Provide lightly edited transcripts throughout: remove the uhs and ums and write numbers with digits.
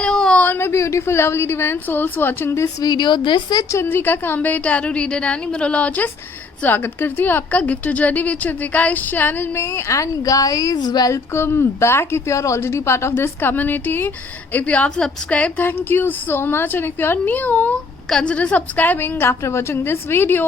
Hello all my beautiful lovely divine souls watching this video. This is Chandrika Kambe, tarot reader and numerologist. स्वागत करती हूँ आपका gift journey with Chandrika इस channel में. And guys welcome back. If you are already part of this community, if you have subscribe, thank you so much. And if you are new, consider subscribing after watching this video.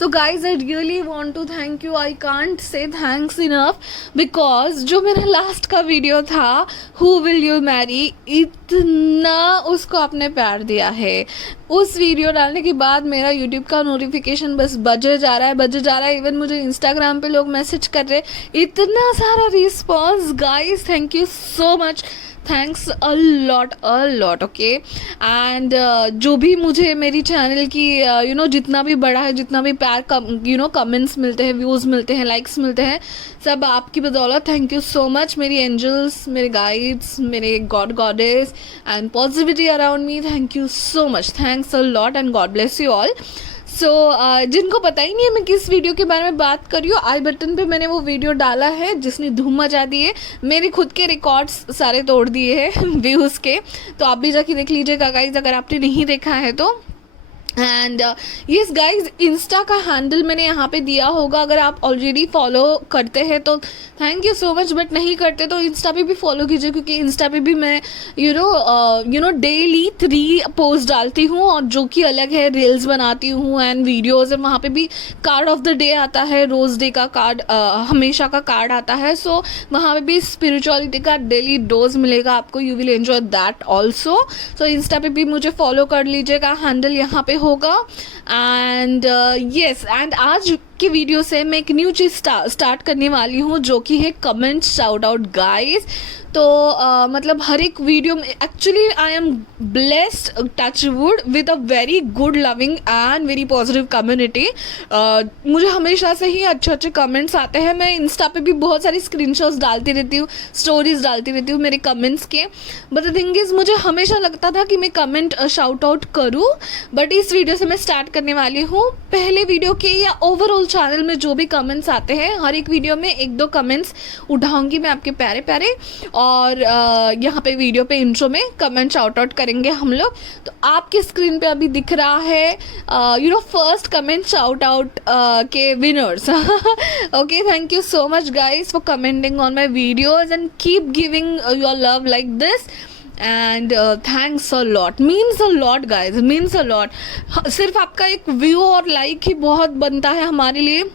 So guys, I really want to thank you. I can't say thanks enough because जो मेरा last का video था Who will you marry, इतना उसको आपने प्यार दिया है. उस वीडियो डालने के बाद मेरा यूट्यूब का नोटिफिकेशन बस बजे जा रहा है. इवन मुझे इंस्टाग्राम पे लोग मैसेज कर रहे, इतना सारा response. Guys thank you so much. Thanks a lot. Okay. And जो भी मुझे मेरी चैनल की जितना भी बड़ा है, जितना भी प्यार कमेंट्स मिलते हैं, व्यूज़ मिलते हैं, लाइक्स मिलते हैं, सब आपकी बदौलत. Thank you so much. मेरी एंजल्स, मेरे गाइड्स, मेरे goddess and positivity around me. Thank you so much. Thanks a lot and God bless you all. So जिनको पता ही नहीं है मैं किस वीडियो के बारे में बात कर रही हूँ, आई बटन पे मैंने वो वीडियो डाला है जिसने धूम मचा दी है. मेरे खुद के रिकॉर्ड्स सारे तोड़ दिए हैं व्यूज़ के. तो आप भी जाके देख लीजिएगा गाइज अगर आपने नहीं देखा है तो. एंड यस गाइज, इंस्टा का हैंडल मैंने यहाँ पे दिया होगा. अगर आप ऑलरेडी फॉलो करते हैं तो thank you so much, but नहीं करते तो इंस्टा पे भी फॉलो कीजिए, क्योंकि इंस्टा पे भी मैं डेली 3 पोस्ट डालती हूँ और जो कि अलग है. रील्स बनाती हूँ एंड वीडियोज़, और वहाँ पे भी कार्ड ऑफ द डे आता है, रोज़ डे का कार्ड, हमेशा का कार्ड आता है. सो वहाँ पे भी स्पिरिचुअलिटी का डेली डोज मिलेगा आपको. You will enjoy that also. So Insta पे भी मुझे फॉलो कर लीजिएगा, हैंडल यहाँ पे होगा. एंड यस, एंड आज की वीडियो से मैं एक न्यू चीज़ स्टार्ट करने वाली हूँ, जो कि है कमेंट शाउट आउट गाइज. तो मतलब हर एक वीडियो में actually I am blessed, touch wood, with a very good loving and very positive community. मुझे हमेशा से ही अच्छे कमेंट्स आते हैं. मैं इंस्टा पे भी बहुत सारी स्क्रीनशॉट्स डालती रहती हूँ, स्टोरीज डालती रहती हूँ मेरे कमेंट्स के. बट द थिंग इज़, मुझे हमेशा लगता था कि मैं कमेंट शाउट आउट करूँ, बट इस वीडियो से मैं स्टार्ट करने वाली हूँ. पहले वीडियो के या ओवरऑल चैनल में जो भी कमेंट्स आते हैं, हर एक वीडियो में 1-2 कमेंट्स उठाऊंगी मैं आपके प्यारे प्यारे, और यहाँ पे वीडियो पे इंट्रो में कमेंट शाउट आउट करेंगे हम लोग. तो आपके स्क्रीन पे अभी दिख रहा है फर्स्ट कमेंट शाउट आउट के winners. Okay, thank you so much guys for commenting on my videos and keep giving your love like this. And thanks a lot, means a lot guys, means a lot. सिर्फ आपका एक view और like he बहुत बनता है हमारे लिए.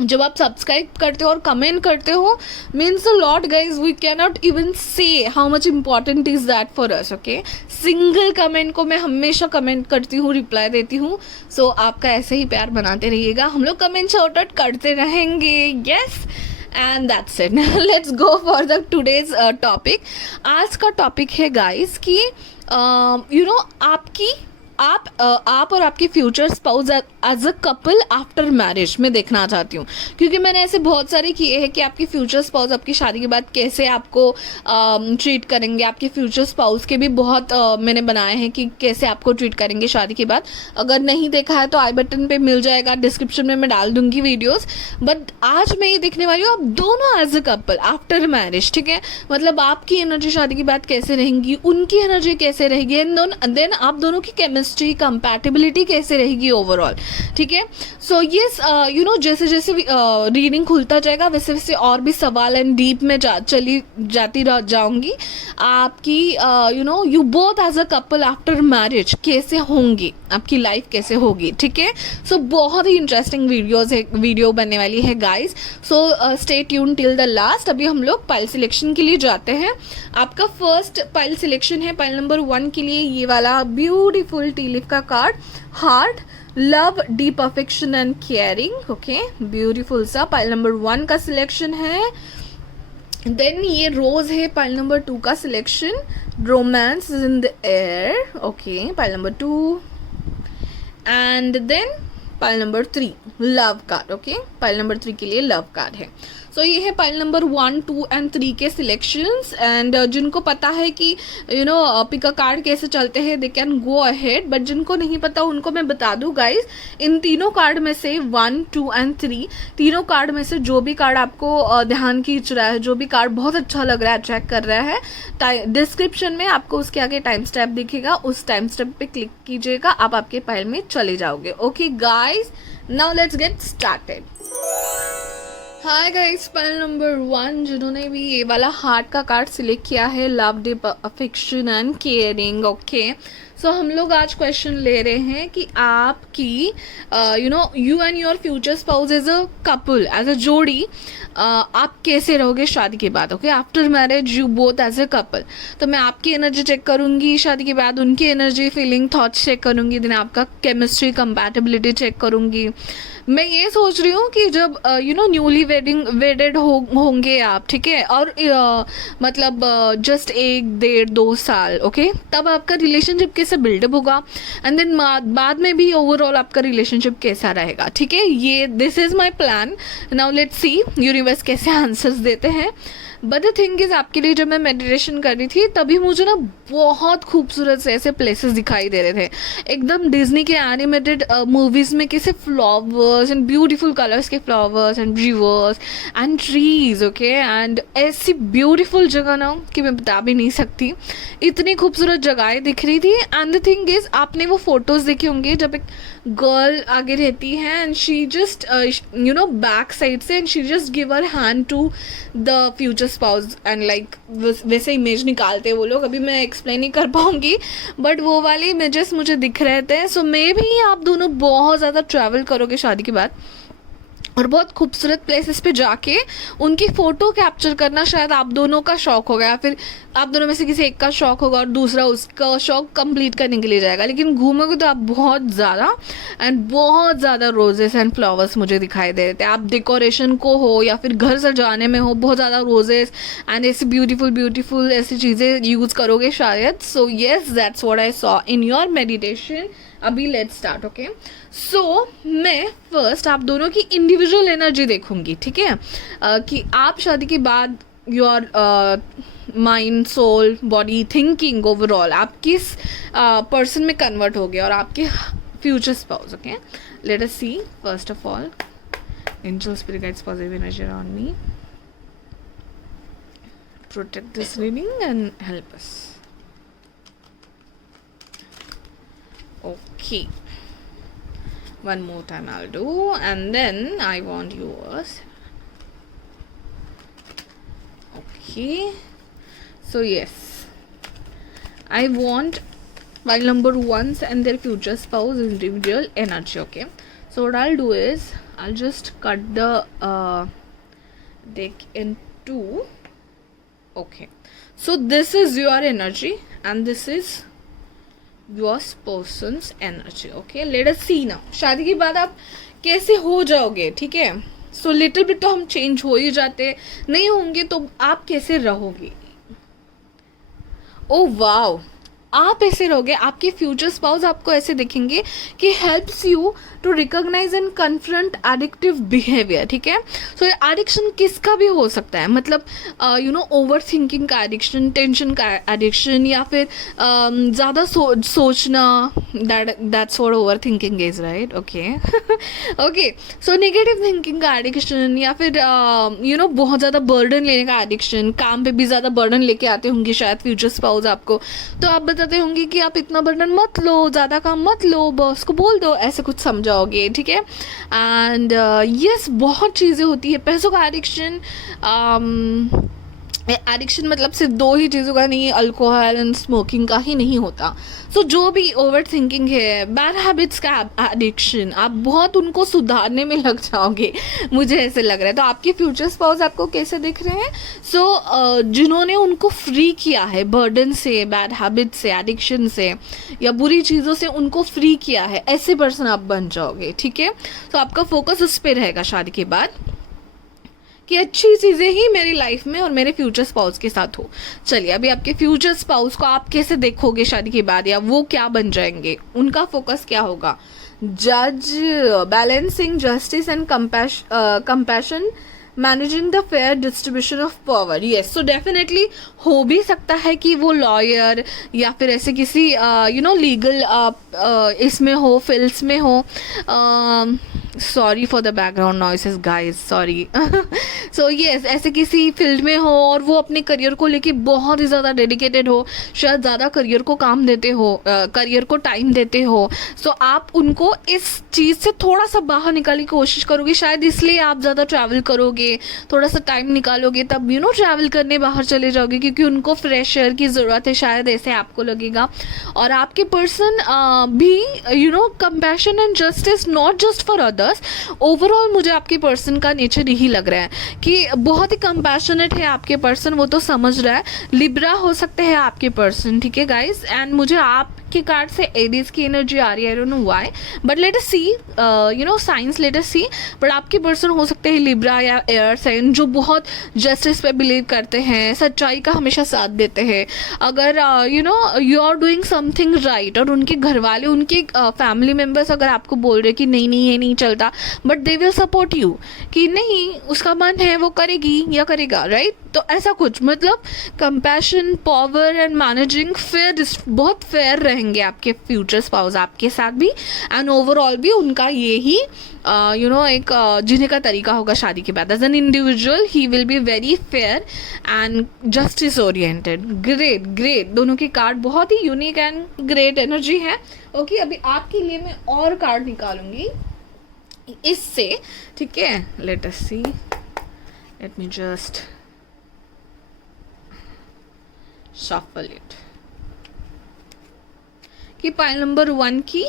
जब आप सब्सक्राइब करते हो और कमेंट करते हो, means a lot guys. We can not even say how much important is that for us. Okay, single comment को मैं हमेशा कमेंट करती हूँ, रिप्लाई देती हूँ. सो आपका ऐसे ही प्यार बनाते रहिएगा, हम लोग कमेंट शाउट आउट करते रहेंगे. Yes, and that's it. Let's go for the today's topic. आज का टॉपिक है गाइज कि आप और आपके future spouse as a couple after marriage में देखना चाहती हूँ, क्योंकि मैंने ऐसे बहुत सारे किए हैं कि आपके फ्यूचर स्पाउस आपकी शादी के बाद कैसे आपको ट्रीट करेंगे. आपके फ्यूचर स्पाउस के भी बहुत मैंने बनाए हैं कि कैसे आपको ट्रीट करेंगे शादी के बाद. अगर नहीं देखा है तो आई बटन पे मिल जाएगा, डिस्क्रिप्शन में मैं डाल दूंगी वीडियोस. बट आज मैं ये देखने वाली हूँ आप दोनों as a couple after marriage. ठीक है, मतलब आपकी एनर्जी शादी के बाद कैसे रहेंगी, उनकी एनर्जी कैसे रहेगी, एंड देन आप दोनों की केमिस्ट्री, कंपैटिबिलिटी कैसे रहेगी ओवरऑल. ठीक है. सो यस, जैसे जैसे रीडिंग खुलता जाएगा वैसे वैसे और भी सवाल एंड डीप में जाती जाऊंगी. आपकी you both as a couple after marriage कैसे होंगी, आपकी लाइफ कैसे होगी. ठीक है. सो बहुत ही इंटरेस्टिंग वीडियो बनने वाली है guys. So stay tune till the last. अभी हम लोग पाइल सिलेक्शन के लिए जाते हैं. आपका फर्स्ट पाइल सिलेक्शन है पाइल नंबर 1 के लिए ये वाला ब्यूटीफुल टी लीफ का card, heart, love, deep affection and caring. Okay, beautiful सा पाइल नंबर 1 का सिलेक्शन है. देन ये रोज है पाइल नंबर 2 का selection, romance is in the air. Okay, pile number 2. And then pile number 3 love card. Okay, pile number 3 के लिए love card है. So ये है पाइल नंबर 1, 2 एंड 3 के सिलेक्शंस। एंड जिनको पता है कि पिक अ कार्ड कैसे चलते हैं they can go ahead, but जिनको नहीं पता उनको मैं बता दूं गाइज, इन तीनों कार्ड में से 1, 2 एंड 3, तीनों कार्ड में से जो भी कार्ड आपको ध्यान खींच रहा है, जो भी कार्ड बहुत अच्छा लग रहा है, अट्रैक्ट कर रहा है, डिस्क्रिप्शन में आपको उसके आगे टाइम स्टेप दिखेगा, उस टाइम स्टेप पे क्लिक कीजिएगा, आप आपके पाइल में चले जाओगे। Okay guys, now let's get started. Hi guys, pile number 1 जिन्होंने भी ये वाला हार्ट का कार्ड सिलेक्ट किया है, love, deep affection and caring. Okay, so हम लोग आज क्वेश्चन ले रहे हैं कि आपकी you and your future spouse as a couple, as a जोड़ी, आप कैसे रहोगे शादी के बाद। Okay, after marriage you both as a couple. तो मैं आपकी एनर्जी चेक करूंगी, शादी के बाद उनकी एनर्जी, फीलिंग, थॉट्स चेक करूंगी, देन आपका केमिस्ट्री, कंपैटिबिलिटी चेक करूंगी। मैं ये सोच रही हूँ कि जब न्यूली वेडेड होंगे आप, ठीक है, और मतलब जस्ट 1, 1.5, 2 साल, ओके, तब आपका रिलेशनशिप कैसे बिल्डअप होगा, एंड देन बाद में भी ओवरऑल आपका रिलेशनशिप कैसा रहेगा, ठीक है। ये this is my plan. Now let's see universe कैसे आंसर्स देते हैं। बट द थिंग इज़, आपके लिए जब मैं मेडिटेशन कर रही थी तभी मुझे ना बहुत खूबसूरत से ऐसे प्लेसेस दिखाई दे रहे थे, एकदम डिज्नी के एनिमेटेड मूवीज़ में कैसे फ्लावर्स एंड ब्यूटीफुल कलर्स के flowers and reverse and trees, okay, and ऐसी ब्यूटीफुल जगह ना कि मैं बता भी नहीं सकती, इतनी खूबसूरत जगहें दिख रही थी। एंड द थिंग इज़, आपने वो फोटोज़ देखे होंगे जब एक गर्ल आगे रहती है and she just back side से and she just give her hand to the future spouse and like वैसे इमेज निकालते हैं वो लोग। अभी मैं एक्सप्लेन नहीं कर पाऊंगी, बट वो वाले इमेजेस मुझे दिख रहे थे। सो मे भी आप दोनों बहुत ज़्यादा ट्रैवल करोगे शादी के बाद और बहुत खूबसूरत प्लेसेस पे जाके उनकी फ़ोटो कैप्चर करना शायद आप दोनों का शौक होगा, या फिर आप दोनों में से किसी एक का शौक होगा और दूसरा उसका शौक कंप्लीट करने के लिए जाएगा। लेकिन घूमोगे तो आप बहुत ज़्यादा रोजेस एंड फ्लावर्स मुझे दिखाई दे रहे थे। आप डेकोरेशन को हो या फिर घर सजाने में हो, बहुत ज़्यादा रोजेस एंड ऐसी ब्यूटीफुल ऐसी चीज़ें यूज़ करोगे शायद। So yes, that's what I saw in your meditation. अभी लेट्स स्टार्ट। ओके, सो मैं फर्स्ट आप दोनों की इंडिविजुअल एनर्जी देखूंगी, ठीक है, कि आप शादी के बाद your mind, soul, body, thinking, overall आप किस पर्सन में कन्वर्ट हो गए और आपके future spouse. Okay, let us see first of all angel spirit guides positive energy around me, protect this reading and help us. Okay, one more time I'll do, and then I want yours. Okay, so yes, I want file number 1's and their future spouse individual energy. Okay, so what I'll do is I'll just cut the deck in two. Okay, so this is your energy and this is your person's energy. Okay, let us see now. शादी के बाद आप कैसे हो जाओगे, ठीक है। So little bit तो हम चेंज हो ही जाते, नहीं होंगे तो आप कैसे रहोगे। ओ वाओ, आप ऐसे रहोगे, आपके फ्यूचर स्पाउस आपको ऐसे दिखेंगे कि helps you to recognise and confront addictive behaviour, ठीक है। सो एडिक्शन किसका भी हो सकता है, मतलब ओवर थिंकिंग का एडिक्शन, टेंशन का एडिक्शन, या फिर ज़्यादा सोचना, that's what over thinking is, right. Okay okay, so negative thinking का एडिक्शन, या फिर बहुत ज़्यादा बर्डन लेने का एडिक्शन, काम पे भी ज़्यादा बर्डन लेके आते होंगे शायद फ्यूचर स्पाउस आपको, तो आप बताते होंगे कि आप इतना बर्डन मत लो, ज़्यादा काम मत लो, बॉस को बोल दो, ऐसे कुछ समझाओगे, ठीक है। एंड यस, बहुत चीज़ें होती है। पैसों का एडिक्शन, एडिक्शन मतलब सिर्फ दो ही चीज़ों का नहीं, अल्कोहल एंड स्मोकिंग का ही नहीं होता। सो जो भी ओवर थिंकिंग है, बैड हैबिट्स का एडिक्शन, आप बहुत उनको सुधारने में लग जाओगे, मुझे ऐसे लग रहा है। तो आपके फ्यूचर स्पाउस आपको कैसे दिख रहे हैं। सो जिन्होंने उनको फ्री किया है बर्डन से, बैड हैबिट से, एडिक्शन से या बुरी चीज़ों से उनको फ्री किया है, ऐसे पर्सन आप बन जाओगे, ठीक है। तो आपका फोकस उस पर रहेगा शादी के बाद कि अच्छी चीज़ें ही मेरी लाइफ में और मेरे फ्यूचर स्पाउस के साथ हो। चलिए, अभी आपके फ्यूचर स्पाउस को आप कैसे देखोगे शादी के बाद, या वो क्या बन जाएंगे, उनका फोकस क्या होगा। जज, balancing justice and compassion, managing the fair distribution of power, yes. So definitely हो भी सकता है कि वो लॉयर या फिर ऐसे किसी लीगल इसमें हो, फील्ड्स में हो। Sorry for the background noises guys, sorry. So yes, ऐसे किसी फील्ड में हो और वो अपने करियर को लेके बहुत ही ज़्यादा डेडिकेटेड हो, शायद ज़्यादा करियर को काम देते हो, करियर को टाइम देते हो। सो आप उनको इस चीज़ से थोड़ा सा बाहर निकालने की कोशिश करोगे, शायद इसलिए आप ज़्यादा ट्रैवल करोगे, थोड़ा सा टाइम निकालोगे, तब ट्रैवल करने बाहर चले जाओगे, क्योंकि उनको फ्रेश एयर की ज़रूरत है, शायद ऐसे आपको लगेगा। और आपके पर्सन भी compassion and justice not just for others, overall मुझे आपके पर्सन का नेचर यही लग रहा है कि बहुत ही कंपैशनेट है आपके पर्सन, वो तो समझ रहा है। लिब्रा हो सकते हैं आपके पर्सन, ठीक है गाइस। एंड मुझे आपके कार्ड से एरीज की एनर्जी आ रही है, I don't know why, but let us see, science let us see. But आपके पर्सन हो सकते हैं लिब्रा या एयर साइन, जो बहुत जस्टिस पे बिलीव करते हैं, सच्चाई का हमेशा साथ देते हैं। अगर you are doing something right और उनके घर वाले, उनके फैमिली मेम्बर्स अगर आपको बोल रहे कि नहीं नहीं ये नहीं चलता, but they will support you कि नहीं उसका मन है वो करेगी या करेगा, राइट। तो ऐसा कुछ, मतलब compassion, power and managing fair, बहुत फेयर रहेंगे आपके फ्यूचर स्पाउस आपके साथ भी। एंड ओवरऑल भी उनका ये ही एक जीने का तरीका होगा शादी के बाद। As an individual he will be very fair and justice oriented. Great great, दोनों के कार्ड बहुत ही यूनिक एंड ग्रेट एनर्जी है। ओके, अभी आपके लिए मैं और कार्ड निकालूंगी इससे, ठीक है। लेट अस सी, लेट मी जस्ट shuffle it कि पाइल नंबर 1 की,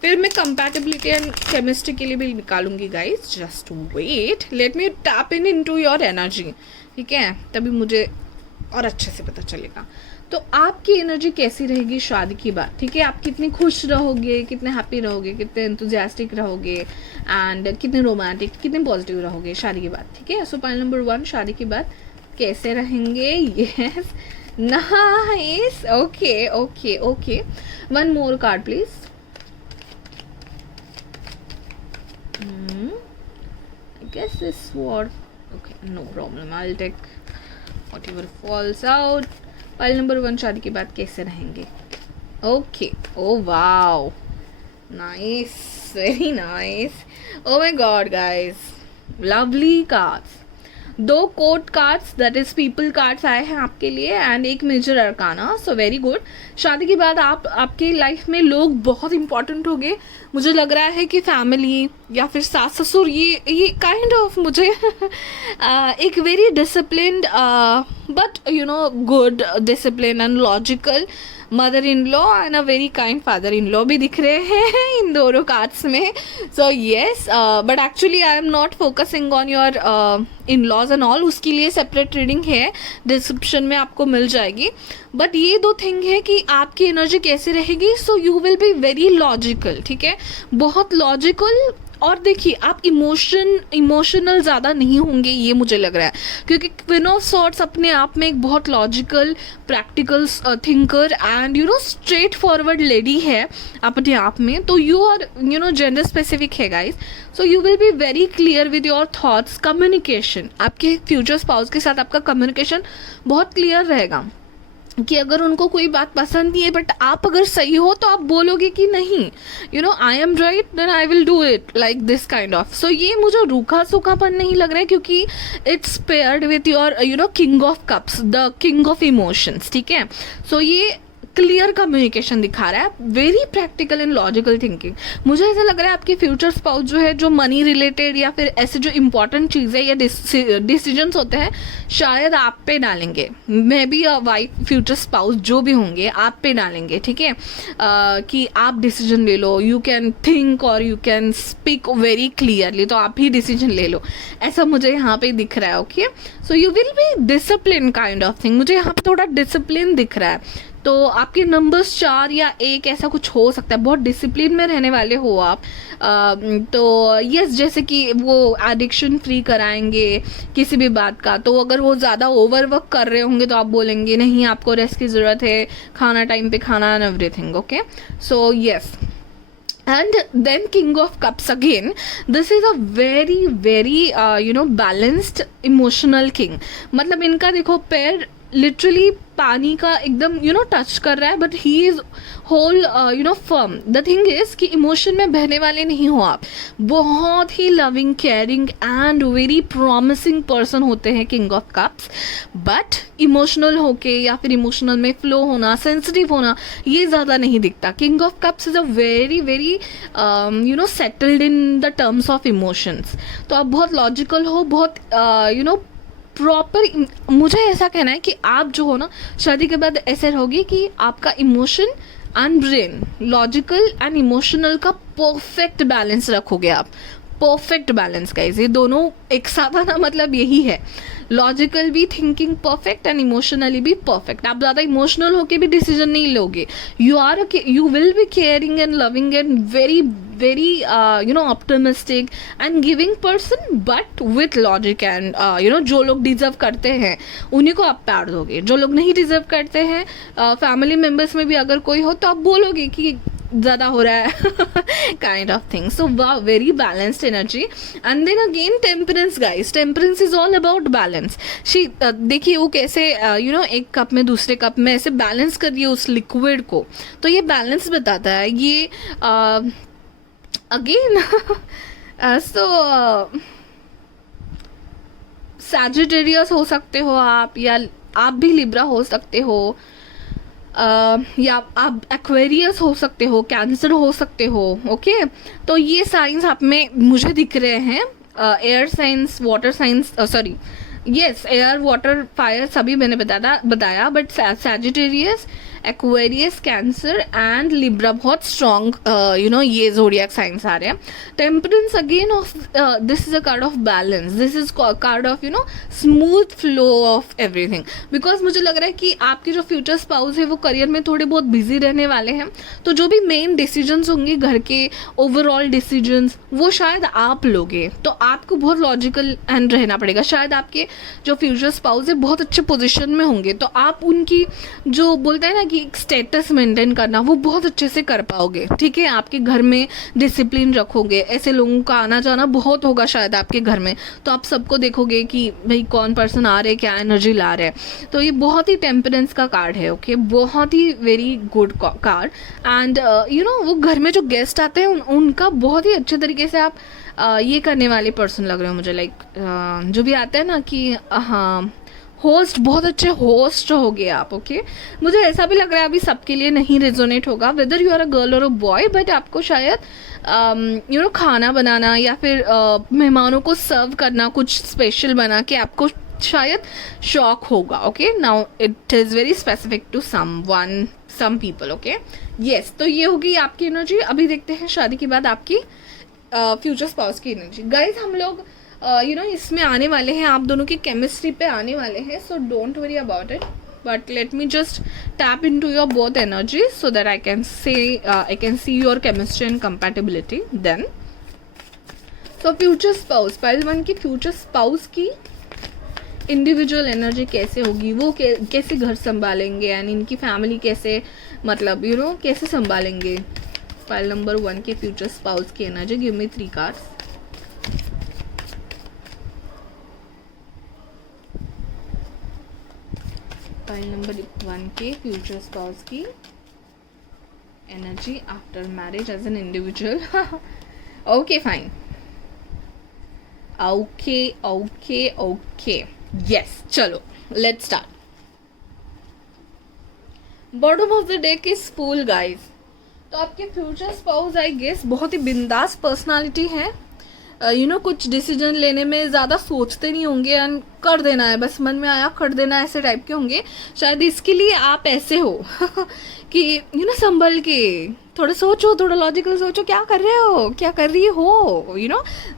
फिर मैं कंपैटिबिलिटी एंड केमिस्ट्री के लिए भी निकालूंगी guys. Just wait, let me tap into your energy, ठीक है, तभी मुझे और अच्छे से पता चलेगा। तो आपकी एनर्जी कैसी रहेगी शादी की बात, ठीक है। आप कितने खुश रहोगे, कितने हैप्पी रहोगे, कितने एंथुजियास्टिक रहोगे एंड कितने रोमांटिक, कितने पॉजिटिव रहोगे शादी की बात, ठीक है। सो पॉइंट नंबर 1, शादी की बात कैसे रहेंगे। Yes, nice, okay okay okay. One more card please. I guess this what, okay, no problem, I'll take whatever falls out. Pile number 1, शादी के बाद कैसे रहेंगे। Okay, oh wow, nice, very nice, oh my god guys, lovely cards. 2 court cards, that is people cards आए हैं आपके लिए and एक major arcana. So very good. शादी के बाद आपके लाइफ में लोग बहुत इंपॉर्टेंट हो गए। मुझे लग रहा है कि फैमिली या फिर सास ससुर, ये काइंड ऑफ मुझे एक very disciplined but good discipline and logical mother in law and a very kind father in law भी दिख रहे हैं इन दोनों कार्ड्स में। So yes, but actually I am not focusing on your in laws and all, उसके लिए separate reading है, डिस्क्रिप्शन में आपको मिल जाएगी। बट ये 2 थिंग है कि आपकी एनर्जी कैसे रहेगी। सो you will be very logical, ठीक है, बहुत लॉजिकल। और देखिए, आप इमोशनल ज़्यादा नहीं होंगे, ये मुझे लग रहा है, क्योंकि क्वीन ऑफ सॉर्ड्स अपने आप में एक बहुत logical, practical thinker and straight forward lady है अपने आप में। तो यू आर जेंडर स्पेसिफिक है guys. So you will be very clear with your thoughts. Communication, आपके फ्यूचर स्पाउस के साथ आपका कम्युनिकेशन बहुत क्लियर रहेगा कि अगर उनको कोई बात पसंद नहीं है, बट आप अगर सही हो तो आप बोलोगे कि नहीं, I am right, then I will do it, like this kind of. So ये मुझे रूखा सूखापन नहीं लग रहा है, क्योंकि it's paired with your king of cups, the king of emotions, ठीक है। सो ये क्लियर कम्युनिकेशन दिखा रहा है, very practical and logical thinking. मुझे ऐसा लग रहा है आपके फ्यूचर स्पाउस जो है, जो मनी रिलेटेड या फिर ऐसे जो इंपॉर्टेंट चीज़ें या डिसीजंस होते हैं, शायद आप पे डालेंगे। May be a wife, future spouse जो भी होंगे आप पे डालेंगे, ठीक है, कि आप डिसीजन ले लो। यू कैन थिंक और you can speak very clearly, तो आप ही डिसीजन ले लो, ऐसा मुझे यहाँ पे दिख रहा है। Okay, so you will be discipline kind of thing, मुझे यहाँ पे थोड़ा डिसिप्लिन दिख रहा है। तो आपके नंबर्स 4 या 1 ऐसा कुछ हो सकता है, बहुत डिसिप्लिन में रहने वाले हो आप। तो यस, जैसे कि वो एडिक्शन फ्री कराएंगे किसी भी बात का। तो अगर वो ज़्यादा ओवरवर्क कर रहे होंगे तो आप बोलेंगे नहीं, आपको रेस्ट की ज़रूरत है, खाना टाइम पे खाना and everything. Okay, so yes, and then king of cups again. This is a very very balanced emotional king. मतलब इनका देखो पैर लिटरली पानी का एकदम टच कर रहा है, but he is whole firm. The thing is कि इमोशन में बहने वाले नहीं हो आप. बहुत ही loving, caring and very promising person होते हैं king of cups. But emotional होके या फिर इमोशनल में फ्लो होना, सेंसिटिव होना, ये ज़्यादा नहीं दिखता. King of cups is a very very settled in the terms of emotions. तो आप बहुत लॉजिकल हो, बहुत प्रॉपर. मुझे ऐसा कहना है कि आप जो हो ना, शादी के बाद ऐसे रहोगे कि आपका emotion and brain, logical and emotional का परफेक्ट बैलेंस रखोगे आप. परफेक्ट बैलेंस गाइस, ये दोनों एक साथ आना मतलब यही है. लॉजिकल भी थिंकिंग परफेक्ट एंड इमोशनली भी परफेक्ट. आप ज़्यादा इमोशनल होके भी डिसीजन नहीं लोगे. You will B caring and loving and very very optimistic and giving person, but with logic and जो लोग डिजर्व करते हैं उन्हीं को आप प्यार दोगे. जो लोग नहीं डिजर्व करते हैं, फैमिली मेम्बर्स में भी अगर कोई हो तो आप बोलोगे कि ज़्यादा हो रहा है काइंड ऑफ थिंग. सो वाह, very balanced energy. And then again temperance guys. Temperance is all about balance. देखिए वो कैसे एक कप में दूसरे कप में ऐसे बैलेंस कर रही है उस लिक्विड को. तो ये बैलेंस बताता है ये अगेन. सो सैजिटेरियस हो सकते हो आप, या आप भी लिब्रा हो सकते हो, या आप एक्वेरियस हो सकते हो, कैंसर हो सकते हो. ओके, तो ये साइंस आप में मुझे दिख रहे हैं. Air science, water science, sorry yes, air water fire सभी मैंने बताया. But Sagittarius, Aquarius, cancer and Libra बहुत स्ट्रॉन्ग ये जोडियक साइंस आ रहे हैं. Temperance again of this is a card of balance. This is called of smooth flow of everything. Because मुझे लग रहा है कि आपके जो फ्यूचर स्पाउस है वो करियर में थोड़े बहुत बिजी रहने वाले हैं. तो जो भी मेन डिसीजंस होंगे घर के, ओवरऑल डिसीजंस, वो शायद आप लोगे. तो आपको बहुत लॉजिकल एंड रहना पड़ेगा. शायद आपके जो फ्यूचर स्पाउस है बहुत अच्छे पोजिशन में होंगे, तो आप उनकी जो बोलते हैं ना कि स्टेटस मेंटेन करना, वो बहुत अच्छे से कर पाओगे. ठीक है, आपके घर में डिसिप्लिन रखोगे. ऐसे लोगों का आना जाना बहुत होगा शायद आपके घर में, तो आप सबको देखोगे कि भाई कौन पर्सन आ रहे, क्या एनर्जी ला रहे हैं. तो ये बहुत ही टेम्परेंस का कार्ड है. ओके, बहुत ही वेरी गुड कार्ड. एंड वो घर में जो गेस्ट आते हैं उनका बहुत ही अच्छे तरीके से आप ये करने वाले पर्सन लग रहे हो मुझे. लाइक जो भी आता है ना कि हाँ, होस्ट, बहुत अच्छे होस्ट हो गए आप. ओके, मुझे ऐसा भी लग रहा है अभी सबके लिए नहीं रेजोनेट होगा, whether you are a girl और अ बॉय, बट आपको शायद खाना बनाना या फिर मेहमानों को सर्व करना, कुछ स्पेशल बना के आपको शायद शौक होगा. Okay, now it is very specific to some people. Okay, yes, तो ये होगी आपकी एनर्जी. अभी देखते हैं शादी के बाद आपकी फ्यूचर स्पाउस की एनर्जी. गाइज, हम लोग इसमें आने वाले हैं, आप दोनों की केमिस्ट्री पे आने वाले हैं. So don't worry about it, but let me just tap into your both energy so that I can see your chemistry and compatibility. Then so future spouse, pile one की future spouse की individual energy कैसे होगी, वो कैसे घर संभालेंगे and इनकी family कैसे, मतलब कैसे संभालेंगे. पाइल नंबर 1 के फ्यूचर स्पाउस की energy. Give me 3 cards. Pile number 1 के फ्यूचर स्पाउस की energy after marriage as an individual. Okay fine. Okay yes, चलो let's start. Bottom of the deck is fool guys. तो आपके future spouse I guess बहुत ही बिंदास personality है. कुछ decision लेने में ज़्यादा सोचते नहीं होंगे एंड कर देना है, बस मन में आया कर देना, ऐसे टाइप के होंगे. शायद इसके लिए आप ऐसे हो कि संभल के थोड़ा सोचो, थोड़ा लॉजिकल सोचो, क्या कर रहे हो, क्या कर रही हो,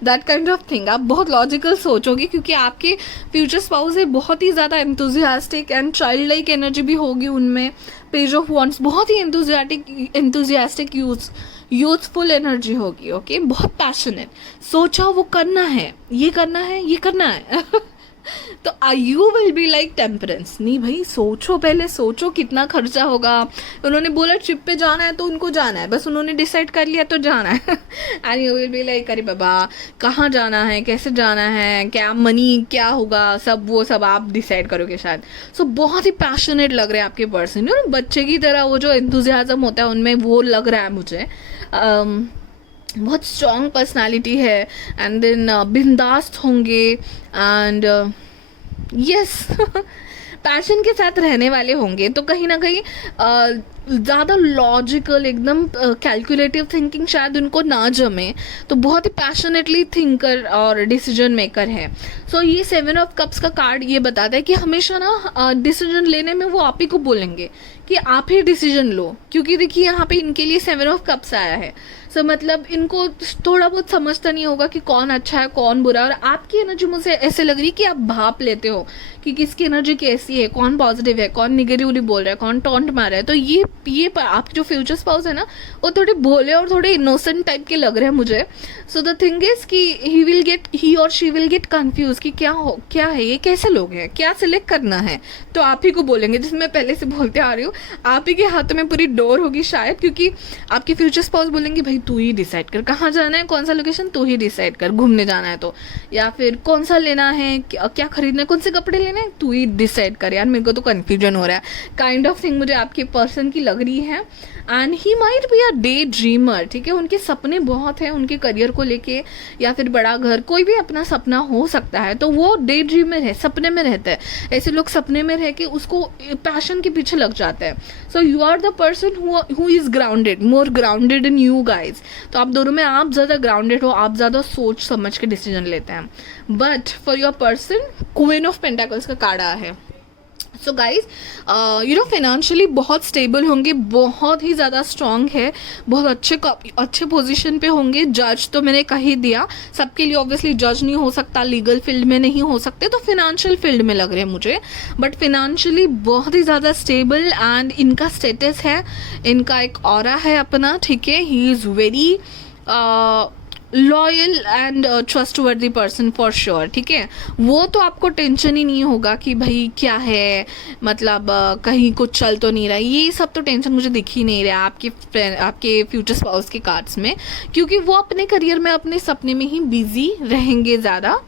दैट काइंड ऑफ थिंग. आप बहुत लॉजिकल सोचोगे क्योंकि आपके फ्यूचर स्पाउस है बहुत ही ज़्यादा enthusiastic and child like energy भी होगी उनमें. पेज ऑफ वॉन्ड्स, बहुत ही एंथुजियास्टिक यूथफुल एनर्जी होगी. ओके, बहुत पैशनेट. सोचा वो करना है, ये करना है, ये करना है. तो you will be like temperance, नहीं भाई सोचो, पहले सोचो कितना खर्चा होगा। उन्होंने बोला ट्रिप पे जाना है तो उनको जाना है, बस उन्होंने डिसाइड कर लिया तो जाना है। And you will be like अरे बाबा कहाँ जाना है, कैसे जाना है, क्या मनी क्या होगा, सब वो सब आप डिसाइड करोगे शायद। सो बहुत ही पैशनेट लग रहे हैं आपके पर्सन, यू नो बच्चे की तरह वो जो एंथुजियाज्म होता है उनमें वो लग रहा है मुझे। बहुत स्ट्रॉन्ग पर्सनालिटी है एंड देन बिंदास्त होंगे एंड यस पैशन के साथ रहने वाले होंगे। तो कहीं ना कहीं ज़्यादा लॉजिकल एकदम कैलकुलेटिव थिंकिंग शायद उनको ना जमे, तो बहुत ही पैशनेटली थिंकर और डिसीजन मेकर है। सो ये 7 ऑफ कप्स का कार्ड ये बताता है कि हमेशा ना डिसीजन लेने में वो आप ही को बोलेंगे कि आप ही डिसीजन लो, क्योंकि देखिए यहाँ पे इनके लिए 7 ऑफ कप्स आया है। सो मतलब इनको थोड़ा बहुत समझता नहीं होगा कि कौन अच्छा है कौन बुरा है, और आपकी एनर्जी मुझे ऐसे लग रही है कि आप भाप लेते हो कि किसकी एनर्जी कैसी है, कौन पॉजिटिव है, कौन निगेटिवली बोल रहा है, कौन टॉन्ट मार रहा है। तो ये आपके जो फ्यूचर स्पाउस है ना वो थोड़े भोले और थोड़े इनोसेंट टाइप के लग रहे हैं मुझे। सो द थिंग इज कि ही और शी विल गेट कंफ्यूज कि क्या है ये, कैसे लोग हैं, क्या सिलेक्ट करना है, तो आप ही को बोलेंगे। जिसमें मैं पहले से बोलते आ रही हूँ, आप ही के हाथों में पूरी डोर होगी शायद, क्योंकि आपके फ्यूचर स्पाउस बोलेंगे भाई तू ही डिसाइड कर कहाँ जाना है, कौन सा लोकेशन तू ही डिसाइड कर, घूमने जाना है तो, या फिर कौन सा लेना है, क्या खरीदना है, कौन से कपड़े लेने हैं तू ही डिसाइड कर, यार मेरे को तो कन्फ्यूजन हो रहा है काइंड ऑफ थिंग मुझे आपके पर्सन की लग रही है। And he might be a day dreamer, ठीक है, उनके सपने बहुत हैं उनके करियर को लेके, या फिर बड़ा घर, कोई भी अपना सपना हो सकता है, तो वो डे ड्रीमर है, सपने में रहता है। ऐसे लोग सपने में रह के उसको पैशन के पीछे लग जाते हैं। So you are the person who is grounded, more grounded in you guys. तो आप दोनों में आप ज़्यादा ग्राउंडेड हो, आप ज़्यादा सोच समझ के डिसीजन लेते हैं। But for your person queen of pentacles का कार्ड आया है। So guys you no financially बहुत स्टेबल होंगे, बहुत ही ज़्यादा स्ट्रॉन्ग है, बहुत अच्छे पोजीशन पे होंगे। जज तो मैंने कह ही दिया, सबके लिए ऑब्वियसली जज नहीं हो सकता, लीगल फील्ड में नहीं हो सकते, तो फिनेंशियल फील्ड में लग रहे हैं मुझे। बट फिनेंशियली बहुत ही ज़्यादा स्टेबल एंड इनका स्टेटस है, इनका एक ऑरा है अपना, ठीक है। He is very loyal and trustworthy person for sure, ठीक है। वो तो आपको टेंशन ही नहीं होगा कि भाई क्या है, मतलब कहीं कुछ चल तो नहीं रहा, ये सब तो टेंशन मुझे दिख ही नहीं रहा आपके फ्यूचर स्पाउस के कार्ड्स में, क्योंकि वो अपने करियर में अपने सपने में ही बिजी रहेंगे ज़्यादा।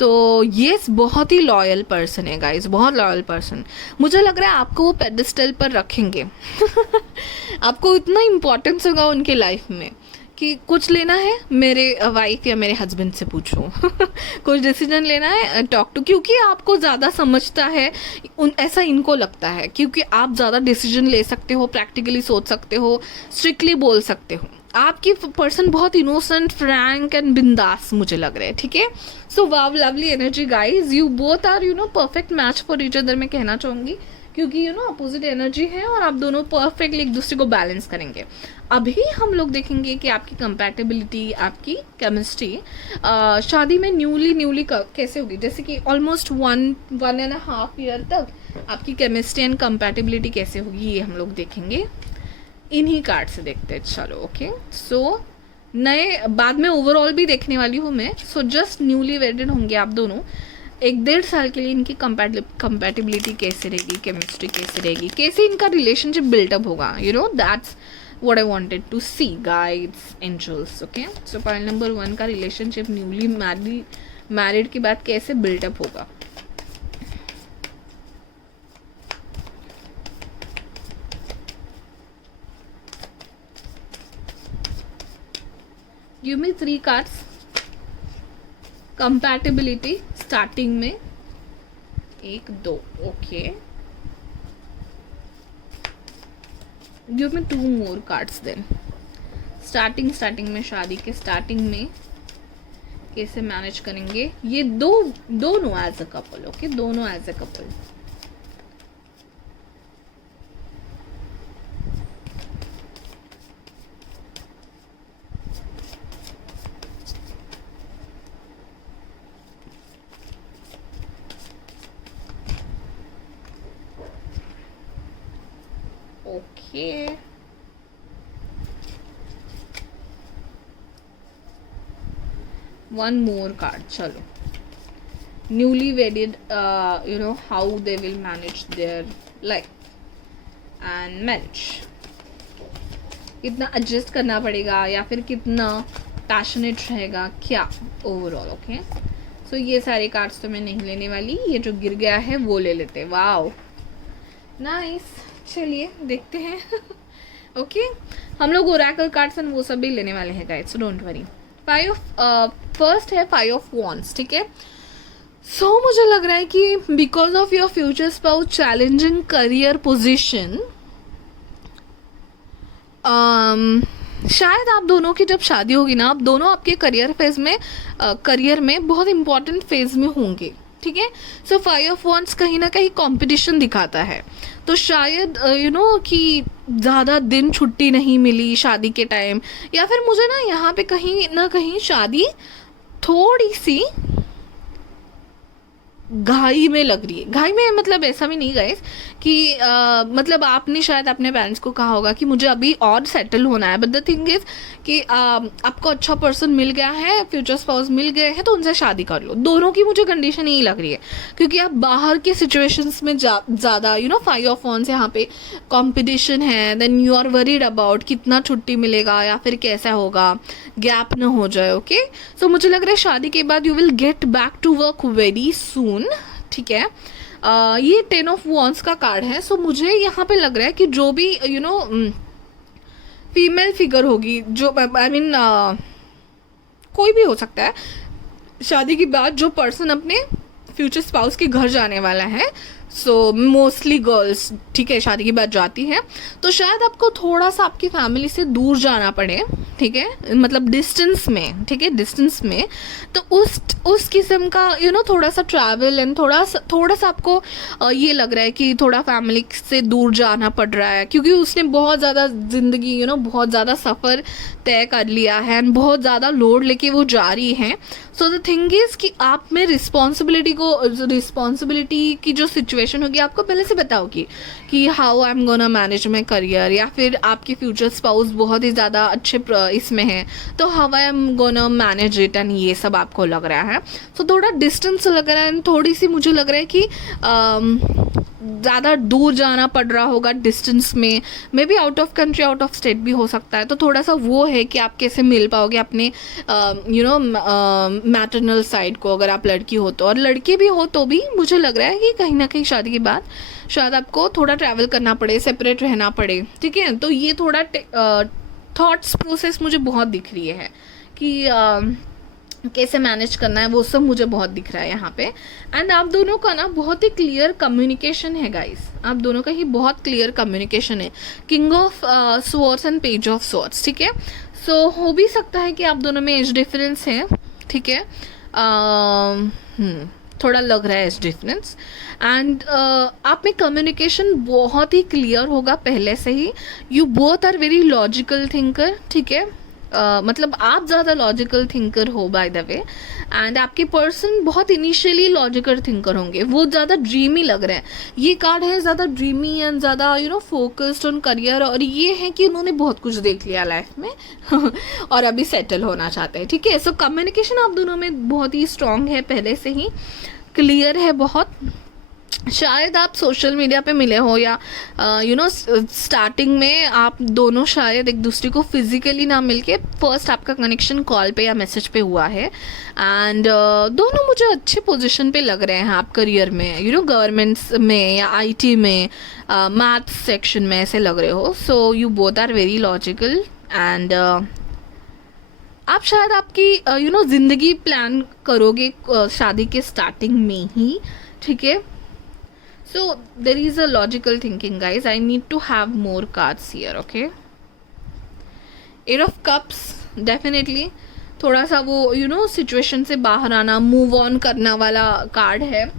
तो ये बहुत ही लॉयल पर्सन है गाइज, बहुत लॉयल पर्सन। मुझे लग रहा है आपको वो पेडिस्टल पर रखेंगे। आपको इतना इम्पोर्टेंस होगा उनके लाइफ में कि कुछ लेना है मेरे वाइफ या मेरे हस्बैंड से पूछो। कुछ डिसीजन लेना है टॉक टू, क्योंकि आपको ज़्यादा समझता है ऐसा इनको लगता है, क्योंकि आप ज़्यादा डिसीजन ले सकते हो, प्रैक्टिकली सोच सकते हो, स्ट्रिक्टली बोल सकते हो। आपकी पर्सन बहुत इनोसेंट, फ्रैंक एंड बिंदास मुझे लग रहा है, ठीक है। So wow lovely energy guys, you both are you know perfect match for each other, मैं कहना चाहूँगी, क्योंकि यू नो अपोजिट एनर्जी है और आप दोनों परफेक्टली एक दूसरे को बैलेंस करेंगे। अभी हम लोग देखेंगे कि आपकी कंपैटिबिलिटी, आपकी केमिस्ट्री शादी में न्यूली कैसे होगी। जैसे कि ऑलमोस्ट 1.5 ईयर तक आपकी केमिस्ट्री एंड कंपैटिबिलिटी कैसे होगी, ये हम लोग देखेंगे। इन्हीं कार्ड से देखते हैं, चलो ओके। सो नए बाद में ओवरऑल भी देखने वाली हूँ मैं। सो जस्ट न्यूली वेडेड होंगे आप दोनों, 1-1.5 साल के लिए इनकी कंपैटिबिलिटी कैसे रहेगी, केमिस्ट्री कैसे रहेगी, कैसे इनका रिलेशनशिप बिल्टअप होगा, you know that's what I wanted to see guys, angels, okay। so point number 1 का रिलेशनशिप न्यूली मैरिड के बाद कैसे बिल्टअप होगा। Give me 3 cards. Compatibility starting में 1 2, okay. Give me 2 more cards then. Starting में, शादी के स्टार्टिंग में कैसे मैनेज करेंगे ये दोनों एज अ कपल, ओके, दोनों as a couple. Okay, one more card, चलो newly wedded you know how they will manage their life and marriage. कितना एडजस्ट करना पड़ेगा या फिर कितना पैशनेट रहेगा क्या ओवरऑल. ओके, सो ये सारे कार्ड्स तो मैं नहीं लेने वाली, ये जो गिर गया है वो ले लेते हैं. वाओ नाइस, चलिए देखते हैं. ओके हम लोग ओरेकल कार्ड्स एंड वो सब भी लेने वाले हैं guys, so don't worry. First है 5 ऑफ वॉन्ड्स. ठीक है, सो मुझे लग रहा है कि because of your future spouse challenging career position, शायद आप दोनों की जब शादी होगी ना, आप दोनों आपके करियर में बहुत इंपॉर्टेंट फेज में होंगे. ठीक है, सो 5 ऑफ वॉन्ड्स कहीं ना कहीं कंपटीशन दिखाता है. तो शायद यू नो कि ज़्यादा दिन छुट्टी नहीं मिली शादी के टाइम, या फिर मुझे ना यहाँ पे कहीं ना कहीं शादी थोड़ी सी घाई में लग रही है. घाई में मतलब ऐसा भी नहीं गाइस कि मतलब आपने शायद अपने पेरेंट्स को कहा होगा कि मुझे अभी और सेटल होना है, बट द थिंग इज कि आपको अच्छा पर्सन मिल गया है, फ्यूचर स्पाउस मिल गए हैं, तो उनसे शादी कर लो. दोनों की मुझे कंडीशन यही लग रही है, क्योंकि आप बाहर के सिचुएशंस में ज़्यादा यू नो 5 ऑफ वॉन्ड्स यहाँ पे कंपटीशन है. Then you are worried about कितना छुट्टी मिलेगा या फिर कैसा होगा, गैप ना हो जाए. ओके, सो मुझे लग रहा है शादी के बाद you will get back to work very soon. ठीक है, ये 10 ऑफ वॉन्ड्स का कार्ड है. सो मुझे यहाँ पे लग रहा है कि जो भी यू नो फीमेल फिगर होगी, जो आई मीन कोई भी हो सकता है, शादी के बाद जो पर्सन अपने फ्यूचर स्पाउस के घर जाने वाला है, सो मोस्टली गर्ल्स, ठीक है, शादी के बाद जाती हैं, तो शायद आपको थोड़ा सा आपकी फैमिली से दूर जाना पड़े. ठीक है, मतलब डिस्टेंस में. ठीक है, डिस्टेंस में तो उस किस्म का यू नो थोड़ा सा ट्रैवल एंड थोड़ा सा आपको ये लग रहा है कि थोड़ा फैमिली से दूर जाना पड़ रहा है, क्योंकि उसने बहुत ज़्यादा ज़िंदगी यू नो बहुत ज़्यादा सफ़र तय कर लिया है एंड बहुत ज़्यादा लोड लेके वो जा रही हैं. सो द थिंग इज़ कि आप में रिस्पॉन्सिबिलिटी की जो सिचुएशन होगी आपको पहले से पता होगी कि how I am gonna manage my career, या फिर आपके फ्यूचर स्पाउस बहुत ही ज़्यादा अच्छे इसमें है, तो how I am gonna manage it, and ये सब आपको लग रहा है. सो थोड़ा डिस्टेंस लग रहा है एंड थोड़ी सी मुझे लग रहा है कि ज़्यादा दूर जाना पड़ रहा होगा डिस्टेंस में, may be out of country, out of state भी हो सकता है. तो थोड़ा सा वो है कि आप कैसे मिल पाओगे अपने यू नो मैटरनल साइड को, अगर आप लड़की हो तो, और लड़के भी हो तो भी मुझे लग रहा है कि कहीं ना कहीं शादी के बाद शायद आपको थोड़ा ट्रैवल करना पड़े, सेपरेट रहना पड़े. ठीक है, तो ये थोड़ा थॉट्स प्रोसेस मुझे बहुत दिख रही है कि कैसे मैनेज करना है, वो सब मुझे बहुत दिख रहा है यहाँ पे. एंड आप दोनों का ना बहुत ही क्लियर कम्युनिकेशन है गाइस, आप दोनों का ही बहुत क्लियर कम्युनिकेशन है. King of swords and page of swords. ठीक है, सो हो भी सकता है कि आप दोनों में एज डिफरेंस है. ठीक है, थोड़ा लग रहा है एज डिफरेंस. एंड आप में कम्युनिकेशन बहुत ही क्लियर होगा पहले से ही. You both are very logical thinker. ठीक है, मतलब आप ज़्यादा लॉजिकल थिंकर हो बाय द वे, एंड आपके पर्सन बहुत इनिशियली लॉजिकल थिंकर होंगे. वो ज़्यादा ड्रीमी लग रहे हैं. ये कार्ड है ज़्यादा ड्रीमी एंड ज़्यादा you know focused on career, और ये है कि उन्होंने बहुत कुछ देख लिया लाइफ में और अभी सेटल होना चाहते हैं. ठीक है, सो कम्युनिकेशन आप दोनों में बहुत ही स्ट्रांग है, पहले से ही क्लियर है बहुत. शायद आप सोशल मीडिया पे मिले हो, या यू नो स्टार्टिंग में आप दोनों शायद एक दूसरे को फिजिकली ना मिलके फर्स्ट आपका कनेक्शन कॉल पे या मैसेज पे हुआ है. एंड दोनों मुझे अच्छे पोजीशन पे लग रहे हैं आप करियर में, यू नो गवर्नमेंट्स में या आईटी में, मैथ सेक्शन में ऐसे लग रहे हो. So you both are very logical and आप शायद आपकी यू नो ज़िंदगी प्लान करोगे शादी के स्टार्टिंग में ही. ठीक है, so there is a logical thinking guys. I need to have more cards here. Okay, 8 of cups definitely थोड़ा सा वो यू नो सिचुएशन से बाहर आना, मूव ऑन करना वाला कार्ड है.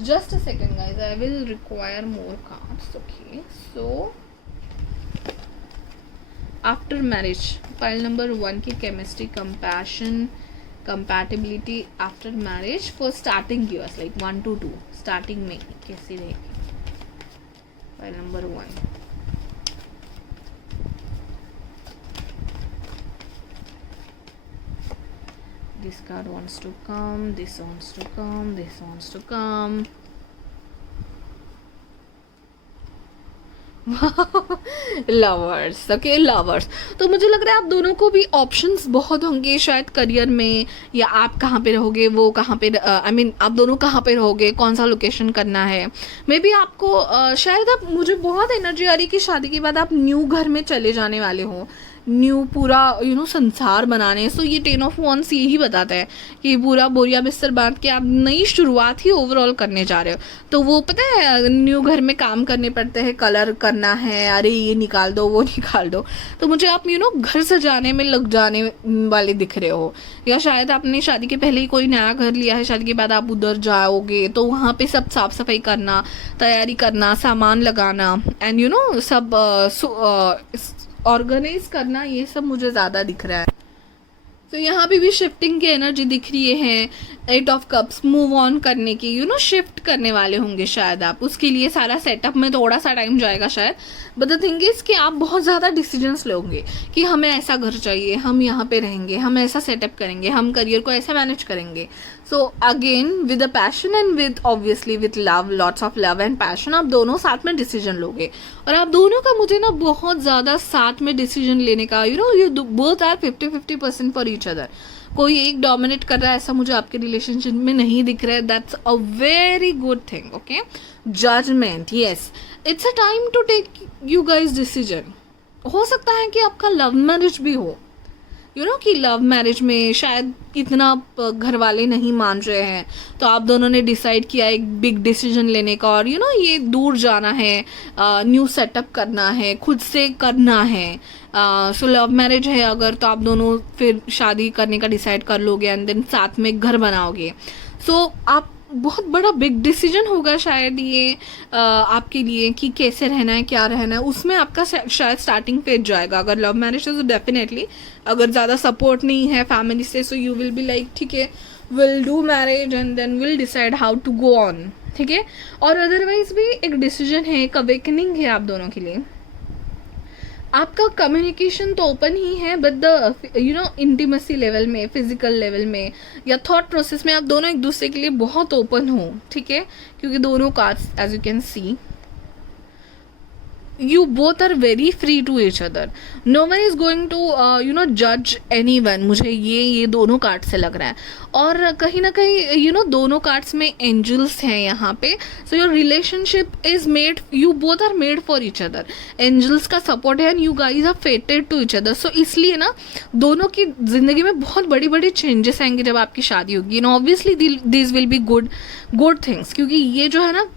Just a second guys, I will require more cards. Okay, so after marriage file number 1 की chemistry, compassion, compatibility after marriage for starting years like 1 to 2. Starting में कैसी रहेगी file number 1. This card wants to come, this wants to come, this wants to come. Lovers, okay lovers. तो मुझे लग रहा है आप दोनों को भी ऑप्शंस बहुत होंगे शायद करियर में, या आप कहाँ पे रहोगे, वो कहाँ पे, आई मीन आप दोनों कहाँ पे रहोगे, कौन सा लोकेशन करना है। मे बी आपको शायद आप, मुझे बहुत एनर्जी आ रही है कि शादी के बाद आप न्यू घर में चले जाने वाले हो, न्यू पूरा संसार बनाने। सो ये 10 ऑफ वॉन्ड्स यही बताता है कि पूरा बोरिया बिस्तर बांध के आप नई शुरुआत ही ओवरऑल करने जा रहे हो। तो वो पता है न्यू घर में काम करने पड़ते हैं, कलर करना है, अरे ये निकाल दो वो निकाल दो। तो मुझे आप घर सजाने में लग जाने वाले दिख रहे हो, या शायद आपने शादी के पहले ही कोई नया घर लिया है, शादी के बाद आप उधर जाओगे तो वहाँ पे सब साफ सफाई करना, तैयारी करना, सामान लगाना, एंड सब ऑर्गेनाइज करना, ये सब मुझे ज़्यादा दिख रहा है। तो यहाँ पे भी शिफ्टिंग की एनर्जी दिख रही है। 8 ऑफ कप्स, मूव ऑन करने की, शिफ्ट करने वाले होंगे शायद आप, उसके लिए सारा सेटअप में थोड़ा सा टाइम जाएगा शायद। बट द थिंग इज कि आप बहुत ज़्यादा डिसीजंस लोगे कि हमें ऐसा घर चाहिए, हम यहाँ पे रहेंगे, हम ऐसा सेटअप करेंगे, हम करियर को ऐसा मैनेज करेंगे। So again with a passion and with obviously with love, lots of love and passion, आप दोनों साथ में डिसीजन लोगे। और आप दोनों का मुझे ना बहुत ज़्यादा साथ में डिसीजन लेने का, you both are 50-50% for each other. कोई एक डोमिनेट कर रहा है ऐसा मुझे आपके रिलेशनशिप में नहीं दिख रहा है। That's a very good thing. Okay, judgement, yes, it's a time to take you guys decision. हो सकता है कि आपका लव मैरिज भी हो, कि लव मैरिज में शायद इतना घर वाले नहीं मान रहे हैं, तो आप दोनों ने डिसाइड किया एक बिग डिसीजन लेने का, और ये दूर जाना है, न्यू सेटअप करना है, खुद से करना है। सो लव मैरिज है अगर, तो आप दोनों फिर शादी करने का डिसाइड कर लोगे एंड देन साथ में घर बनाओगे। सो आप बहुत बड़ा बिग डिसीजन होगा शायद ये आपके लिए कि कैसे रहना है, क्या रहना है। उसमें आपका शायद स्टार्टिंग फेज जाएगा। अगर लव मैरिज है तो डेफिनेटली, अगर ज़्यादा सपोर्ट नहीं है फैमिली से, so you will be like ठीक है, will do marriage and then will decide how to go on, ठीक है। और अदरवाइज भी एक डिसीजन है, एक अवेकनिंग है आप दोनों के लिए। आपका कम्युनिकेशन तो ओपन ही है, बट द इंटीमेसी लेवल में, फिजिकल लेवल में या थॉट प्रोसेस में आप दोनों एक दूसरे के लिए बहुत ओपन हो, ठीक है। क्योंकि दोनों cards as you can see, you both are very free to each other. No one is going to judge anyone. मुझे ये दोनों कार्ड से लग रहा है। और कहीं ना कहीं दोनों कार्ड्स में एंजल्स हैं यहाँ पे। So your relationship is made, you both are made for each other. Angels का सपोर्ट है and you guys are fated to each other. So इसलिए ना दोनों की जिंदगी में बहुत बड़ी बड़ी चेंजेस आएंगे जब आपकी शादी होगी। Obviously this will be good things, क्योंकि ये जो है ना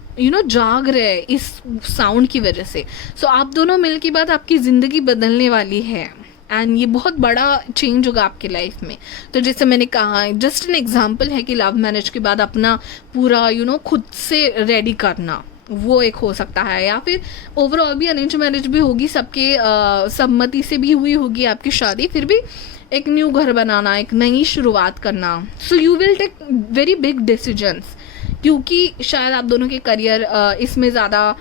जाग रहे हैं इस साउंड की वजह से। सो आप दोनों मिल के बाद आपकी ज़िंदगी बदलने वाली है एंड ये बहुत बड़ा चेंज होगा आपके लाइफ में। तो जैसे मैंने कहा, जस्ट एन एग्जांपल है कि लव मैरिज के बाद अपना पूरा खुद से रेडी करना, वो एक हो सकता है। या फिर ओवरऑल भी अरेंज मैरिज भी होगी, सबके सम्मति से भी हुई होगी आपकी शादी, फिर भी एक न्यू घर बनाना, एक नई शुरुआत करना। So you will take very big decisions, क्योंकि शायद आप दोनों के करियर इसमें ज़्यादा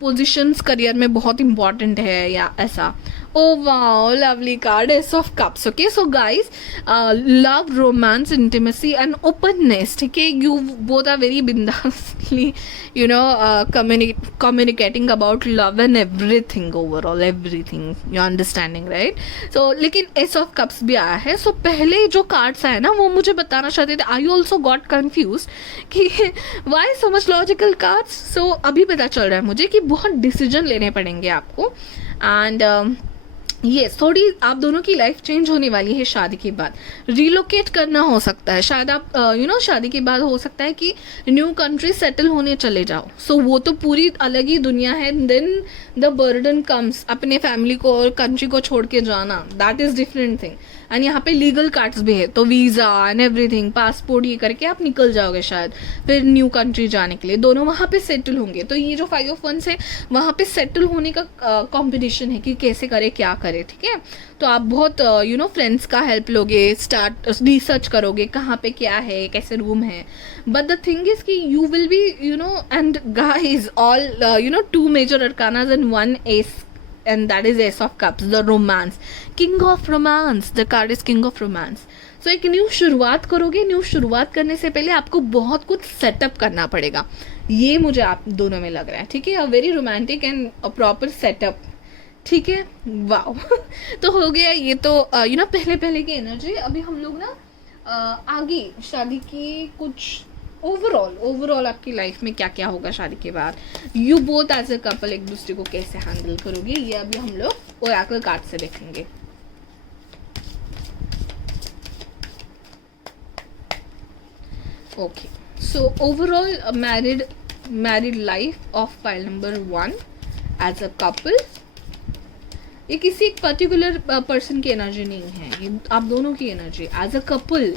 पोजीशंस करियर में बहुत इंपॉर्टेंट है या ऐसा। Oh wow, lovely card, ace of cups. Okay, so guys, love, romance, intimacy and openness, ठीक है। यू बोथ आर वेरी बिंदासली communicating about love and everything, overall everything, you understanding, right? So लेकिन S of cups भी आया है। सो पहले जो cards आए ना वो मुझे बताना चाहते थे, आई ऑल्सो गॉट कन्फ्यूज कि why so much logical cards. So अभी पता चल रहा है मुझे कि बहुत डिसीजन लेने पड़ेंगे आपको एंड ये थोड़ी आप दोनों की लाइफ चेंज होने वाली है शादी के बाद। रिलोकेट करना हो सकता है शायद आप शादी के बाद, हो सकता है कि न्यू कंट्री सेटल होने चले जाओ। सो वो तो पूरी अलग ही दुनिया है। देन द बर्डन कम्स, अपने फैमिली को और कंट्री को छोड़ के जाना, that is different thing. And यहाँ पे लीगल कार्ड्स भी है, तो वीज़ा एंड एवरीथिंग, पासपोर्ट ये करके आप निकल जाओगे शायद फिर न्यू कंट्री जाने के लिए। दोनों वहाँ पे सेटल होंगे। तो ये जो 5 ऑफ वंस है, वहाँ पे सेटल होने का कंपटीशन है कि कैसे करे, क्या करे, ठीक है। तो आप बहुत फ्रेंड्स का हेल्प लोगे, स्टार्ट रिसर्च करोगे कहाँ पे क्या है, कैसे रूम है। बट द थिंग इज कि you will be and guys all 2 major arcanas and 1 ace, and that is Ace of Cups, the romance, King of Romance. The card is King of Romance. सो एक new शुरुआत करोगे, new शुरुआत करने से पहले आपको बहुत कुछ सेटअप करना पड़ेगा, ये मुझे आप दोनों में लग रहा है, ठीक है। A very romantic and a proper setup, ठीक है, वाओ। तो हो गया ये तो यू नो पहले पहले की एनर्जी। अभी हम लोग ना आगे शादी की कुछ ओवरऑल आपकी लाइफ में क्या क्या होगा शादी के बाद, you both as a couple एक दूसरे को कैसे हैंडल करोगे, ये अभी हम लोग ओरेकल कार्ड से देखेंगे। Okay, so overall married life of pile number 1 as a couple, ये किसी एक पर्टिकुलर पर्सन की एनर्जी नहीं है, ये आप दोनों की एनर्जी। एज अ कपल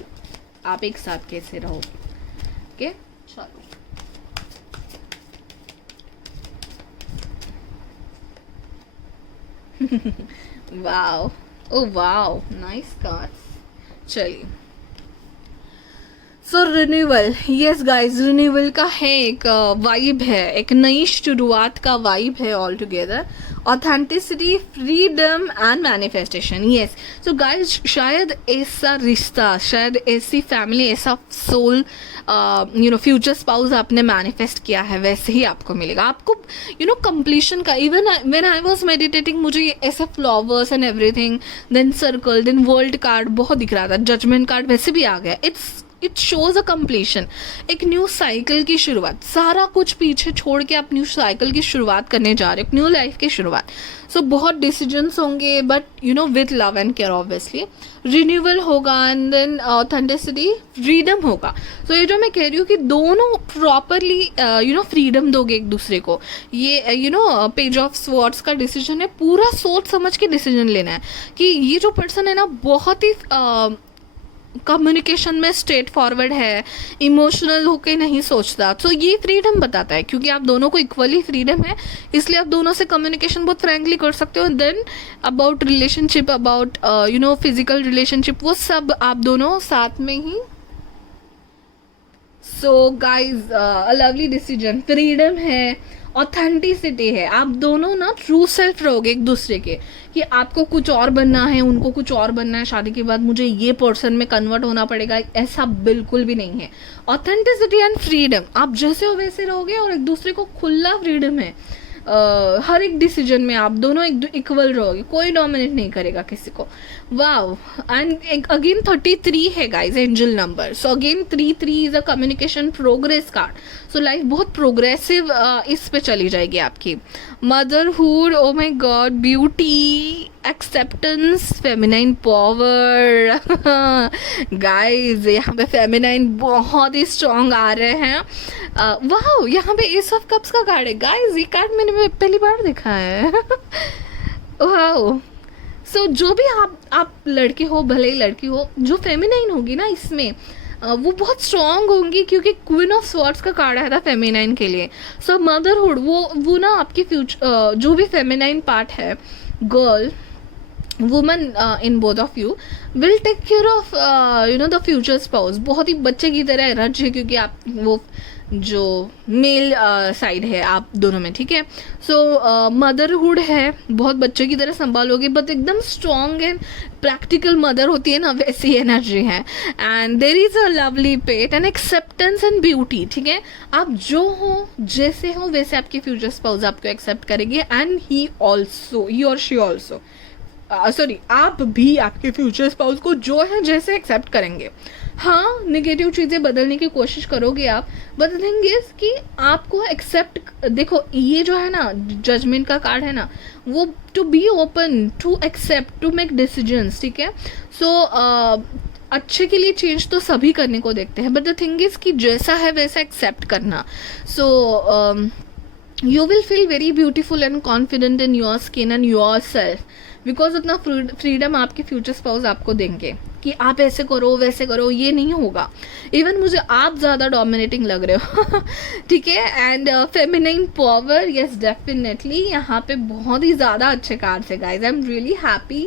आप एक साथ कैसे रहोगे, ओके चलो। वाओ, ओ वाओ, नाइस कार्ड्स। चलिए, सो रिन्यूअल, यस गाइज, रिन्यूअल का है एक वाइब है, एक नई शुरुआत का वाइब है all together. Authenticity, freedom and manifestation, yes. So guys शायद ऐसा रिश्ता, शायद ऐसी फैमिली, ऐसा soul you know future spouse आपने मैनिफेस्ट किया है, वैसे ही आपको मिलेगा। आपको यू नो कंप्लीशन का, even when I was meditating मुझे ये ऐसे flowers and everything, then circle, then world card बहुत दिख रहा था, जजमेंट कार्ड वैसे भी आ गया। इट शोज अ कंप्लीशन, एक न्यू साइकिल की शुरुआत, सारा कुछ पीछे छोड़ के आप न्यू साइकिल की शुरुआत करने जा रहे हो, न्यू लाइफ की शुरुआत। सो बहुत डिसीजंस होंगे but you know with love and care obviously. Renewal होगा एंड देन ऑथेंटिसिटी, फ्रीडम होगा। सो ये जो मैं कह रही हूँ कि दोनों प्रॉपरली यू नो फ्रीडम दोगे एक दूसरे को। ये you know page of swords का डिसीजन है, पूरा सोच समझ के डिसीजन लेना है कि ये जो पर्सन है ना बहुत ही कम्युनिकेशन में स्ट्रेट फॉरवर्ड है, इमोशनल होके नहीं सोचता। तो ये फ्रीडम बताता है, क्योंकि आप दोनों को इक्वली फ्रीडम है, इसलिए आप दोनों से कम्युनिकेशन बहुत फ्रैंकली कर सकते हो। Then about relationship, about you know physical relationship, वो सब आप दोनों साथ में ही। So guys a lovely decision, freedom है, ऑथेंटिसिटी है, आप दोनों ना ट्रू सेल्फ रहोगे एक दूसरे के, कि आपको कुछ और बनना है, उनको कुछ और बनना है, शादी के बाद मुझे ये पर्सन में कन्वर्ट होना पड़ेगा, ऐसा बिल्कुल भी नहीं है। ऑथेंटिसिटी एंड फ्रीडम, आप जैसे हो वैसे रहोगे और एक दूसरे को खुला फ्रीडम है। हर एक डिसीजन में आप दोनों इक्वल रहोगे, कोई डोमिनेट नहीं करेगा किसी को। वाओ, एंड अगेन 33 है guys angel number. So again 33 is a communication progress card. So life बहुत प्रोग्रेसिव इस पे चली जाएगी आपकी। Motherhood, O my God, beauty, acceptance, feminine power. Guys यहाँ पे फेमिनाइन बहुत ही स्ट्रॉन्ग आ रहे हैं। वाह, यहाँ पे एस ऑफ कप्स का कार्ड है गाइज, ये कार्ड मैंने पहली बार देखा है। वाह, सो जो भी आप लड़के हो, भले ही लड़की हो, जो फेमिनाइन होगी ना इसमें वो बहुत स्ट्रॉन्ग होंगी, क्योंकि क्वीन ऑफ स्वॉर्ड्स का कार्ड आया था फेमिनाइन के लिए। सो मदरहुड, वो ना आपकी फ्यूचर जो भी फेमिनाइन पार्ट है, girl, woman in both of you will take care of you know the future spouse. बहुत ही बच्चे की तरह रज है, क्योंकि आप वो जो मेल साइड है आप दोनों में, ठीक है। सो मदरहुड है, बहुत बच्चे की तरह संभालोगे, बट एकदम स्ट्रॉन्ग एंड प्रैक्टिकल मदर होती है ना, वैसी एनर्जी है। And there is a lovely pet and acceptance and beauty, ठीक है। आप जो हो, जैसे हो, वैसे आपके फ्यूचर स्पाउस आपको एक्सेप्ट करेंगे, एंड ही ऑल्सो, ही और शी ऑल्सो, सॉरी आप भी आपके फ्यूचर स्पाउस को जो है जैसे एक्सेप्ट करेंगे। हाँ, नेगेटिव चीज़ें बदलने की कोशिश करोगे आप, बट द थिंग इज कि आपको एक्सेप्ट, देखो ये जो है ना जजमेंट का कार्ड है ना, वो to be open to accept, to make decisions, ठीक है। सो अच्छे के लिए चेंज तो सभी करने को देखते हैं, बट द थिंग इज कि जैसा है वैसा एक्सेप्ट करना। सो you will feel very beautiful and confident in your skin and yourself, because उतना फ्रीडम आपके फ्यूचर स्पाउस आपको देंगे कि आप ऐसे करो वैसे करो, ये नहीं होगा। इवन मुझे आप ज़्यादा डोमिनेटिंग लग रहे हो। ठीक है। And feminine power, yes definitely यहाँ पे बहुत ही ज़्यादा अच्छे कार्ड्स है guys. I am really happy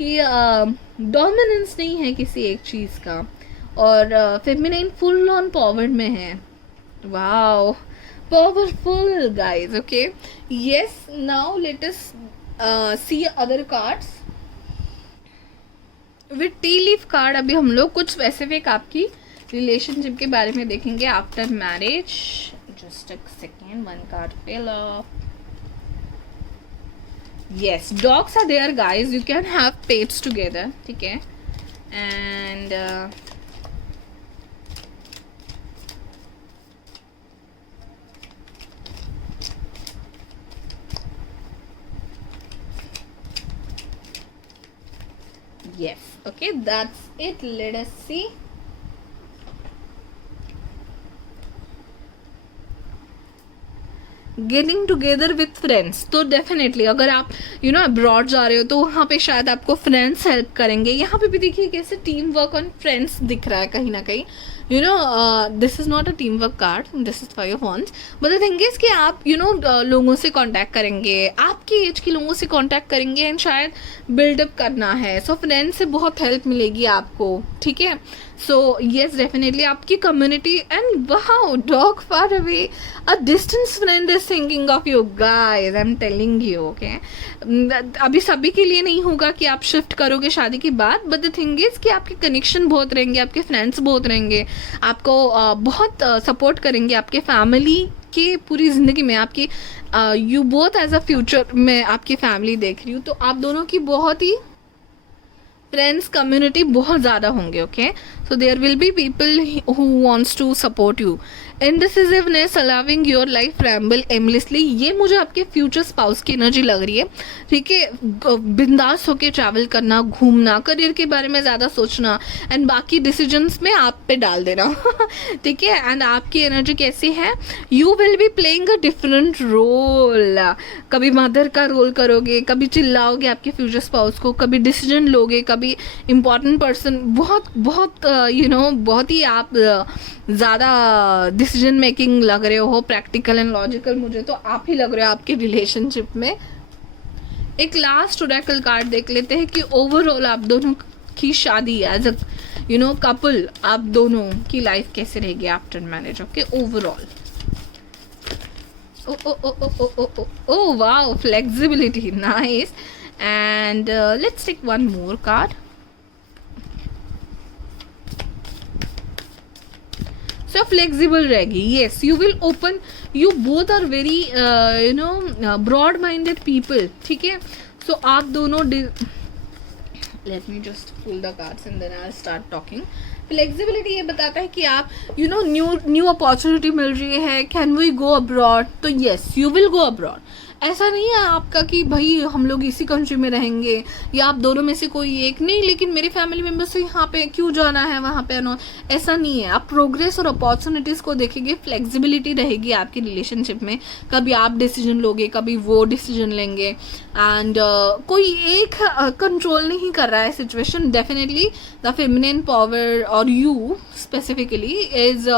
कि डोमिनेंस नहीं है किसी एक चीज़ का, और फेमिनाइन फुल ऑन पावर में है। Wow, powerful guys. Okay, yes, now let us see other cards. With T leaf card अभी हम लोग कुछ स्पेसिफिक आपकी रिलेशनशिप के बारे में देखेंगे after marriage. Just a second, one card fell off. Yes, dogs are there guys, you can have pets together, ठीक है. And yes, okay, that's it. Let us see. Getting together with friends, तो definitely अगर आप abroad जा रहे हो तो वहाँ पे शायद आपको फ्रेंड्स हेल्प करेंगे. यहाँ पे भी देखिए कैसे टीम वर्क ऑन फ्रेंड्स दिख रहा है कहीं ना कहीं. This is not a team work card, this is 5 of wands. But the thing is कि आप लोगों से कांटेक्ट करेंगे, आपकी एज के लोगों से कांटेक्ट करेंगे एंड शायद बिल्डअप करना है. सो फ्रेंड्स से बहुत हेल्प मिलेगी आपको, ठीक है. सो येस, डेफिनेटली आपकी community. And wow, dog far away, a distance friend is thinking of you guys, I am telling you. Okay, अभी सभी के लिए नहीं होगा कि आप शिफ्ट करोगे शादी के बाद, बट द थिंग इज कि आपके कनेक्शन बहुत रहेंगे, आपके फ्रेंड्स बहुत रहेंगे, आपको बहुत सपोर्ट करेंगे, आपके फैमिली के पूरी ज़िंदगी में आपकी you both as a future में आपकी फैमिली देख रही हूँ. तो आप दोनों की बहुत ही फ्रेंड्स कम्युनिटी बहुत ज़्यादा होंगे. Okay, so there will be people who wants to support you. Indecisiveness allowing your life ramble aimlessly, ये मुझे आपके फ्यूचर स्पाउस की एनर्जी लग रही है, ठीक है. बिंदास होके ट्रैवल करना, घूमना, करियर के बारे में ज़्यादा सोचना एंड बाकी डिसीजंस में आप पे डाल देना. ठीक है. एंड आपकी एनर्जी कैसी है? You will be playing a different role. कभी मदर का रोल करोगे, कभी चिल्लाओगे आपके फ्यूचर स्पाउस को, कभी डिसीजन लोगे, कभी इंपॉर्टेंट पर्सन, बहुत बहुत बहुत ही आप ज़्यादा डिसीजन मेकिंग लग रहे हो, प्रैक्टिकल एंड लॉजिकल. मुझे तो आप ही लग रहे हो आपके रिलेशनशिप में. एक लास्ट ओरेकल कार्ड देख लेते हैं कि ओवरऑल आप दोनों की शादी एज अ कपल, आप दोनों की लाइफ कैसे रहेगी after marriage. Okay, overall. Oh wow, flexibility, nice. And let's take one more card. So flexible रहेगी. Yes, you will open, you both are very broad minded people, ठीक है. So आप दोनों, let me just pull the cards and then I will start talking. Flexibility ये बताता है कि आप न्यू अपॉर्चुनिटी मिल रही है, कैन वी गो अब्रॉड, तो yes you will go abroad. ऐसा नहीं है आपका कि भाई हम लोग इसी कंट्री में रहेंगे या आप दोनों में से कोई एक नहीं, लेकिन मेरी फैमिली मेम्बर से यहाँ पे क्यों जाना है वहाँ पे, नो, ऐसा नहीं है. आप प्रोग्रेस और अपॉर्चुनिटीज़ को देखेंगे. फ्लेक्सिबिलिटी रहेगी आपकी रिलेशनशिप में. कभी आप डिसीजन लोगे, कभी वो डिसीजन लेंगे एंड कोई एक कंट्रोल नहीं कर रहा है situation. Definitely the feminine power और you specifically is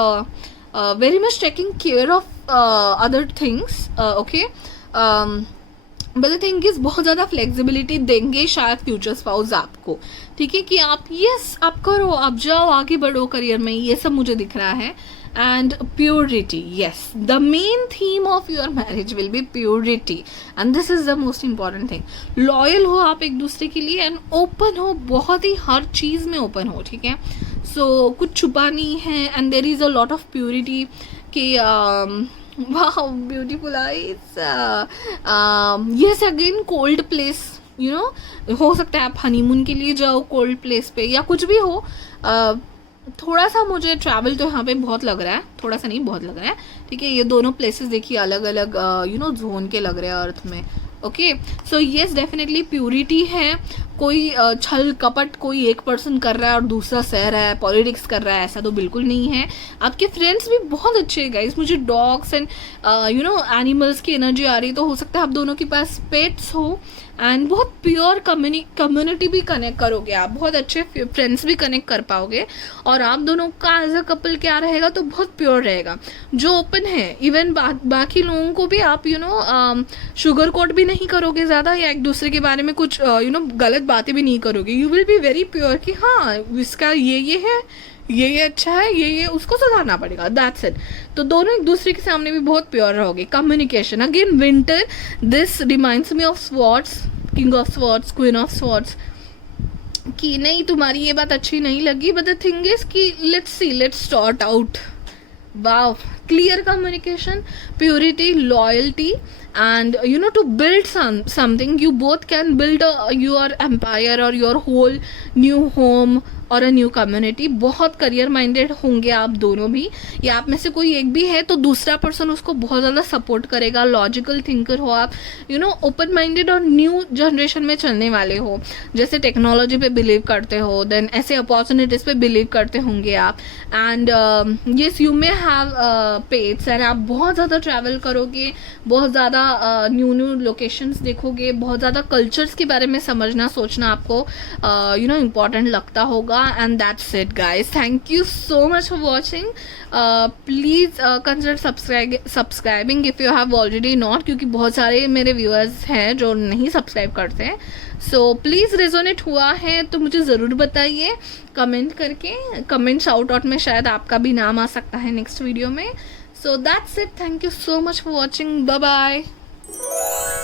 very much taking care of other things. Okay, but the thing is बहुत ज़्यादा फ्लेक्सिबिलिटी देंगे शायद फ्यूचर स्पाउस आपको, ठीक है. कि आप यस आप करो, आप जाओ, आगे बढ़ो करियर में, ये सब मुझे दिख रहा है. And purity, yes, the main theme of your marriage will be purity and this is the most important thing. Loyal हो आप एक दूसरे के लिए एंड ओपन हो, बहुत ही हर चीज़ में ओपन हो, ठीक है. सो कुछ छुपा नहीं है and there is a lot of purity कि wow, beautiful eyes. Yes, again cold place, हो सकता है आप हनीमून के लिए जाओ कोल्ड प्लेस पे या कुछ भी हो. थोड़ा सा मुझे ट्रैवल तो यहाँ पे बहुत लग रहा है, थोड़ा सा नहीं बहुत लग रहा है, ठीक है. ये दोनों प्लेसेस देखिए अलग अलग जोन के लग रहे हैं अर्थ में. Okay, so yes, definitely purity है. कोई छल कपट कोई एक पर्सन कर रहा है और दूसरा सह रहा है, पॉलिटिक्स कर रहा है, ऐसा तो बिल्कुल नहीं है. आपके फ्रेंड्स भी बहुत अच्छे हैं गाइस. मुझे डॉग्स एंड एनिमल्स की एनर्जी आ रही, तो हो सकता है आप दोनों के पास पेट्स हो एंड बहुत प्योर कम्युनिटी भी कनेक्ट करोगे आप, बहुत अच्छे फ्रेंड्स भी कनेक्ट कर पाओगे. और आप दोनों का एज अ कपल क्या रहेगा, तो बहुत प्योर रहेगा, जो ओपन है. इवन बाकी लोगों को भी आप शुगर कोट भी नहीं करोगे ज़्यादा, या एक दूसरे के बारे में कुछ गलत बातें भी नहीं करोगे. You will be very pure कि हाँ इसका ये है, ये अच्छा है, ये उसको सुधारना पड़ेगा, दैट्स इट. तो दोनों एक दूसरे के सामने भी बहुत प्योर रहोगे. Communication, again winter, this reminds me of swords, king of swords, queen of swords. कि नहीं तुम्हारी ये बात अच्छी नहीं लगी, बट द थिंग इज कि let's sort out. Wow, clear communication, purity, loyalty, and to build something. You both can build your empire or your whole new home और अ न्यू कम्युनिटी. बहुत करियर माइंडेड होंगे आप दोनों भी, या आप में से कोई एक भी है तो दूसरा पर्सन उसको बहुत ज़्यादा सपोर्ट करेगा. लॉजिकल थिंकर हो आप, ओपन माइंडेड और न्यू जनरेशन में चलने वाले हो. जैसे टेक्नोलॉजी पे बिलीव करते हो, देन ऐसे अपॉर्चुनिटीज़ पे बिलीव करते होंगे आप. And yes, you may have pets, and आप बहुत ज़्यादा ट्रैवल करोगे, बहुत ज़्यादा न्यू लोकेशंस देखोगे, बहुत ज़्यादा कल्चर्स के बारे में समझना सोचना आपको इम्पॉर्टेंट लगता होगा. And that's it, guys. Thank you so much for watching. Please consider subscribing if you have already not, क्योंकि बहुत सारे मेरे viewers हैं जो नहीं सब्सक्राइब करते हैं. So please resonate हुआ है तो मुझे ज़रूर बताइए कमेंट करके. कमेंट शाउट आउट में शायद आपका भी नाम आ सकता है नेक्स्ट वीडियो में. So that's it. Thank you so much for watching. Bye bye.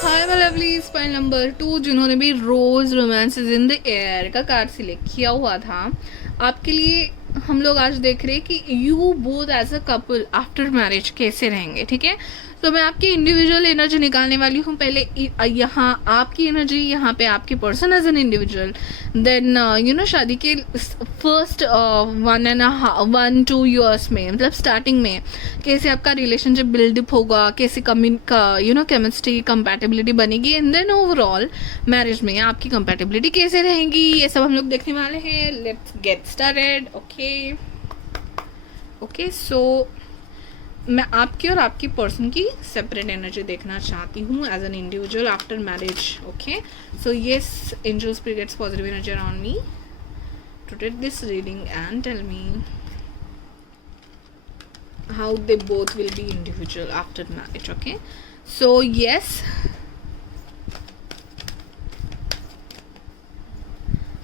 Hi my lovely. Pile number 2 जिन्होंने भी rose romance is in the air का कार्ड सिलेक्ट किया हुआ था, आपके लिए हम लोग आज देख रहे हैं कि you both as a couple after marriage कैसे रहेंगे. ठीक है, तो मैं आपकी इंडिविजुअल एनर्जी निकालने वाली हूँ. पहले यहाँ आपकी एनर्जी, यहाँ पे आपकी person as an individual, then शादी के फर्स्ट 1.5-2 years में, मतलब स्टार्टिंग में कैसे आपका रिलेशनशिप बिल्डअप होगा, कैसे केमिस्ट्री कंपैटिबिलिटी बनेगी, एंड देन ओवरऑल मैरिज में आपकी कंपैटिबिलिटी कैसे रहेगी, ये सब हम लोग देखने वाले हैं. Let's get started. ओके, सो मैं आपकी और आपकी पर्सन की सेपरेट एनर्जी देखना चाहती हूँ as an individual after marriage. Okay, so yes, angel spirits positive energy around me to take this reading and tell me how they both will be individual after marriage. Okay, so yes,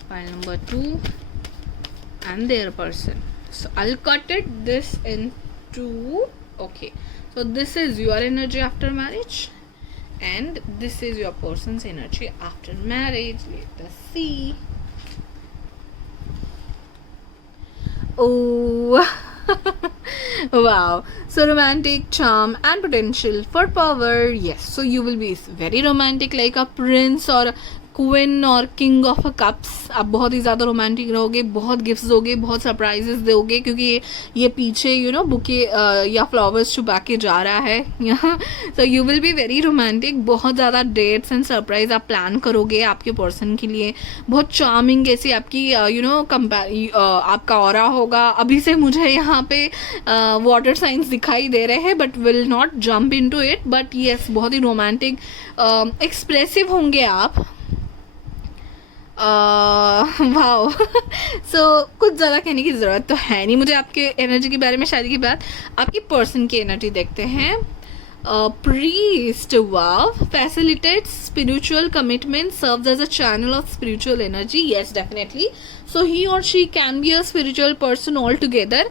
file number 2 and their person. So I'll cut this into, okay, so this is your energy after marriage and this is your person's energy after marriage. Let us see. Oh wow, so romantic, charm and potential for power. Yes, so you will be very romantic like a prince or queen और king of cups. आप बहुत ही ज़्यादा romantic रहोगे, बहुत gifts दोगे, बहुत surprises दोगे, क्योंकि ये पीछे बुके या फ्लावर्स छुपा के जा रहा है यहाँ. सो you will be very romantic. बहुत ज़्यादा डेट्स एंड सरप्राइज आप प्लान करोगे आपके पर्सन के लिए. बहुत चार्मिंग ऐसी आपकी आपका ऑरा होगा. अभी से मुझे यहाँ पे वाटर साइंस दिखाई दे रहे हैं, but will not jump into it. But yes, बहुत ही रोमांटिक, एक्सप्रेसिव होंगे आप. वाओ. सो कुछ ज़्यादा कहने की ज़रूरत तो है नहीं मुझे आपके एनर्जी के बारे में. शादी के बाद आपकी पर्सन की एनर्जी देखते हैं. priest, wow, facilitates spiritual commitment, serves as a channel of spiritual energy. Yes, definitely. So he or she can be a spiritual person altogether.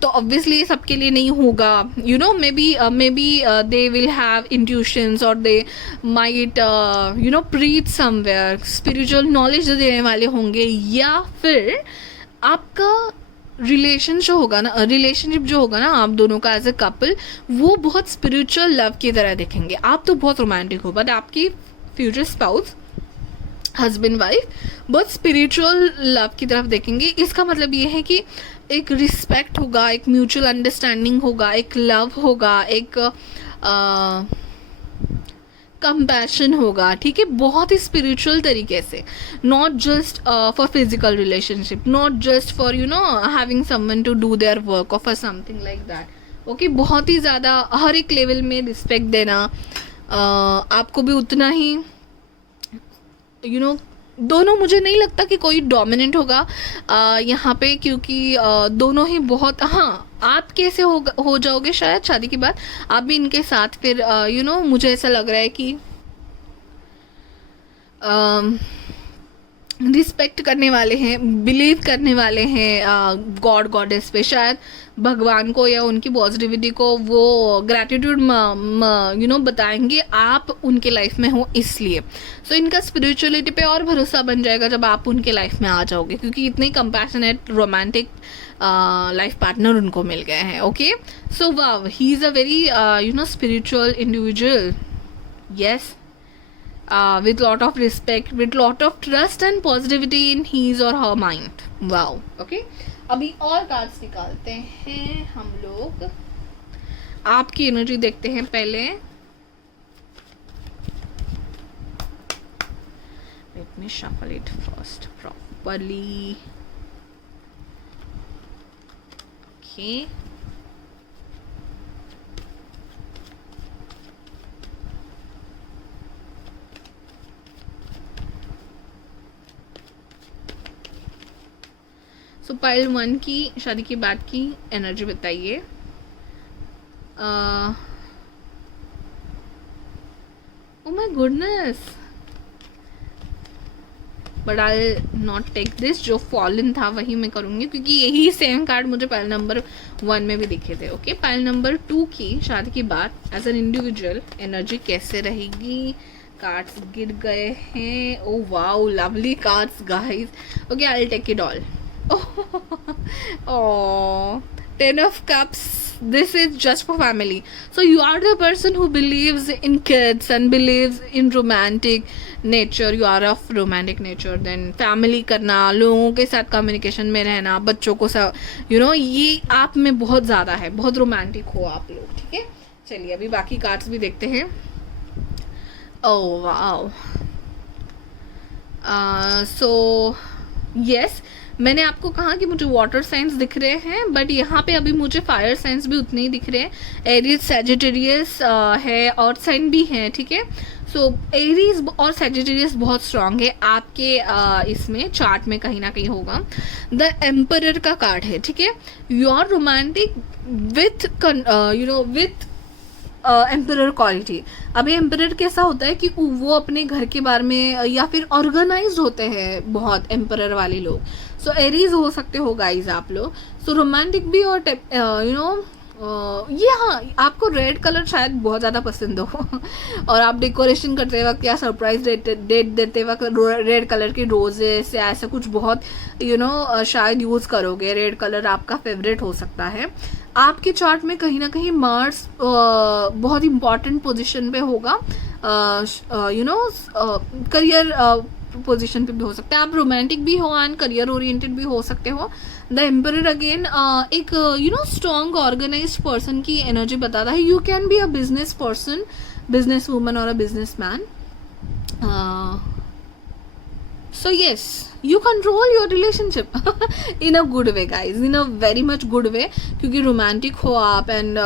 तो ऑब्वियसली सबके लिए नहीं होगा. May be they will have intuitions और they might preach somewhere. Spiritual knowledge देने वाले होंगे, या फिर आपका रिलेशनशिप जो होगा ना आप दोनों का एज ए कपल, वो बहुत स्पिरिचुअल लव की तरह दिखेंगे. आप तो बहुत रोमांटिक हो, बट आपकी फ्यूचर स्पाउस, हस्बैंड वाइफ, बहुत स्पिरिचुअल लव की तरफ देखेंगे. इसका मतलब ये है कि एक रिस्पेक्ट होगा, एक म्यूचुअल अंडरस्टैंडिंग होगा, एक लव होगा, एक कंपैशन होगा. ठीक है, बहुत ही स्पिरिचुअल तरीके से. Not just for physical relationship, not just for having someone to do their work और for something like that. Okay, बहुत ही ज़्यादा हर एक लेवल में रिस्पेक्ट देना. आपको भी उतना ही दोनों, मुझे नहीं लगता कि कोई डोमिनेंट होगा यहाँ पे, क्योंकि दोनों ही बहुत, हाँ, आप कैसे हो जाओगे शायद शादी के बाद आप भी इनके साथ. फिर मुझे ऐसा लग रहा है कि रिस्पेक्ट करने वाले हैं, बिलीव करने वाले हैं गॉड गॉडेस पे, शायद भगवान को या उनकी पॉजिटिविटी को वो ग्रैटिट्यूड बताएंगे आप उनके लाइफ में हो इसलिए। सो इनका स्पिरिचुअलिटी पे और भरोसा बन जाएगा जब आप उनके लाइफ में आ जाओगे, क्योंकि इतने कंपैशनेट रोमांटिक लाइफ पार्टनर उनको मिल गए हैं। Okay, so wow, he is a very spiritual individual, yes, with lot of respect, with lot of trust and positivity in his or her mind. Wow. Okay. अभी और cards निकालते हैं हम लोग, आपकी एनर्जी देखते हैं पहले। Let me shuffle it first properly. Okay. So pile 1 की शादी के बाद की एनर्जी बताइए। Oh my goodness, but I not take this. जो फॉलन था वही मैं करूँगी, क्योंकि यही सेम कार्ड मुझे पाइल नंबर 1 में भी दिखे थे। ओके, पाइल नंबर 2 की शादी के बाद एज एन इंडिविजुअल एनर्जी कैसे रहेगी। कार्ड्स गिर गए हैं। Oh wow, lovely cards guys. Okay, I will take it all. Oh, 10 of Cups. This is just for family. So you are the person who believes in kids and believes in romantic nature. You are of romantic nature. Then family करना, लोगों के साथ communication में रहना, बच्चों को ये आप में बहुत ज़्यादा है, बहुत रोमांटिक हो आप लोग। ठीक है, चलिए अभी बाकी कार्ड्स भी देखते हैं। ओह वाओ, सो यस, मैंने आपको कहा कि मुझे वाटर साइंस दिख रहे हैं, बट यहाँ पे अभी मुझे फायर साइंस भी उतने ही दिख रहे हैं। एरीज, सैजिटेरियस है, और साइन भी है। ठीक है, सो एरीज और सैजिटेरियस बहुत स्ट्रांग है आपके इसमें चार्ट में, कहीं ना कहीं होगा। द एम्परर का कार्ड है। ठीक है, you are romantic with with emperor quality. अभी एम्परर कैसा होता है कि वो अपने घर के बारे में या फिर ऑर्गेनाइज्ड होते हैं बहुत, एम्परर वाले लोग। सो एरीज हो सकते हो गाइज आप लोग। सो रोमांटिक भी, और ये हाँ, आपको रेड कलर शायद बहुत ज़्यादा पसंद हो और आप डेकोरेशन करते वक्त या सरप्राइज डेट देते वक्त रेड कलर के रोजेस या ऐसा कुछ बहुत शायद यूज़ करोगे। रेड कलर आपका फेवरेट हो सकता है। आपके चार्ट में कहीं ना कहीं मार्स बहुत इंपॉर्टेंट पोजीशन पे होगा, करियर पोजीशन पे भी हो सकता है। आप रोमांटिक भी हो एंड करियर ओरिएंटेड भी हो सकते हो। द एम्परर अगेन एक स्ट्रॉन्ग ऑर्गेनाइज्ड पर्सन की एनर्जी बताता है। You can be a business person, business woman और a business man. So yes, you control your relationship in a good way guys, in a very much good way, क्योंकि romantic हो आप and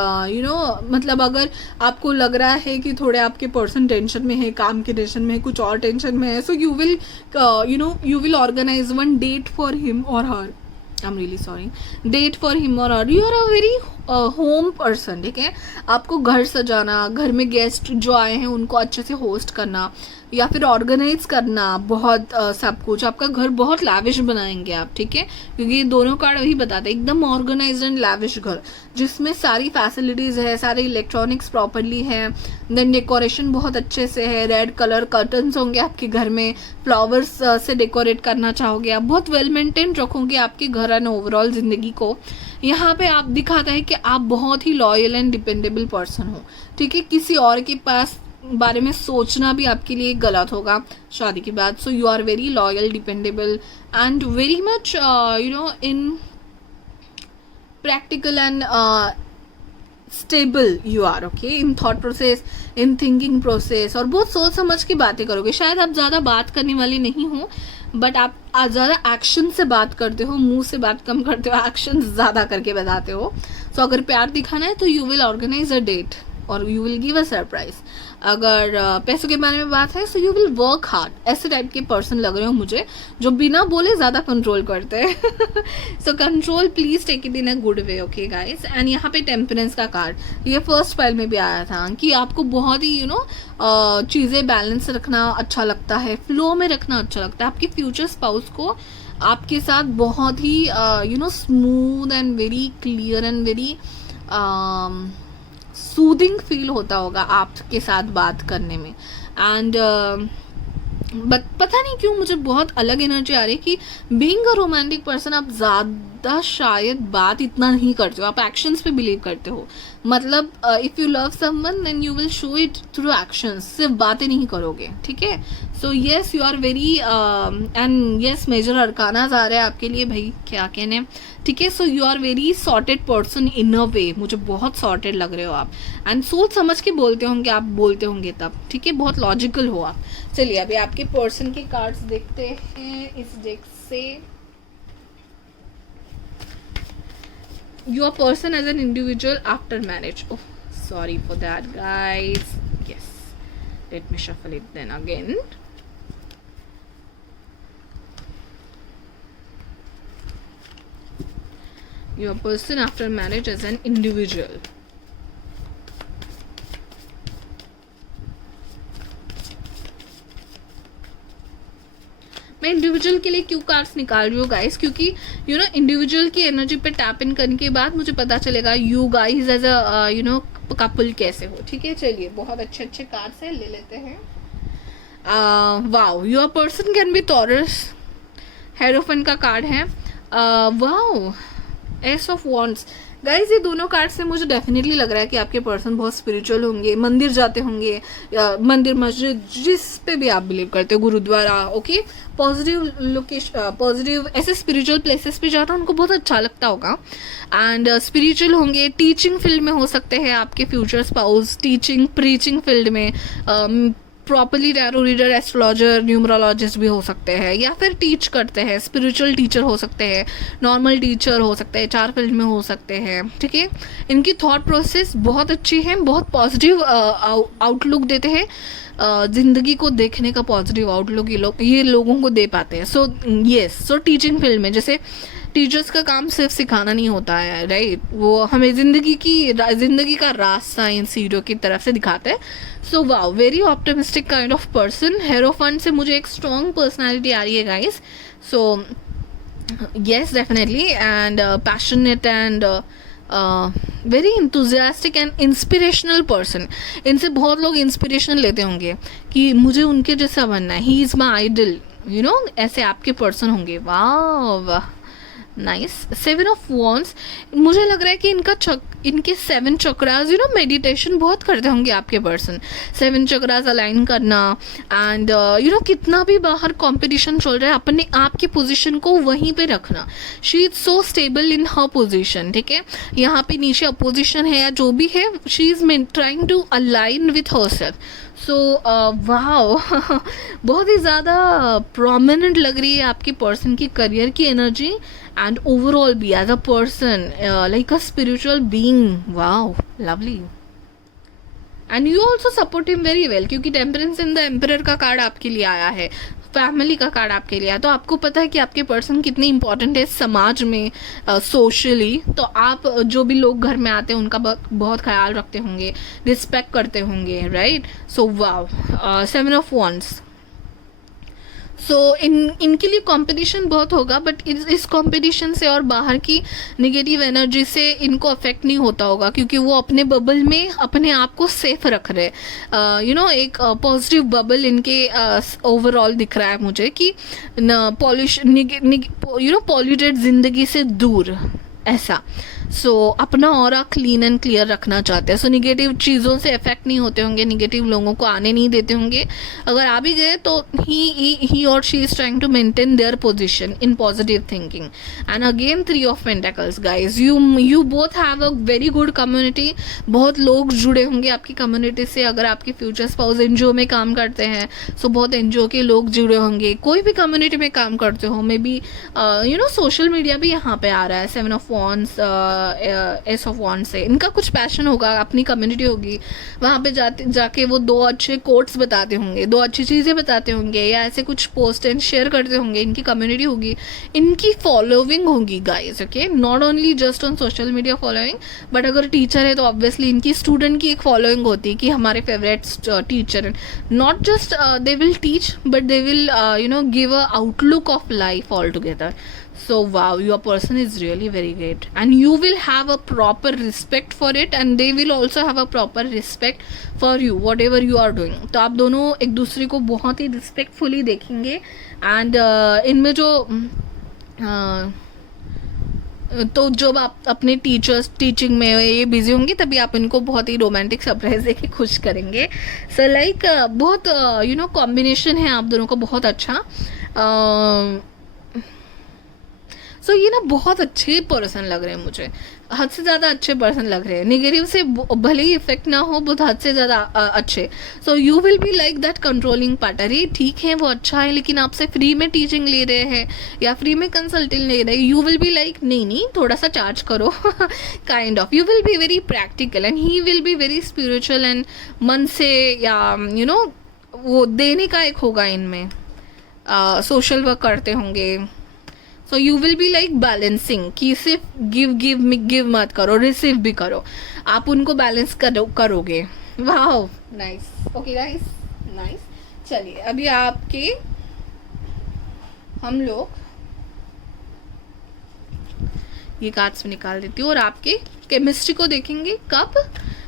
मतलब अगर आपको लग रहा है कि थोड़े आपके पर्सन टेंशन में है, काम के टेंशन में है, कुछ और टेंशन में है, सो you will organize one date for him or her. I'm really sorry. Date for him or her. You are a very home person. ठीक है, आपको घर सजाना, घर में गेस्ट जो आए हैं उनको अच्छे से होस्ट करना या फिर ऑर्गेनाइज करना, बहुत सब कुछ आपका घर बहुत लैविश बनाएंगे आप। ठीक है, क्योंकि ये दोनों कार्ड वही बताते हैं, एकदम ऑर्गेनाइज्ड एंड लैविश घर जिसमें सारी फैसिलिटीज़ है, सारे इलेक्ट्रॉनिक्स प्रॉपरली है, देन डेकोरेशन बहुत अच्छे से है। रेड कलर कर्टन्स होंगे आपके घर में, फ्लावर्स से डेकोरेट करना चाहोगे आप, बहुत वेल मेंटेन रखोगे आपके घर एंड ओवरऑल ज़िंदगी को। यहाँ पे आप दिखाता है कि आप बहुत ही लॉयल एंड डिपेंडेबल पर्सन हो। ठीक है, किसी और के पास बारे में सोचना भी आपके लिए गलत होगा शादी के बाद। So you are very loyal, dependable and very much in practical and stable you are. Okay, in thought process, in thinking process, और बहुत सोच समझ के बातें करोगे। शायद आप ज़्यादा बात करने वाले नहीं हो, बट आप आज ज़्यादा एक्शन से बात करते हो, मुंह से बात कम करते हो, एक्शन ज़्यादा करके बताते हो। सो अगर प्यार दिखाना है तो you will organise a date और you will give a surprise. अगर पैसों के बारे में बात है, so you will work hard. ऐसे टाइप के पर्सन लग रहे हो मुझे, जो बिना बोले ज़्यादा कंट्रोल करते हैं। So control please take it in a good way, okay guys. And यहाँ पे टेम्परेंस का कार्ड, ये फर्स्ट फाइल में भी आया था कि आपको बहुत ही चीज़ें बैलेंस रखना अच्छा लगता है, फ्लो में रखना अच्छा लगता है। आपके फ्यूचर स्पाउस को आपके साथ बहुत ही smooth and very clear and very soothing feel होता होगा आपके साथ बात करने में। एंड पता नहीं क्यों मुझे बहुत अलग एनर्जी आ रही है कि बीइंग अ रोमांटिक पर्सन आप ज़्यादा शायद बात इतना नहीं करते हो, आप एक्शंस पे बिलीव करते हो। मतलब if you love someone then you will show it through actions, सिर्फ बातें नहीं करोगे, ठीक है। So yes you are very and yes major arcanas आ रहे हैं आपके लिए, भाई क्या कहने, ठीक है। So you are very sorted person in a way, मुझे बहुत सॉर्टेड लग रहे हो आप। एंड सोच समझ के बोलते होंगे आप, बोलते होंगे तब, ठीक है, बहुत लॉजिकल हो आप। चलिए अभी आपके पर्सन के कार्ड्स देखते हैं इस डेक से। Your person as an individual after marriage. Oh, sorry for that, guys. Yes, let me shuffle it then again. Your person after marriage as an individual. मैं इंडिविजुअल के लिए क्यों कार्ड्स निकाल रही हूँ गाइस, क्योंकि इंडिविजुअल की एनर्जी पे टैप इन करने के बाद मुझे पता चलेगा you guys as a couple कैसे हो, ठीक है। चलिए बहुत अच्छे अच्छे कार्ड्स हैं, ले लेते हैं। Wow, your person can be Taurus, hierophant का कार्ड है। Wow, ace of wands. Guys ये दोनों कार्ड से मुझे डेफिनेटली लग रहा है कि आपके पर्सन बहुत स्पिरिचुअल होंगे, मंदिर जाते होंगे, मंदिर मस्जिद जिस पे भी आप बिलीव करते हो, gurdwara, okay, positive location, positive ऐसे स्पिरिचुअल प्लेसेस पे जाना उनको बहुत अच्छा लगता होगा। एंड स्पिरिचुअल होंगे, टीचिंग फील्ड में हो सकते हैं आपके future spouse, teaching preaching field में, properly tarot reader, astrologer, numerologist भी हो सकते हैं, या फिर टीच करते हैं, स्पिरिचुअल टीचर हो सकते हैं, नॉर्मल टीचर हो सकते हैं, चार फील्ड में हो सकते हैं, ठीक है। इनकी थॉट प्रोसेस बहुत अच्छी है, बहुत पॉजिटिव आउटलुक देते हैं, ज़िंदगी को देखने का पॉजिटिव आउटलुक ये लोगों को दे पाते हैं। So yes, so teaching field में, जैसे टीचर्स का काम सिर्फ सिखाना नहीं होता है, राइट, वो हमें ज़िंदगी का रास्ता इन सीढ़ियों की तरफ से दिखाते हैं। So wow, very optimistic kind of person. Hierophant से मुझे एक स्ट्रॉन्ग पर्सनैलिटी आ रही है guys. So yes definitely, and passionate and very enthusiastic and inspirational person. इनसे बहुत लोग इंस्पिरेशन लेते होंगे कि मुझे उनके जैसा बनना है, ही इज़ माई आइडल, ऐसे आपके पर्सन होंगे। वाह नाइस। 7 ऑफ वॉन्ड्स, मुझे लग रहा है कि इनके 7 चक्रास, मेडिटेशन बहुत करते होंगे आपके पर्सन। 7 चक्रास अलाइन करना, एंड कितना भी बाहर कंपटीशन चल रहा है, अपने आप की पोजीशन को वहीं पे रखना। She is so stable in her position, ठीक है। यहाँ पे नीचे अपोजिशन है या जो भी है, she is trying to align with herself. So wow, बहुत ही ज़्यादा प्रोमिनेंट लग रही है आपकी पर्सन की करियर की एनर्जी, एंड ओवरऑल भी as a person, like a spiritual being. Wow, lovely. And you also support him very well, क्योंकि टेम्परेंस इन द एम्परर का कार्ड आपके लिए आया है, फैमिली का कार्ड आपके लिए आया, तो आपको पता है कि आपके पर्सन कितने इंपॉर्टेंट है समाज में, सोशली। तो आप जो भी लोग घर में आते हैं उनका बहुत ख्याल रखते होंगे, रिस्पेक्ट करते होंगे, right. So wow, 7 of wands. So इनके लिए कंपटीशन बहुत होगा, बट इस कंपटीशन से और बाहर की नेगेटिव एनर्जी से इनको अफेक्ट नहीं होता होगा, क्योंकि वो अपने बबल में अपने आप को सेफ रख रहे हैं। एक पॉजिटिव बबल इनके ओवरऑल दिख रहा है मुझे, कि पॉल्यूटेड जिंदगी से दूर, ऐसा। सो अपना ऑरा क्लीन एंड क्लियर रखना चाहते हैं। सो निगेटिव चीज़ों से इफेक्ट नहीं होते होंगे, निगेटिव लोगों को आने नहीं देते होंगे। अगर आ भी गए तो ही और she is trying to maintain their position in positive thinking. And again 3 of pentacles guys, you both have a very good community. बहुत लोग जुड़े होंगे आपकी कम्युनिटी से। अगर आपके फ्यूचर स्पाउस एनजीओ में काम करते हैं, सो बहुत एनजीओ के लोग जुड़े होंगे। कोई भी कम्युनिटी में काम करते हो, मे बी सोशल मीडिया भी यहाँ पे आ रहा है। 7 ऑफ वॉन्ड्स, एस ऑफ वॉन्ड से इनका कुछ पैशन होगा, अपनी कम्युनिटी होगी, वहाँ पे जाके वो 2 अच्छे कोट्स बताते होंगे, 2 अच्छी चीज़ें बताते होंगे, या ऐसे कुछ पोस्ट एंड शेयर करते होंगे, इनकी कम्युनिटी होगी, इनकी फॉलोइंग होगी guys, okay, not only just on social media following, but अगर टीचर है तो ऑब्वियसली इनकी स्टूडेंट की एक फॉलोइंग होती है कि हमारे favourite teacher, not just they will teach but they will give a outlook of life altogether. So wow, your person is really very great, and you will have a proper respect for it, and they will also have a proper respect for you whatever you are doing. तो आप दोनों एक दूसरे को बहुत ही respectfully देखेंगे, and इनमें जो तो जब आप अपने टीचिंग में ये बिजी होंगे तभी आप इनको बहुत ही रोमांटिक सरप्राइज देके खुश करेंगे. सो लाइक बहुत कॉम्बिनेशन है आप दोनों का बहुत अच्छा. सो ये ना बहुत अच्छे पर्सन लग रहे हैं मुझे, हद से ज़्यादा अच्छे पर्सन लग रहे हैं. नेगेटिव से भले ही इफेक्ट ना हो, बहुत हद से ज़्यादा अच्छे. सो you will be like that controlling part. अरे ठीक है वो अच्छा है, लेकिन आपसे फ्री में टीचिंग ले रहे हैं या फ्री में कंसल्टिंग ले रहे हैं, यू विल बी लाइक नहीं थोड़ा सा चार्ज करो kind of. You will be very practical and he will be very spiritual, and मन से या वो देने का एक होगा इनमें, सोशल वर्क करते होंगे. सो you will be like balancing कि सिर्फ गिव मत करो, रिसीव भी करो, आप उनको बैलेंस करोगे. Wow nice. Okay guys, nice. चलिए अभी आपके हम लोग ये कार्ड्स में निकाल देती हूँ और आपके केमिस्ट्री को देखेंगे कब,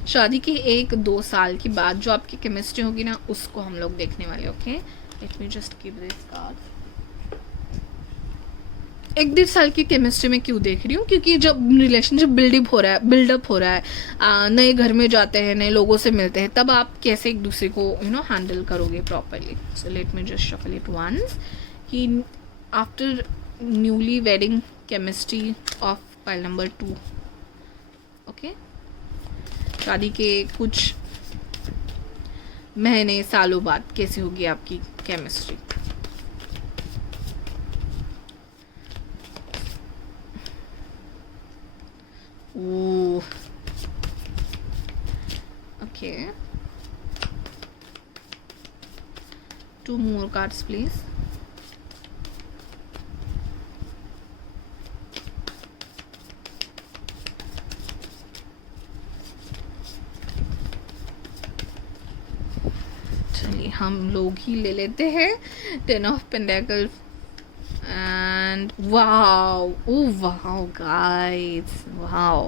शादी के 1-2 साल के बाद जो आपकी केमिस्ट्री होगी ना, उसको हम लोग देखने वाले. Okay, let me just give this card. 1-1.5 साल की केमिस्ट्री में क्यों देख रही हूँ, क्योंकि जब रिलेशनशिप बिल्डअप हो रहा है, नए घर में जाते हैं, नए लोगों से मिलते हैं, तब आप कैसे एक दूसरे को हैंडल करोगे properly. So let me just shuffle it once कि after newly wedding chemistry of pile number 2. Okay, शादी के कुछ महीने सालों बाद कैसे होगी आपकी chemistry. Ooh. Okay. 2 more cards, please. चलिए हम लोग ही ले लेते हैं 10 of Pentacles. And wow, oh wow guys, wow.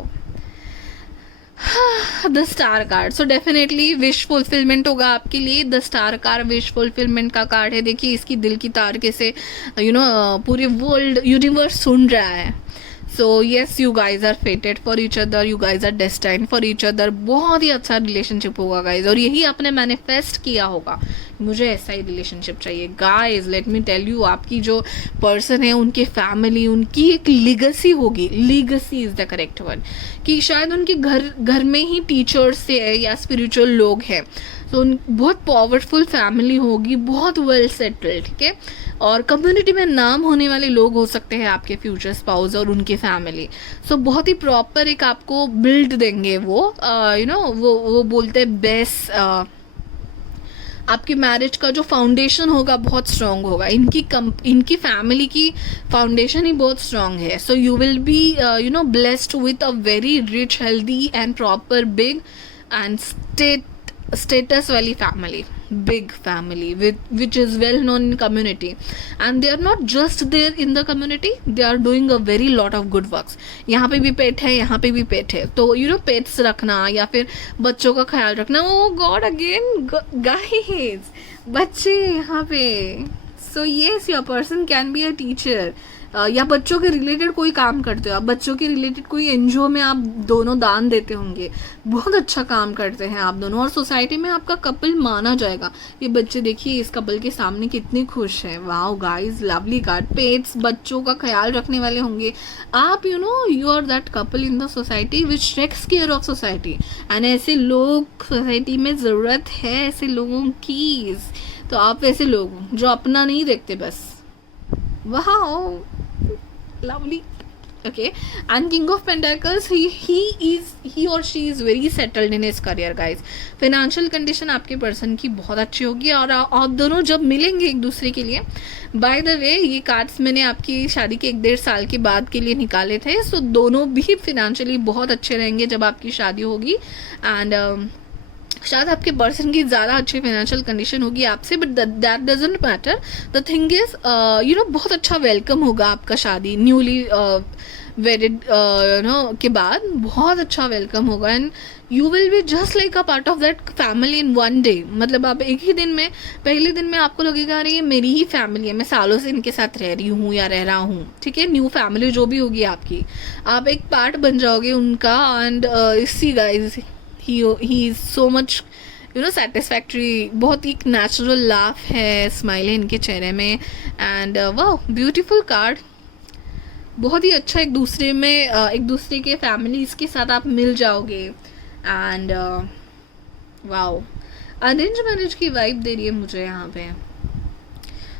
The star card. So definitely wish fulfilment होगा आपके लिए. The star card wish fulfilment का कार्ड है. देखिए इसकी दिल की तार कैसे पूरे वर्ल्ड यूनिवर्स सुन रहा है. So yes, you guys are fated for each other, you guys are destined for each other. बहुत ही अच्छा रिलेशनशिप होगा गाइज, और यही आपने मैनिफेस्ट किया होगा, मुझे ऐसा ही रिलेशनशिप चाहिए. Guys let me tell you, आपकी जो पर्सन है उनकी फैमिली, उनकी एक लीगेसी होगी. Legacy is the correct word, कि शायद उनके घर में ही टीचर्स से है या स्पिरिचुअल लोग हैं. तो बहुत पावरफुल फैमिली होगी, बहुत वेल सेटल्ड. ठीक है, और कम्युनिटी में नाम होने वाले लोग हो सकते हैं आपके फ्यूचर स्पाउस और उनके फैमिली. सो बहुत ही प्रॉपर एक आपको बिल्ड देंगे वो. वो बोलते हैं बेस्ट. आपकी मैरिज का जो फाउंडेशन होगा बहुत स्ट्रांग होगा. इनकी फैमिली की फाउंडेशन ही बहुत स्ट्रांग है. So you will be blessed with a very rich, healthy and proper big and status वाली family, big family which is well known in community, and they are not just there in the community, they are doing a very lot of good works. यहाँ पे भी पेट है, यहाँ पे भी पेट है, तो पेट्स रखना या फिर बच्चों का ख्याल रखना. ओ गॉड अगेन गाइस, बच्चे यहाँ पे. So yes, your person can be a teacher, या बच्चों के रिलेटेड कोई काम करते हो आप, बच्चों के रिलेटेड कोई एनजीओ में आप दोनों दान देते होंगे. बहुत अच्छा काम करते हैं आप दोनों, और सोसाइटी में आपका कपल माना जाएगा. ये बच्चे देखिए इस कपल के सामने कितने खुश हैं. Wow guys, lovely card. Pets, बच्चों का ख्याल रखने वाले होंगे आप. You are that couple in the society which takes care of society, and ऐसे लोग सोसाइटी में ज़रूरत है, ऐसे लोगों की. तो आप ऐसे लोग जो अपना नहीं देखते बस. Wow lovely. Okay and king of pentacles ही और she is very settled in his career guys. Financial condition आपके पर्सन की बहुत अच्छी होगी और आप दोनों जब मिलेंगे एक दूसरे के लिए. बाय द वे ये कार्ड्स मैंने आपकी शादी के 1-1.5 साल के बाद के लिए निकाले थे. सो दोनों भी फिनेंशियली बहुत अच्छे रहेंगे जब आपकी शादी होगी. एंड शायद आपके पर्सन की ज़्यादा अच्छी फाइनेंशियल कंडीशन होगी आपसे, but that doesn't matter. The thing is बहुत अच्छा वेलकम होगा आपका शादी न्यूली वेडिड के बाद. बहुत अच्छा वेलकम होगा and you will be just like a part of that family in one day. मतलब आप एक ही दिन में, पहले दिन में आपको लगेगा अरे ये मेरी ही फैमिली है, मैं सालों से इनके साथ रह रही हूँ या रह रहा हूँ. ठीक है, न्यू फैमिली जो भी होगी आपकी, आप एक पार्ट बन जाओगे उनका. And see guys, he is so much satisfactory. बहुत ही नेचुरल लाफ है, स्माइल है इनके चेहरे में. एंड वाह, ब्यूटीफुल कार्ड. बहुत ही अच्छा एक दूसरे में एक दूसरे के फैमिलीज के साथ आप मिल जाओगे. एंड वाओ, अरेंज मैरिज की वाइब दे रही है मुझे यहाँ पे.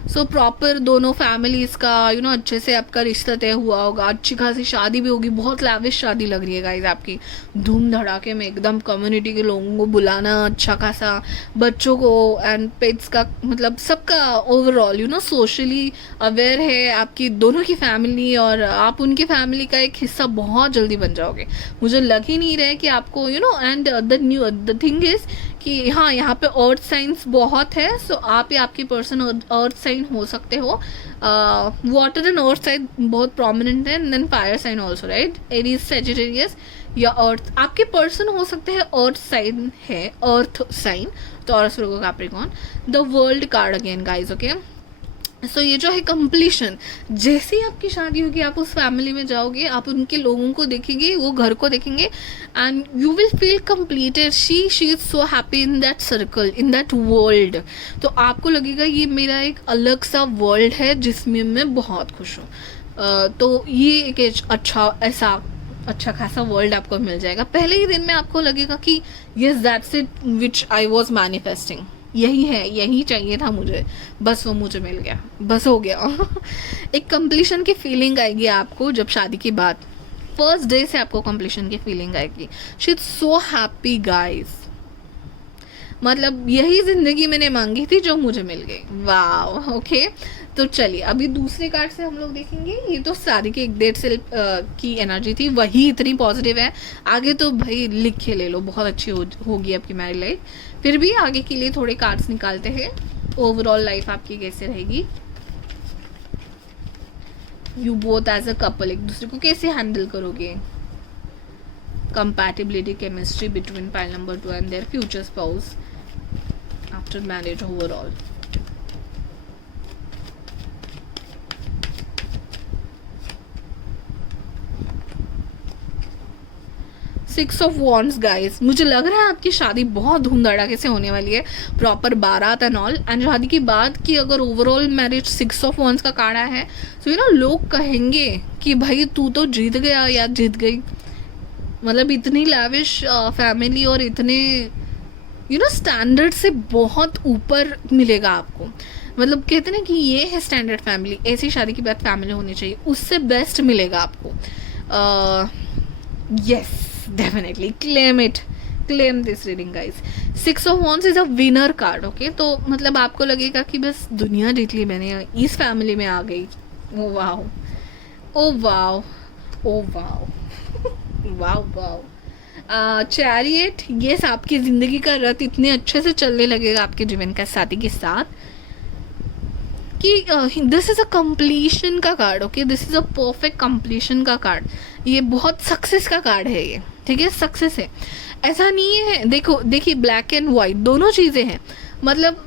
सो प्रॉपर दोनों फैमिलीज़ का अच्छे से आपका रिश्ता तय हुआ होगा. अच्छी खासी शादी भी होगी, बहुत लैविश शादी लग रही है गाइज आपकी. धूम धड़ाके में एकदम कम्युनिटी के लोगों को बुलाना, अच्छा खासा बच्चों को एंड पेट्स का, मतलब सबका ओवरऑल सोशली अवेयर है आपकी दोनों की फैमिली. और आप उनकी फैमिली का एक हिस्सा बहुत जल्दी बन जाओगे. मुझे लग ही नहीं रहा है कि आपको एंड द थिंग इज़ कि हाँ, यहाँ पे अर्थ साइंस बहुत है. सो आप या आपकी पर्सन अर्थ साइन हो सकते हो. वाटर एंड अर्थ साइन बहुत प्रोमिनेंट है. Then fire sign also, right. Aries, Sagittarius या अर्थ. आपके पर्सन हो सकते हैं अर्थ साइन है, earth sign, Taurus, Virgo, Capricorn. The world card again guys. Okay, so ये जो है कंप्लीशन. जैसे ही आपकी शादी होगी आप उस फैमिली में जाओगे, आप उनके लोगों को देखेंगे, वो घर को देखेंगे and you will feel completed. She is so happy in that circle, in that world. तो आपको लगेगा ये मेरा एक अलग सा वर्ल्ड है जिसमें मैं बहुत खुश हूँ. तो ये एक अच्छा खासा वर्ल्ड आपको मिल जाएगा. पहले ही दिन में आपको लगेगा कि yes, that's it which I was manifesting. यही है, यही चाहिए था मुझे, बस वो मुझे मिल गया, बस हो गया. एक कंप्लीशन की फीलिंग आएगी आपको जब शादी के बाद. फर्स्ट डे से आपको कंप्लीशन की फीलिंग आएगी. She is so happy guys. मतलब यही जिंदगी मैंने मांगी थी जो मुझे मिल गई. वाह. ओके, तो चलिए अभी दूसरे कार्ड से हम लोग देखेंगे. ये तो शादी के 1-1.5 साल की एनर्जी थी, वही इतनी पॉजिटिव है. आगे तो भाई लिख के ले लो, बहुत अच्छी होगी आपकी मैरिड लाइफ. फिर भी आगे के लिए थोड़े कार्ड्स निकालते हैं. ओवरऑल लाइफ आपकी कैसे रहेगी, you both as a couple एक दूसरे को कैसे हैंडल करोगे. Compatibility, chemistry between pile number 2 and their future spouse after marriage overall. Six of wands guys. मुझे लग रहा है आपकी शादी बहुत धूम धड़ाके से होने वाली है, प्रॉपर बारात एंड ऑल. एंड शादी की बात की अगर ओवरऑल मैरिज 6 ऑफ वॉन्ड्स का कार्ड है, तो लोग कहेंगे कि भाई तू तो जीत गया या जीत गई. मतलब इतनी लैविश फैमिली और इतने स्टैंडर्ड से बहुत ऊपर मिलेगा आपको. मतलब कहते ना कि ये है स्टैंडर्ड फैमिली, ऐसी शादी की बात फैमिली होनी चाहिए, उससे बेस्ट मिलेगा आपको. Yes, definitely claim this reading guys. 6 of Wands is a winner card. okay, तो मतलब आपको लगेगा कि बस दुनिया जीत ली मैंने, इस फैमिली में आ गई. Oh wow, oh wow, oh wow, wow wow. Chariot. Yes, आपकी ज़िंदगी का रथ इतने अच्छे से चलने लगेगा आपके जीवन का साथी के साथ कि दिस इज़ अ कंप्लीशन का card. Okay, this is a perfect completion का कार्ड. ये बहुत सक्सेस का कार्ड है ये. ठीक है, सक्सेस है, ऐसा नहीं है. देखिए ब्लैक एंड वाइट दोनों चीज़ें हैं. मतलब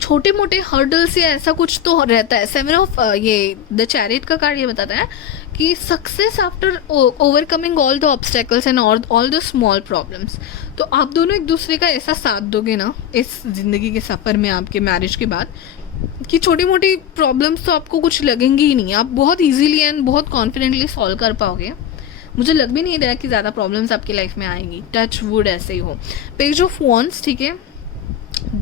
छोटे मोटे हर्डल्स या ऐसा कुछ तो रहता है. 7 ऑफ ये द चैरियट का कार्ड ये बताता है कि success after overcoming all the obstacles and all the small problems. तो आप दोनों एक दूसरे का ऐसा साथ दोगे ना इस ज़िंदगी के सफ़र में आपके मैरिज के बाद कि छोटी मोटी प्रॉब्लम्स तो आपको कुछ लगेंगी ही नहीं. आप बहुत इजीली एंड बहुत कॉन्फिडेंटली सॉल्व कर पाओगे. मुझे लग भी नहीं रहा कि ज़्यादा प्रॉब्लम्स आपकी लाइफ में आएंगी. टच वुड ऐसे ही हो. Page of wands. ठीक है,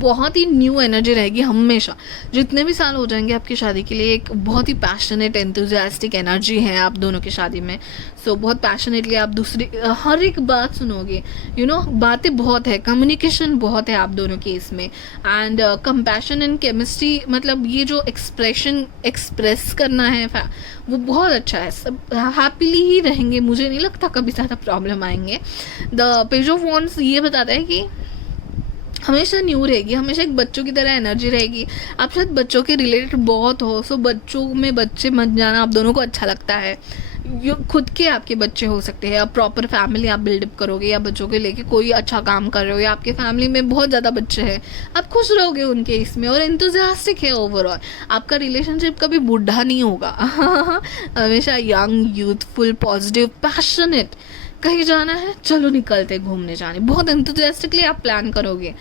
बहुत ही न्यू एनर्जी रहेगी हमेशा, जितने भी साल हो जाएंगे आपकी शादी के लिए। एक बहुत ही पैशनेट एंथुजियास्टिक एनर्जी है आप दोनों की शादी में। सो बहुत पैशनेटली आप दूसरी हर एक बात सुनोगे, बातें बहुत है, कम्युनिकेशन बहुत है आप दोनों के इसमें। एंड कंपैशन एंड केमिस्ट्री, मतलब ये जो एक्सप्रेस करना है वो बहुत अच्छा है। सब हैप्पीली ही रहेंगे, मुझे नहीं लगता कभी ज़्यादा प्रॉब्लम आएंगे। द पेज ऑफ वॉन्ड्स ये बताता है कि हमेशा न्यू रहेगी, हमेशा एक बच्चों की तरह एनर्जी रहेगी। आप शायद बच्चों के रिलेटेड बहुत हो, सो बच्चों में बच्चे मत जाना आप दोनों को अच्छा लगता है। खुद के आपके बच्चे हो सकते हैं, आप प्रॉपर फैमिली आप बिल्डअप करोगे, या बच्चों के लेके कोई अच्छा काम कर रहे हो, या आपके फैमिली में बहुत ज़्यादा बच्चे हैं, आप खुश रहोगे उनके इसमें और एंथुसियास्टिक है ओवरऑल। आपका रिलेशनशिप कभी बूढ़ा नहीं होगा हमेशा यंग, यूथफुल, पॉजिटिव, पैशनेट। कहीं जाना है, चलो निकलते घूमने जाने, बहुत एंथुसियास्टिकली आप प्लान करोगे,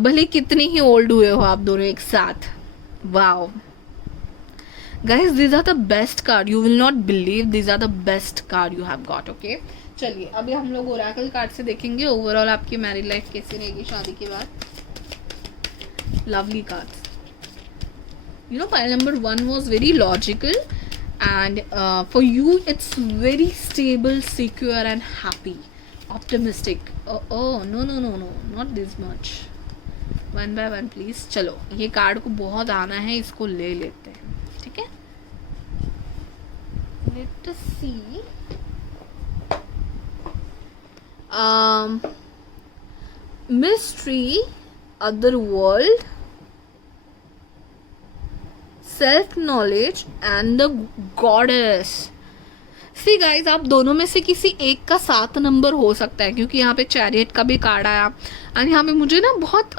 भले कितने ही ओल्ड हुए हो आप दोनों एक साथ। Wow guys, these are the best card, you will not believe, these are the best card you have got. okay, चलिए अभी हम लोग ओरेकल कार्ड से देखेंगे ओवरऑल आपकी मैरिड लाइफ कैसी रहेगी शादी के बाद। Lovely cards, pile number 1 was very logical and for you it's very stable, secure and happy, optimistic. oh no, not this much, 1 by 1 please। चलो ये कार्ड को बहुत आना है, इसको ले लेते हैं, ठीक है। Let us see। mystery, other world, self knowledge and the goddess। See guys, आप दोनों में से किसी एक का 7 नंबर हो सकता है, क्योंकि यहाँ पे चैरियट का भी कार्ड आया एंड यहाँ पे मुझे ना बहुत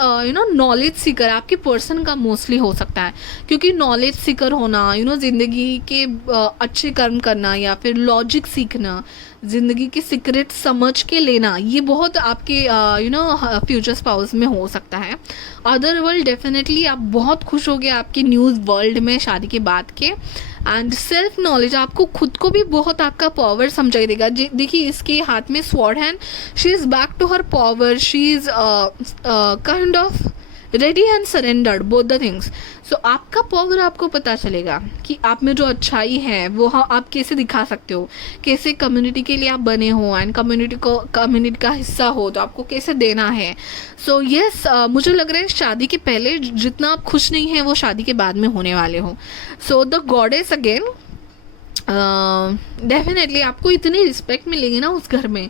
नॉलेज सीकर आपके पर्सन का मोस्टली हो सकता है, क्योंकि नॉलेज सीकर होना, ज़िंदगी के अच्छे कर्म करना या फिर लॉजिक सीखना, ज़िंदगी के सीक्रेट समझ के लेना, ये बहुत आपके फ्यूचर स्पाउस में हो सकता है। अदर वर्ल्ड, डेफिनेटली आप बहुत खुश होगे आपकी न्यूज़ वर्ल्ड में शादी के बाद के। एंड सेल्फ नॉलेज, आपको खुद को भी बहुत आपका पावर समझाई देगा। देखिए इसके हाथ में sword hand, she is back to her power, she is kind of ready and surrendered, both the things. So आपका पावर आपको पता चलेगा कि आप में जो अच्छाई है वो आप कैसे दिखा सकते हो, कैसे कम्युनिटी के लिए आप बने हो एंड कम्युनिटी का हिस्सा हो तो आपको कैसे देना है। सो यस, मुझे लग रहा है शादी के पहले जितना आप खुश नहीं हैं वो शादी के बाद में होने वाले हो। So the goddess again, definitely आपको इतनी रिस्पेक्ट मिलेगी ना उस घर में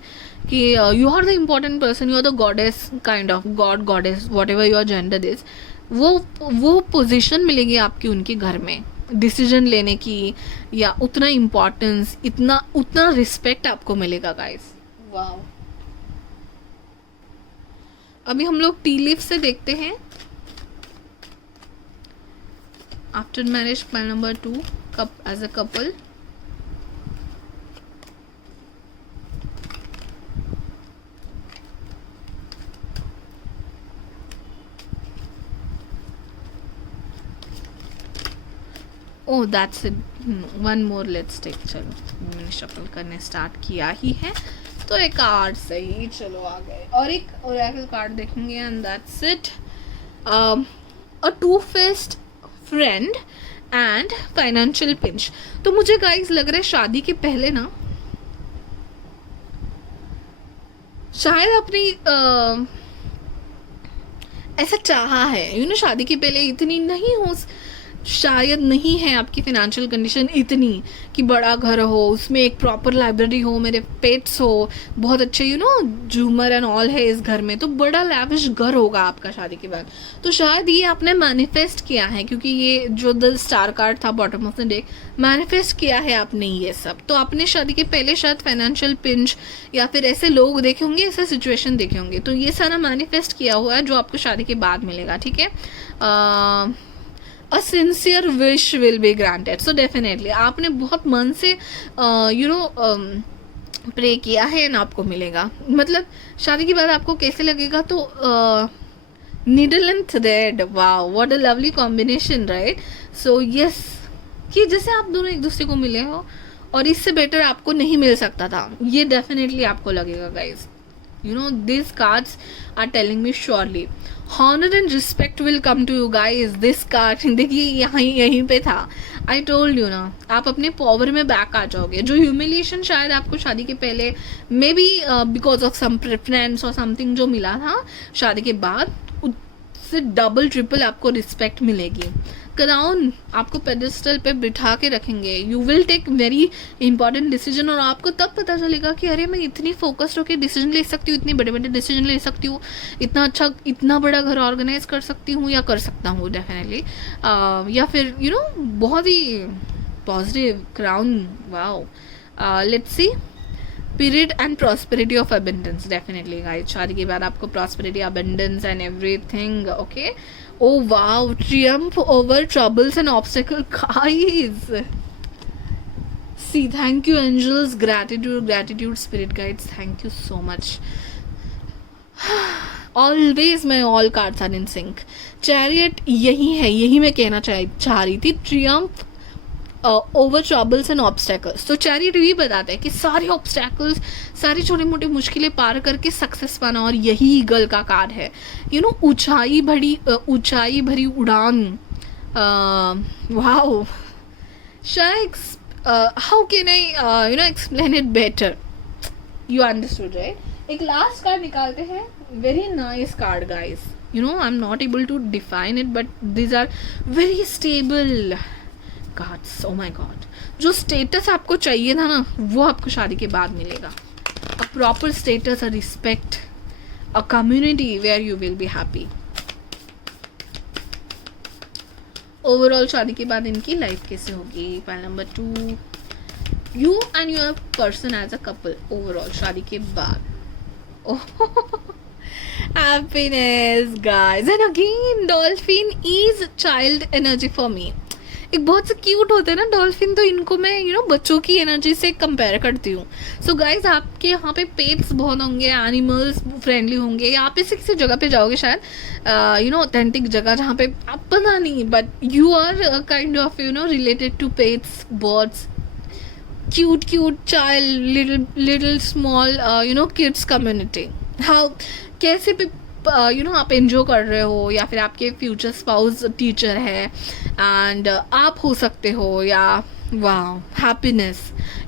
कि you are the important person, you are the goddess, kind of god, goddess, whatever your gender is, वो पोजीशन मिलेगी आपकी उनके घर में डिसीजन लेने की, या उतना इम्पोर्टेंस, उतना रिस्पेक्ट आपको मिलेगा गाइस। वाह, अभी हम लोग टी लीफ से देखते हैं after marriage pile number 2 as a couple. Oh that's it, 1 more let's take. चलो मैंने शफल करने स्टार्ट किया ही है तो एक कार्ड सही, चलो आ गए और एक ओरेकल कार्ड देखेंगे and that's it. A two faced friend and financial pinch. तो मुझे गाइस लग रहा है शादी के पहले ना शायद अपनी ऐसा चाहा है, शादी के पहले इतनी नहीं हो, शायद नहीं है आपकी फाइनेंशियल कंडीशन इतनी कि बड़ा घर हो, उसमें एक प्रॉपर लाइब्रेरी हो, मेरे पेट्स हो, बहुत अच्छे झूमर एंड ऑल है इस घर में, तो बड़ा लैविश घर होगा आपका शादी के बाद। तो शायद ये आपने मैनिफेस्ट किया है, क्योंकि ये जो द स्टार कार्ड था bottom of the deck, manifest किया है आपने ये सब। तो आपने शादी के पहले शायद फाइनेंशियल पिंच या फिर ऐसे लोग देखे होंगे, ऐसे सिचुएशन देखे होंगे, तो ये सारा मैनिफेस्ट किया हुआ है जो आपको शादी के बाद मिलेगा, ठीक है। A sincere wish will be granted, so definitely आपने बहुत मन से प्रे किया है ना, आपको मिलेगा। मतलब शादी के बाद आपको कैसे लगेगा, तो needle and thread, wow what a lovely combination, right. So yes, कि जैसे आप दोनों एक दूसरे को मिले हो और इससे बेटर आपको नहीं मिल सकता था, ये डेफिनेटली आपको लगेगा guys. This cards are telling me surely. Honour and respect will come to you guys. This card देखिए यहीं यहीं पे था. आई टोल्ड यू ना, आप अपने पावर में बैक आ जाओगे. जो ह्यूमिलिएशन शायद आपको शादी के पहले maybe because of some preference और समथिंग जो मिला था, शादी के बाद उससे डबल ट्रिपल आपको रिस्पेक्ट मिलेगी. क्राउन आपको पेडिस्टल पे बिठा के रखेंगे. You will take very important decision और आपको तब पता चलेगा कि अरे मैं इतनी फोकस्ड होकर डिसीजन ले सकती हूँ, इतने बड़े बड़े डिसीजन ले सकती हूँ, इतना अच्छा इतना बड़ा घर ऑर्गेनाइज कर सकती हूँ या कर सकता हूँ डेफिनेटली. या फिर यू नो बहुत ही positive. Crown wow. Let's see period and prosperity of abundance. Definitely guys शादी के बाद आपको prosperity, abundance and everything. Okay. Oh wow, triumph over troubles and obstacles. Guys, see, thank you angels, gratitude spirit guides, thank you so much. Always my all cards are in sync. Chariot यही है, यही मैं कहना चाह रही थी. Triumph over troubles and obstacles. तो chariot भी बताता है कि सारे ऑब्स्टेकल्स, सारी छोटी मोटी मुश्किलें पार करके सक्सेस पाना, और यही ईगल का कार्ड है. यू नो ऊंचाई भरी उड़ान. वाओ. शायद how can I you know explain it better. You understood right. एक लास्ट कार्ड निकालते हैं. Very nice card guys. You know I am not able to define it but these are very stable cards. Oh my god. जो status आपको चाहिए था ना, वो आपको शादी के बाद मिलेगा. A proper status, a respect, a community where you will be happy. Overall शादी के बाद इनकी लाइफ कैसे होगी. Point number 2, you and your person as a couple. Overall शादी के बाद happiness guys. And again dolphin is child energy for me. एक बहुत से क्यूट होते हैं ना डॉल्फिन, तो इनको मैं यू नो बच्चों की एनर्जी से कंपेयर करती हूँ. सो गाइज आपके यहाँ पे पेट्स बहुत होंगे, एनिमल्स फ्रेंडली होंगे, या आप ऐसे किसी जगह पे जाओगे शायद यू नो ऑथेंटिक जगह जहाँ पे आप पता नहीं but you are kind of you know related to pets, birds, cute child, little small you know kids community. How कैसे यू नो आप एंजॉय कर रहे हो, या फिर आपके फ्यूचर स्पाउस टीचर है एंड आप हो सकते हो, या वाह हैप्पीनेस.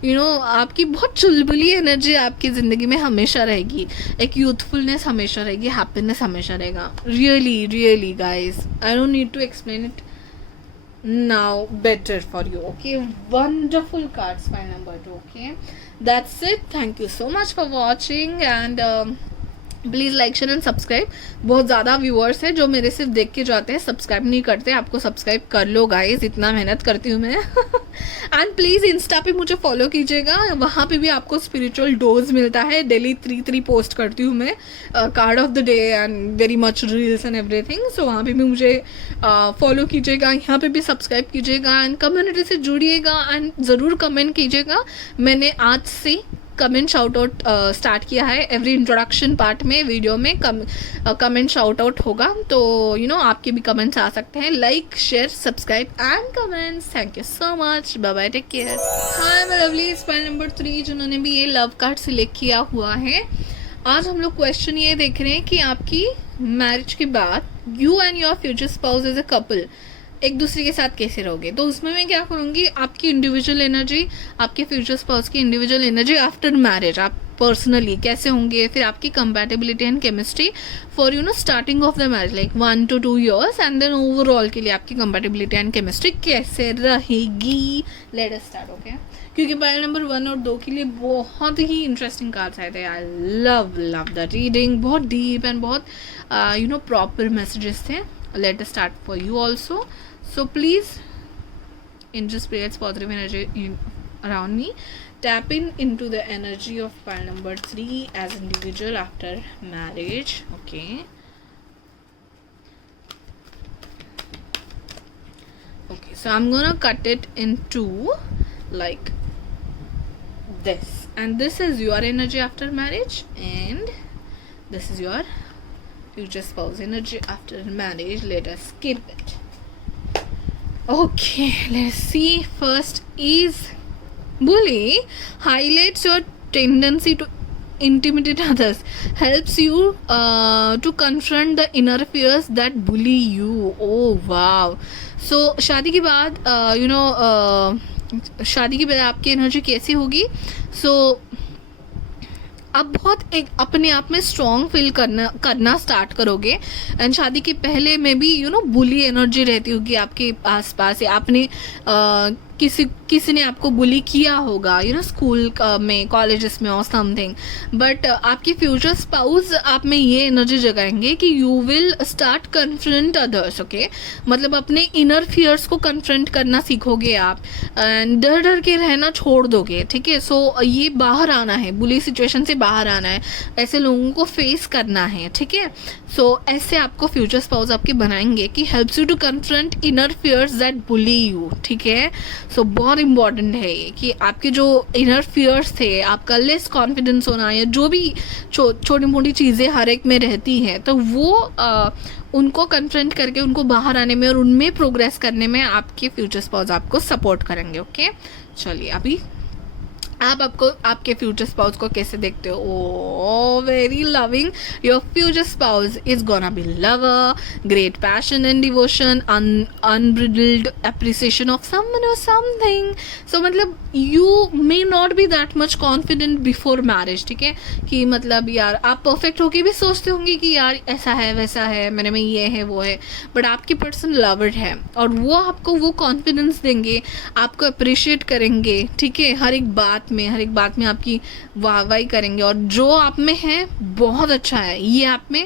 यू नो आपकी बहुत चुलबुली एनर्जी आपकी ज़िंदगी में हमेशा रहेगी. एक यूथफुलनेस हमेशा रहेगी, हैप्पीनेस हमेशा रहेगा. Really guys I don't need to explain it now better for you. Okay, wonderful cards. My number 2. Okay, that's it. Thank you so much for watching and please like share and subscribe. बहुत ज़्यादा viewers हैं जो मेरे सिर्फ देख के जाते हैं, सब्सक्राइब नहीं करते. आपको सब्सक्राइब कर लो गाइस, इतना मेहनत करती हूँ मैं. एंड प्लीज़ इंस्टा पे मुझे फॉलो कीजिएगा. वहाँ पे भी आपको स्पिरिचुअल डोज मिलता है. डेली 3 पोस्ट करती हूँ मैं, card of the day and very much reels and everything. So वहाँ पे भी मुझे फॉलो कीजिएगा, यहाँ पे भी सब्सक्राइब कीजिएगा एंड कम्युनिटी से जुड़िएगा एंड ज़रूर कमेंट कीजिएगा. मैंने आज से कमेंट शाउट आउट स्टार्ट किया है. एवरी इंट्रोडक्शन पार्ट में वीडियो में कमेंट शाउट आउट होगा, तो यू नो आपके भी कमेंट्स आ सकते हैं. Like share subscribe and comments. Thank you so much. Bye bye, take care. Hi my lovely. Pile number 3 जिन्होंने भी ये लव कार्ड सिलेक्ट किया हुआ है, आज हम लोग क्वेश्चन ये देख रहे हैं कि आपकी मैरिज के बाद you and your future spouse as a couple एक दूसरे के साथ कैसे रहोगे. तो उसमें मैं क्या करूँगी, आपकी इंडिविजुअल एनर्जी, आपके फ्यूचर स्पाउस की इंडिविजुअल एनर्जी आफ्टर मैरिज, आप पर्सनली कैसे होंगे, फिर आपकी compatibility and chemistry for you know starting of the marriage like 1 to 2 years and then overall के लिए आपकी कंपैटिबिलिटी एंड केमिस्ट्री कैसे रहेगी. Let us start. ओके, क्योंकि पाइल नंबर 1 और 2 के लिए बहुत ही इंटरेस्टिंग कार्ड्स आए थे. I love the reading. बहुत डीप एंड बहुत यू नो प्रॉपर मैसेजेस थे. Late us start for you also. So please, angel spirits, positive energy around me, tap into the energy of pile number 3 as individual after marriage. Okay. Okay, so I'm gonna cut it into like this, and this is your energy after marriage, and this is your future spouse energy after marriage. Let us skip it. Okay, let's see. First is bully highlights your tendency to intimidate others, helps you to confront the inner fears that bully you. Oh wow. So शादी के बाद शादी के बाद आपकी energy कैसी होगी? So आप बहुत एक अपने आप में स्ट्रॉन्ग फील करना स्टार्ट करोगे. एंड शादी के पहले में भी बुली एनर्जी रहती होगी आपके आसपास, या आपने किसी ने आपको बुली किया होगा स्कूल में, कॉलेजेस में और समथिंग. बट आपके फ्यूचर स्पाउस आप में ये एनर्जी जगाएंगे कि you will start confront others. Okay, मतलब अपने इनर फियर्स को कन्फ्रंट करना सीखोगे आप, एंड डर डर के रहना छोड़ दोगे. ठीक है, सो ये बाहर आना है, बुली सिचुएशन से बाहर आना है, ऐसे लोगों को फेस करना है. ठीक है, सो ऐसे आपको फ्यूचर स्पाउस आपके बनाएंगे कि helps you to confront inner fears that bully you. ठीक है, सो बहुत इम्पॉर्टेंट है ये कि आपके जो इनर फियर्स थे, आपका लेस कॉन्फिडेंस होना, या जो भी छोटी मोटी चीज़ें हर एक में रहती हैं, तो वो उनको कन्फ्रंट करके उनको बाहर आने में और उनमें प्रोग्रेस करने में आपके फ्यूचर स्पाउस आपको सपोर्ट करेंगे. ओके, चलिए अभी आप आपके फ्यूचर स्पाउस को कैसे देखते हो? Oh very loving. Your future spouse is gonna be lover, great passion and devotion, unbridled appreciation of someone और समथिंग. सो मतलब you may not be that much confident before marriage. ठीक है, कि मतलब यार आप परफेक्ट होके भी सोचते होंगे कि यार ऐसा है वैसा है, मेरे में ये है वो है, बट आपकी पर्सन लवर्ड है और वो आपको वो कॉन्फिडेंस देंगे, आपको अप्रिशिएट करेंगे. ठीक है, हर एक बात में आपकी वाहवाही करेंगे, और जो आप में है बहुत अच्छा है, ये आप में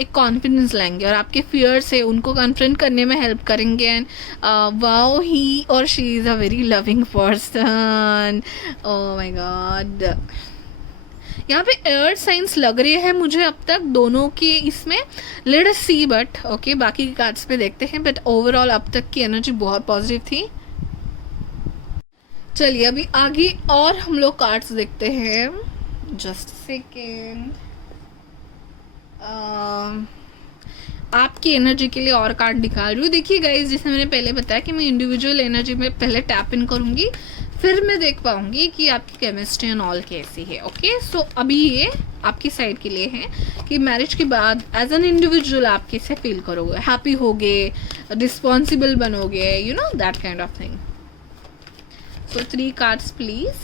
एक कॉन्फिडेंस लाएंगे, और आपके फियर्स है उनको कन्फ्रंट करने में हेल्प करेंगे. एंड वाओ, ही और she is a very loving person. Oh my God. यहाँ पे एयर साइंस लग रही है मुझे अब तक दोनों के इसमें. Let us see, but okay बाकी के कार्ड्स पे देखते हैं. बट ओवरऑल अब तक की एनर्जी बहुत पॉजिटिव थी. चलिए अभी आगे और हम लोग कार्ड्स देखते हैं. Just second. आपकी एनर्जी के लिए और कार्ड निकाल रही हूँ. देखिए गाइज, जैसे मैंने पहले बताया कि मैं इंडिविजुअल एनर्जी में पहले टैप इन करूँगी, फिर मैं देख पाऊंगी कि आपकी केमिस्ट्री एंड ऑल कैसी है. ओके, सो अभी ये आपकी साइड के लिए है कि मैरिज के बाद एज एन इंडिविजुअल आप कैसे फील करोगे, हैप्पी होगे, रिस्पॉन्सिबल बनोगे, that kind of thing. So 3 cards please.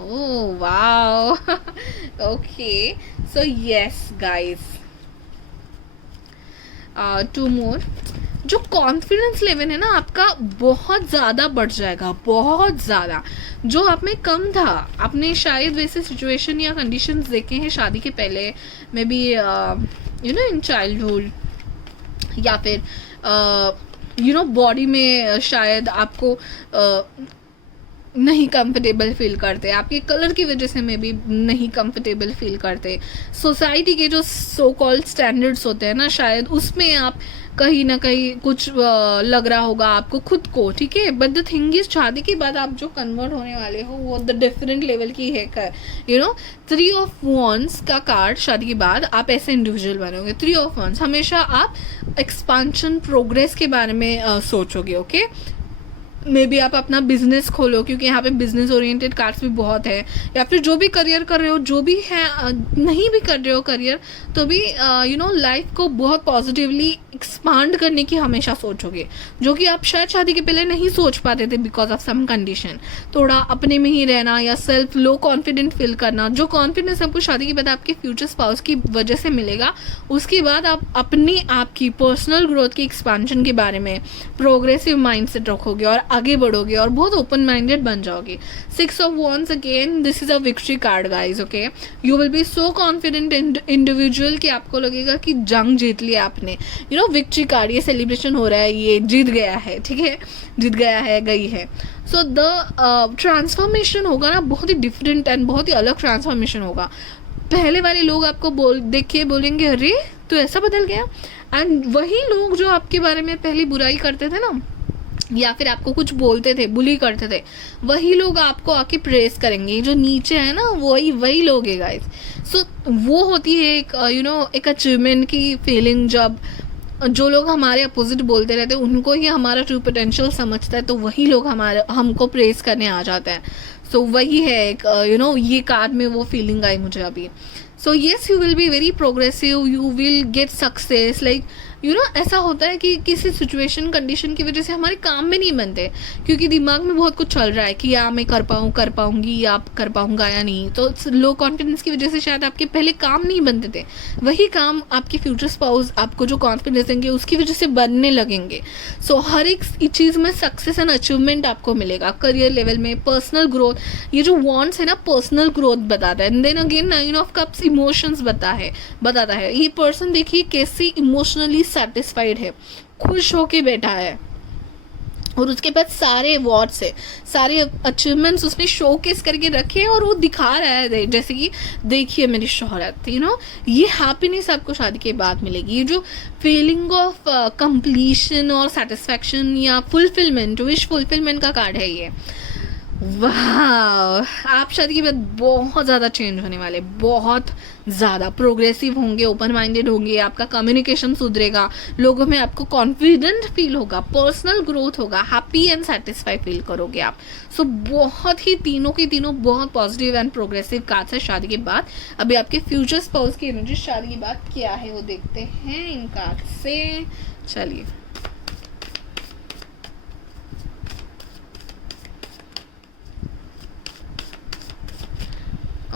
Oh wow. Okay, so yes guys, 2 more. जो कॉन्फिडेंस लेवल है ना आपका बहुत ज़्यादा बढ़ जाएगा, बहुत ज़्यादा. जो आप में कम था, आपने शायद वैसे सिचुएशन या कंडीशंस देखे हैं शादी के पहले, मे बी इन चाइल्डहुड, या फिर बॉडी में शायद आपको नहीं कंफर्टेबल फील करते, आपके कलर की वजह से में भी नहीं कंफर्टेबल फील करते, सोसाइटी के जो सो कॉल्ड स्टैंडर्ड्स होते हैं ना, शायद उसमें आप कहीं ना कहीं कुछ लग रहा होगा आपको खुद को. ठीक है, बट द थिंग इज शादी के बाद आप जो कन्वर्ट होने वाले हो वो द डिफरेंट लेवल की है. 3 ऑफ वॉन्ड्स का कार्ड, शादी के बाद आप ऐसे इंडिविजुअल बनोगे. 3 ऑफ वॉन्ड्स हमेशा आप एक्सपांशन, प्रोग्रेस के बारे में सोचोगे. ओके, मे बी आप अपना बिजनेस खोलो, क्योंकि यहाँ पे बिजनेस ओरिएंटेड कार्ड्स भी बहुत है, या फिर जो भी करियर कर रहे हो, जो भी है नहीं भी कर रहे हो करियर, तो भी लाइफ को बहुत पॉजिटिवली एक्सपांड करने की हमेशा सोचोगे, जो कि आप शायद शादी के पहले नहीं सोच पाते थे बिकॉज ऑफ सम कंडीशन. थोड़ा अपने में ही रहना या सेल्फ लो कॉन्फिडेंट फील करना, जो कॉन्फिडेंस आपको शादी के बाद आपके फ्यूचर स्पाउस की वजह से मिलेगा, उसके बाद आप अपनी आपकी पर्सनल ग्रोथ की एक्सपांशन के बारे में प्रोग्रेसिव माइंडसेट रखोगे और आगे बढ़ोगे और बहुत ओपन माइंडेड बन जाओगे. 6 of wands again, this is a victory card guys. Okay, you will B so confident individual कि आपको लगेगा कि जंग जीत लिया आपने. विक्ट्री कार्ड, ये सेलिब्रेशन हो रहा है, ये जीत गया है. ठीक है, जीत गया है, गई है. सो द ट्रांसफॉर्मेशन होगा ना, बहुत ही डिफरेंट एंड बहुत ही अलग ट्रांसफॉर्मेशन होगा. पहले वाले लोग आपको देख के बोलेंगे अरे तो ऐसा बदल गया, एंड वही लोग जो आपके बारे में पहले बुराई करते थे ना, या फिर आपको कुछ बोलते थे, बुली करते थे, वही लोग आपको आके प्रेस करेंगे. जो नीचे है ना, वही लोग है गाइस. सो वो होती है एक एक अचीवमेंट की फीलिंग, जब जो लोग हमारे अपोजिट बोलते रहते हैं उनको ही हमारा ट्रू पोटेंशियल समझता है, तो वही लोग हमारे हमको प्रेज करने आ जाते हैं. सो वही है एक ये कार्ड में वो फीलिंग आई मुझे अभी. सो yes, you will be very progressive, you will get success. Like ऐसा होता है कि किसी सिचुएशन कंडीशन की वजह से हमारे काम में नहीं बनते, क्योंकि दिमाग में बहुत कुछ चल रहा है कि या मैं कर पाऊंगी या कर पाऊंगा या नहीं. तो लो कॉन्फिडेंस की वजह से शायद आपके पहले काम नहीं बनते थे, वही काम आपके फ्यूचर स्पाउस आपको जो कॉन्फिडेंस देंगे उसकी वजह से बनने लगेंगे. सो हर एक चीज़ में सक्सेस एंड अचीवमेंट आपको मिलेगा. करियर लेवल में, पर्सनल ग्रोथ, ये जो वॉन्ट्स है ना, पर्सनल ग्रोथ बताता है. And then again 9 of cups emotions बताता है. ये पर्सन देखिए कैसे इमोशनली सेटिस्फाइड है, खुश होके बैठा है, और उसके पास सारे अवार्ड्स है, सारे अचीवमेंट्स उसने शोकेस करके रखे हैं और वो दिखा रहा है, जैसे कि देखिए मेरी शोहरत. ये हैप्पीनेस आपको शादी के बाद मिलेगी. ये जो फीलिंग ऑफ कंप्लीशन और सेटिस्फैक्शन या फुलफिलमेंट, विश फुलफिलमेंट का कार्ड है ये. वाह, आप शादी के बाद बहुत ज़्यादा चेंज होने वाले, बहुत ज़्यादा प्रोग्रेसिव होंगे, ओपन माइंडेड होंगे, आपका कम्युनिकेशन सुधरेगा, लोगों में आपको कॉन्फिडेंट फील होगा, पर्सनल ग्रोथ होगा, हैप्पी एंड सेटिस्फाई फील करोगे आप. सो बहुत ही तीनों के तीनों बहुत पॉजिटिव एंड प्रोग्रेसिव कार्ड्स है शादी के बाद. अभी आपके फ्यूचर स्पाउस की एनर्जी शादी के बाद क्या है वो देखते हैं इन कार्ड से. चलिए,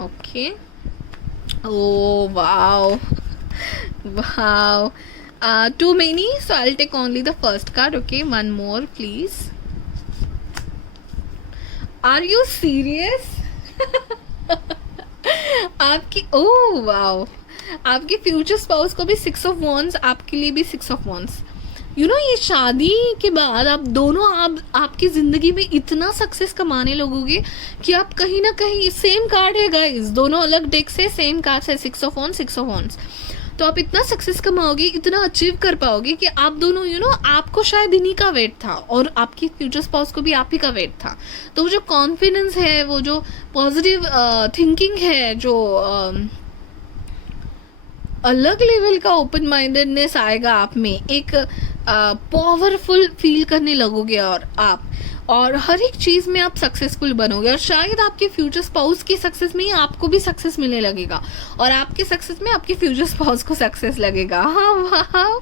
okay. Oh wow. Wow. Too many, so I'll take only the first card. Okay, one more please. Are you serious? आपकी ओह वाओ, आपके फ्यूचर स्पाउस को भी 6 ऑफ वॉन्ड्स, आपके लिए भी 6 ऑफ वॉन्ड्स. ये शादी के बाद आप दोनों आपकी ज़िंदगी में इतना सक्सेस कमाने लगोगे कि आप कहीं ना कहीं, सेम कार्ड है गाइस, दोनों अलग डेक से सेम कार्ड है, 6 ऑफ वॉन्ड्स, 6 ऑफ वॉन्ड्स. तो आप इतना सक्सेस कमाओगे, इतना अचीव कर पाओगे कि आप दोनों आपको शायद इन्हीं का वेट था और आपकी फ्यूचर स्पाउस को भी आप ही का वेट था. तो वो जो कॉन्फिडेंस है, वो जो पॉजिटिव थिंकिंग है, जो अलग लेवल का ओपन माइंडेडनेस आएगा आप में, एक पावरफुल फील करने लगोगे और हर एक चीज़ में आप सक्सेसफुल बनोगे, और शायद आपके फ्यूचर स्पाउस की सक्सेस में ही आपको भी सक्सेस मिलने लगेगा, और आपके सक्सेस में आपके फ्यूचर स्पाउस को सक्सेस लगेगा. हाँ वाह.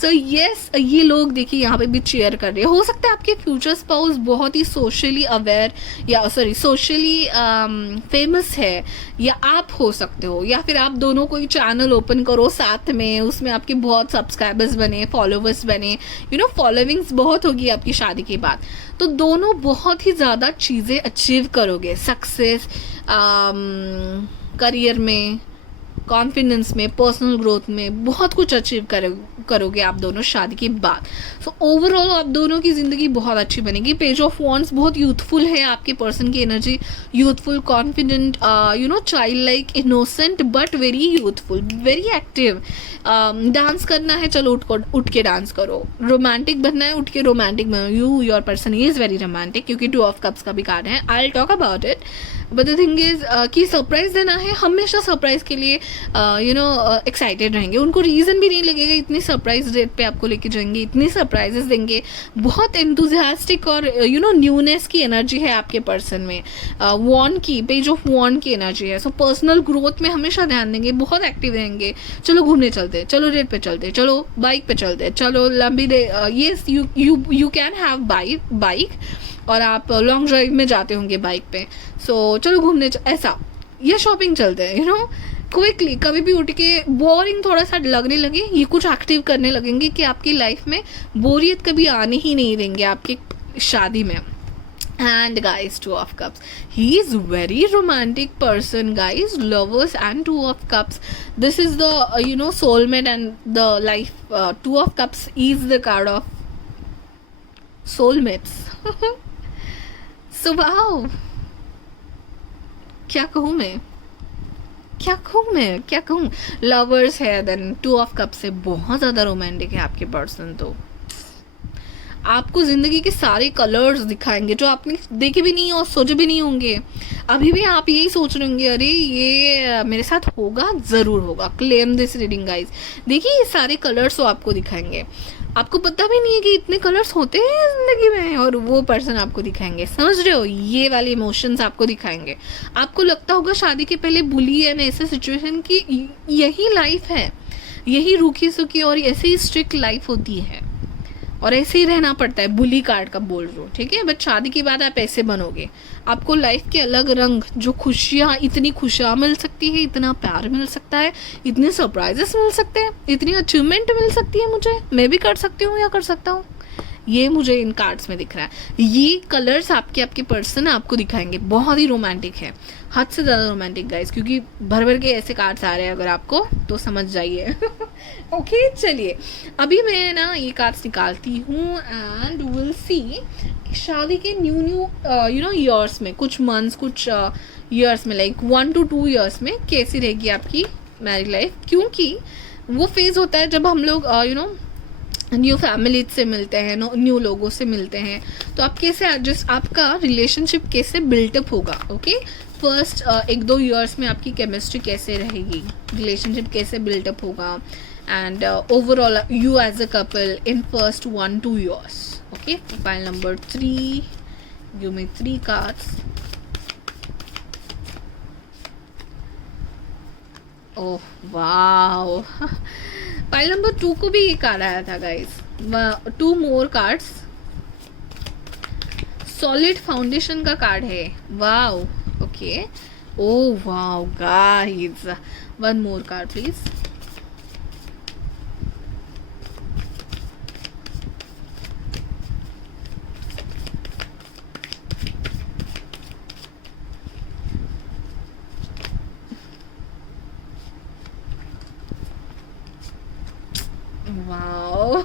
सो येस, ये लोग देखिए यहाँ पे भी चेयर कर रहे हैं. हो सकता है आपके फ्यूचर स्पाउस बहुत ही सोशली अवेयर या सोशली फेमस है, या आप हो सकते हो, या फिर आप दोनों कोई चैनल ओपन करो साथ में, उसमें आपके बहुत सब्सक्राइबर्स बने, फॉलोवर्स बने, फॉलोइंग्स बहुत होगी आपकी शादी के बाद. तो दोनों बहुत ही ज़्यादा चीज़ें अचीव करोगे, सक्सेस, करियर में, कॉन्फिडेंस में, पर्सनल ग्रोथ में, बहुत कुछ अचीव करोगे आप दोनों शादी के बाद. सो ओवरऑल आप दोनों की ज़िंदगी बहुत अच्छी बनेगी. पेज ऑफ वॉन्ड्स बहुत यूथफुल है, आपके पर्सन की energy youthful, confident, child like, innocent but very youthful, very active. Dance करना है, चलो उठ के डांस करो. रोमांटिक बनना है, उठ के रोमांटिक बनो. Your person is very romantic, क्योंकि 2 ऑफ कप्स का भी कार्ड है. I will talk about it, but the thing is कि सरप्राइज देना है, हमेशा सरप्राइज के लिए एक्साइटेड रहेंगे. उनको रीज़न भी नहीं लगेगा, इतनी सरप्राइज डेट पे आपको लेके जाएंगे, इतनी सरप्राइजेस देंगे. बहुत एंथुजियास्टिक और न्यूनेस की एनर्जी है आपके पर्सन में. वॉन्ड की, पेज ऑफ वॉन्ड की एनर्जी है. सो पर्सनल ग्रोथ में हमेशा ध्यान देंगे, बहुत एक्टिव रहेंगे. चलो घूमने चलते, चलो रेट पे चलते, चलो बाइक पे चलते, चलो लंबी yes, you can have bike, और आप लॉन्ग ड्राइव में जाते होंगे बाइक पे. सो चलो घूमने ऐसा, या शॉपिंग चलते हैं. क्विकली कभी भी उठ के बोरिंग थोड़ा सा लगने लगे, ये कुछ एक्टिव करने लगेंगे कि आपकी लाइफ में बोरियत कभी आने ही नहीं देंगे आपकी शादी में. And guys, 2 of cups, he is very romantic person guys, lovers and 2 of cups. This is the soulmate and the life. 2 of cups is the card of soulmates. So wow, क्या कहूँ. लवर्स है, then 2 of cup से बहुत ज़्यादा romantic है आपके person. तो आपको ज़िंदगी के सारे कलर्स दिखाएंगे जो आपने देखे भी नहीं और सोचे भी नहीं होंगे. अभी भी आप यही सोच रहे होंगे अरे ये मेरे साथ होगा, ज़रूर होगा। Claim this reading guys. देखिए ये सारे कलर्स वो आपको दिखाएंगे, आपको पता भी नहीं है कि इतने कलर्स होते हैं ज़िंदगी में, और वो पर्सन आपको दिखाएंगे। समझ रहे हो, ये वाले इमोशंस आपको दिखाएंगे। आपको लगता होगा शादी के पहले बुली एंड ऐसे सिचुएशन की यही लाइफ है, यही रूखी सूखी और ऐसे ही स्ट्रिक्ट लाइफ होती है और ऐसे ही रहना पड़ता है। बुली कार्ड का बोल रहा हूँ, ठीक है। बट शादी के बाद आप ऐसे बनोगे, आपको लाइफ के अलग रंग, जो खुशियाँ, इतनी खुशियाँ मिल सकती है, इतना प्यार मिल सकता है, इतने सरप्राइजेस मिल सकते हैं, इतनी अचीवमेंट मिल सकती है मुझे, मैं भी कर सकती हूँ या कर सकता हूँ। ये मुझे इन कार्ड्स में दिख रहा है। ये कलर्स आपके पर्सन आपको दिखाएंगे। बहुत ही रोमांटिक है, हद से ज़्यादा रोमांटिक गाइस, क्योंकि भर भर के ऐसे कार्ड्स आ रहे हैं। अगर आपको तो समझ जाइए। ओके चलिए, अभी मैं ना ये कार्ड्स निकालती हूँ एंड विल सी शादी के न्यू ईयर्स में, कुछ मंथ्स, कुछ ईयर्स में, लाइक 1 to 2 ईयर्स में कैसी रहेगी आपकी मैरिड लाइफ। क्योंकि वो फेज़ होता है जब हम लोग न्यू फैमिली से मिलते हैं, न्यू लोगों से मिलते हैं, तो आप कैसे एडजस्ट, आपका रिलेशनशिप कैसे बिल्टअप होगा। ओके, फर्स्ट 1-2 ईयर्स में आपकी केमिस्ट्री कैसे रहेगी, रिलेशनशिप कैसे बिल्टअप होगा, and overall you as a couple in first 1-2 years. Okay, pile number 3, give me 3 cards. Oh wow, pile number 2 को भी ये कार्ड आया था guys. 2 more cards, solid foundation का कार्ड है। Wow, okay, oh wow guys, 1 more card please. Wow.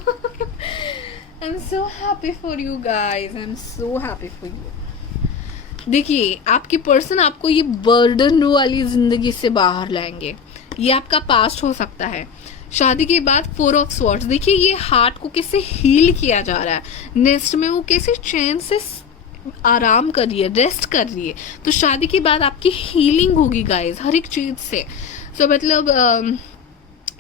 I'm so happy for you guys. I'm so happy for you. देखिए आपके person आपको ये बर्डन वाली ज़िंदगी से बाहर लाएंगे। ये आपका पास्ट हो सकता है। शादी के बाद 4 ऑफ स्वॉर्ड्स, देखिए ये हार्ट को कैसे हील किया जा रहा है, नेस्ट में वो कैसे चैन से आराम कर रही है, रेस्ट कर रही है। तो शादी के बाद आपकी हीलिंग होगी गाइज, हर एक चीज़ से। सो मतलब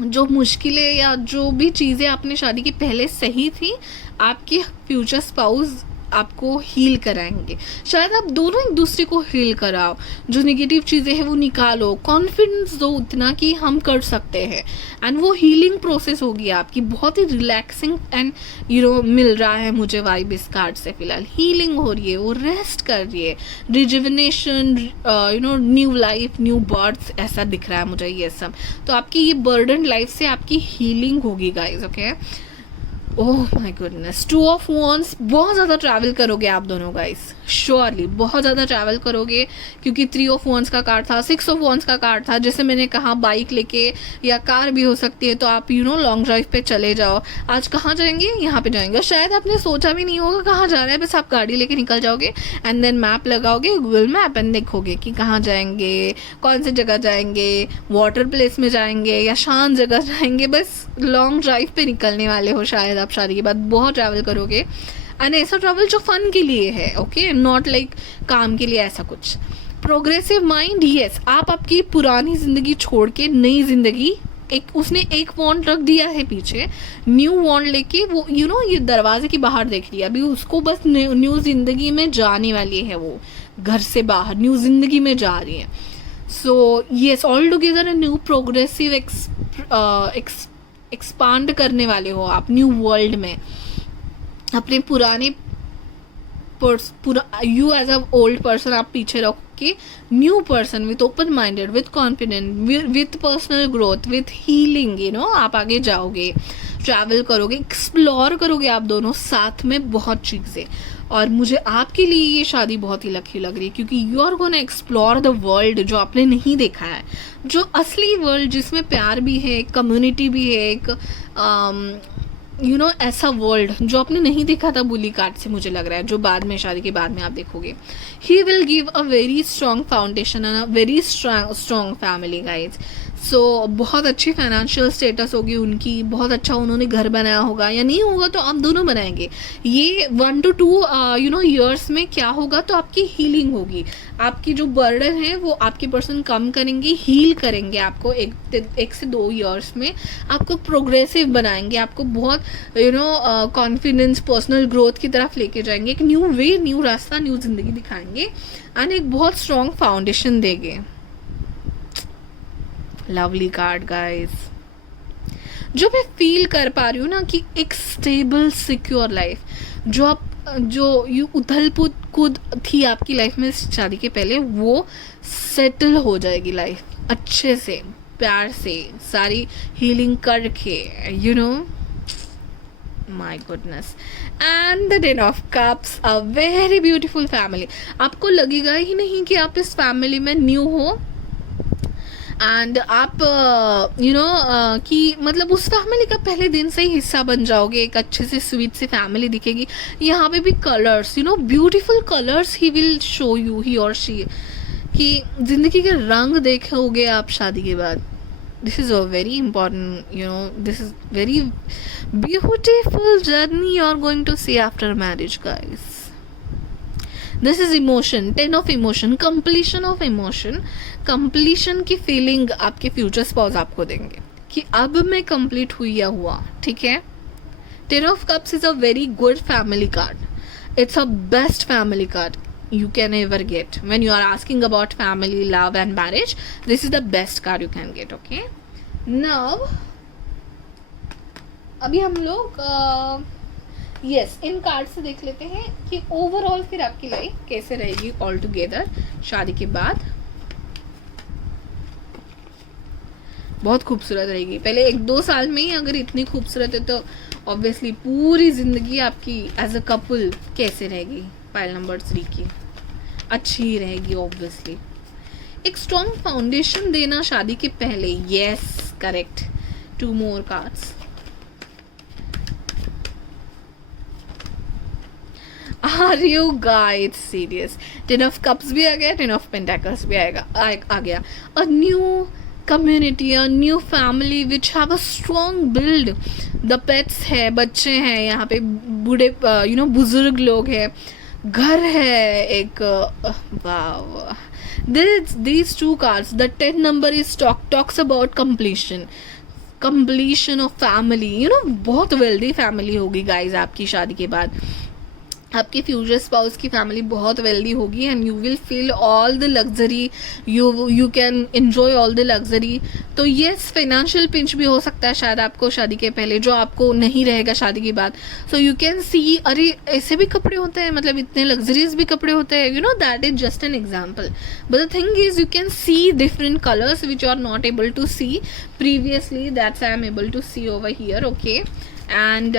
जो मुश्किलें या जो भी चीज़ें आपने शादी के पहले सही थी, आपके फ्यूचर स्पाउस आपको हील कराएंगे। शायद आप दोनों एक दूसरे को हील कराओ, जो नेगेटिव चीज़ें हैं वो निकालो, कॉन्फिडेंस दो उतना कि हम कर सकते हैं, एंड वो हीलिंग प्रोसेस होगी आपकी। बहुत ही रिलैक्सिंग एंड मिल रहा है मुझे वाइब इस कार्ड से। फिलहाल हीलिंग हो रही है, वो रेस्ट कर रही है, rejuvenation, new life, new birth, ऐसा दिख रहा है मुझे ये सब। तो आपकी ये बर्डन लाइफ से आपकी हीलिंग होगी guys. Okay, oh my goodness, 2 of wands, बहुत ज़्यादा ट्रैवल करोगे आप दोनों गाइस, श्योरली बहुत ज़्यादा ट्रैवल करोगे, क्योंकि 3 ऑफ वॉन्ड्स का कार्ड था, 6 ऑफ वॉन्ड्स का कार्ड था। जैसे मैंने कहा बाइक लेके या कार भी हो सकती है, तो आप लॉन्ग ड्राइव पे चले जाओ। आज कहाँ जाएंगे, यहाँ पे जाएंगे, शायद आपने सोचा भी नहीं होगा कहाँ जा रहा है, बस आप गाड़ी लेके निकल जाओगे एंड देन मैप लगाओगे, गूगल मैप, एंड देखोगे कि कहाँ जाएंगे, कौन सी जगह जाएंगे, वाटर प्लेस में जाएंगे या शांत जगह जाएंगे। बस लॉन्ग ड्राइव पे निकलने वाले हो शायद आप शादी के बाद। बहुत ट्रैवल करोगे, एंड ऐसा ट्रैवल जो फन के लिए है, ओके, नॉट लाइक काम के लिए, ऐसा कुछ। प्रोग्रेसिव माइंड, यस, आप आपकी पुरानी ज़िंदगी छोड़ के नई ज़िंदगी, उसने एक वॉन्ड रख दिया है पीछे, न्यू वॉन्ड लेके वो ये दरवाजे के बाहर देख लिया, अभी उसको बस न्यू ज़िंदगी में जाने वाली है, वो घर से बाहर न्यू ज़िंदगी में जा रही है। So yes, all together a new progressive expand करने वाले हो आप न्यू वर्ल्ड में। अपने पुराने you as a old person आप पीछे रख के new person with open minded, with confident, with personal growth, with healing, आप आगे जाओगे, ट्रैवल करोगे, एक्सप्लोर करोगे आप दोनों साथ में बहुत चीज़ें। और मुझे आपके लिए ये शादी बहुत ही लकी लग रही है, क्योंकि you are gonna explore the world जो आपने नहीं देखा है, जो असली वर्ल्ड जिसमें प्यार भी है, कम्युनिटी भी है, एक ऐसा वर्ल्ड जो आपने नहीं देखा था बुली कार्ड से, मुझे लग रहा है, जो बाद में शादी के बाद में आप देखोगे। He will give a very strong foundation and a very strong family guys. So बहुत अच्छी फाइनेंशियल स्टेटस होगी उनकी, बहुत अच्छा उन्होंने घर बनाया होगा, या नहीं होगा तो आप दोनों बनाएंगे। ये 1 to 2 ईयर्स में क्या होगा, तो आपकी हीलिंग होगी। आपकी जो बर्डन है वो आपके पर्सन कम करेंगे, हील करेंगे आपको। 1 से 2 ईयर्स में आपको प्रोग्रेसिव बनाएंगे, आपको बहुत कॉन्फिडेंस, पर्सनल ग्रोथ की तरफ लेके जाएंगे, एक न्यू वे, न्यू रास्ता, न्यू जिंदगी दिखाएंगे एंड एक बहुत स्ट्रॉन्ग फाउंडेशन देंगे। लवली कार्ड गाइस, जो मैं फील कर पा रही हूँ ना कि एक स्टेबल सिक्योर लाइफ, जो यू उथल कूद थी आपकी लाइफ में शादी के पहले, वो सेटल हो जाएगी लाइफ अच्छे से, प्यार से, सारी हीलिंग करके, my goodness. And the 10 of cups, a very beautiful family. आपको लगेगा ही नहीं कि आप इस फैमिली में न्यू हो, एंड आप कि मतलब उस फैमिली का पहले दिन से ही हिस्सा बन जाओगे। एक अच्छे से स्वीट सी फैमिली दिखेगी। यहाँ पे भी colours, beautiful colours he will show you, he और शी, कि जिंदगी के रंग देखोगे आप शादी के बाद। This is a very important, this is very beautiful journey you are going to see after marriage guys. This is emotion, 10 of emotion, completion of emotion. Completion की फीलिंग आपके फ्यूचर स्पाउस आपको देंगे कि अब मैं कंप्लीट हुई या हुआ, ठीक है। 10 of cups is a very good family card. It's a best family card you can ever get when you are asking about family, love and marriage. This is the best card you can get. Okay, now अभी हम लोग yes in card से देख लेते हैं कि overall फिर आपकी लाइफ कैसे रहेगी ऑल टुगेदर शादी के बाद। बहुत खूबसूरत रहेगी। पहले 1-2 साल में ही अगर इतनी खूबसूरत है तो ऑब्वियसली पूरी जिंदगी आपकी एज अ कपल कैसे रहेगी। पाइल नंबर 3 की अच्छी ही रहेगी ऑब्वियसली। एक स्ट्रॉन्ग फाउंडेशन देना शादी के पहले, yes correct. 2 more cards. Are you guys serious? 10 of cups भी आ गया, 10 ऑफ पेंटाकल्स भी आ गया। A new community, a new family which have a strong build. The pets है, बच्चे हैं, यहाँ पे बूढ़े बुजुर्ग लोग हैं, घर है एक। वाव, these 2 cards, the 10 number is talks about completion of family. बहुत वेल्दी फैमिली होगी गाइज आपकी शादी के बाद। आपके फ्यूचर स्पाउस की फैमिली बहुत वेल्दी होगी and you will feel all the luxury, you can enjoy all the luxury. तो येस, फाइनेंशियल पिंच भी हो सकता है शायद आपको शादी के पहले, जो आपको नहीं रहेगा शादी के बाद। सो यू कैन सी, अरे ऐसे भी कपड़े होते हैं, मतलब इतने लग्जरीज भी कपड़े होते हैं, that is just an example. But the thing is you can see different colours which you are not able to see previously, that's I am able to see over here. Okay, and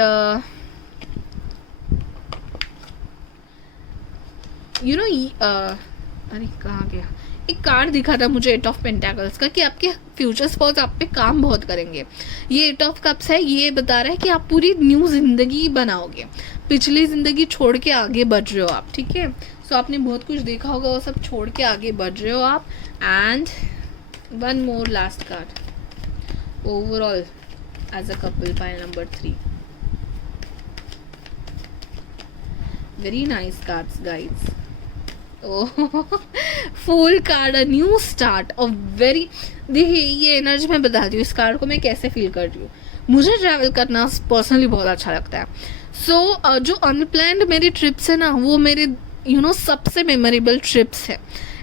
अरे कहाँ गया, एक card दिखा था मुझे 8 of pentacles का, कि आपके फ्यूचर स्पाउस आप पे काम बहुत करेंगे। ये 8 ऑफ कप्स है, ये बता रहा है कि आप पूरी न्यू जिंदगी बनाओगे, पिछली जिंदगी छोड़ के आगे बढ़ रहे हो आप, ठीक है। सो आपने बहुत कुछ देखा होगा, वो सब छोड़ के आगे बढ़ रहे हो आप। And 1 more last card overall as a couple, pile number 3। Very nice cards guys. Full card, a new start, a very, देखिए ये एनर्जी मैं बताती हूँ इस कार्ड को मैं कैसे फील कर रही हूँ। मुझे ट्रैवल करना पर्सनली बहुत अच्छा लगता है। सो जो अनप्लान्ड मेरी ट्रिप्स है ना, वो मेरे सबसे मेमोरेबल ट्रिप्स है।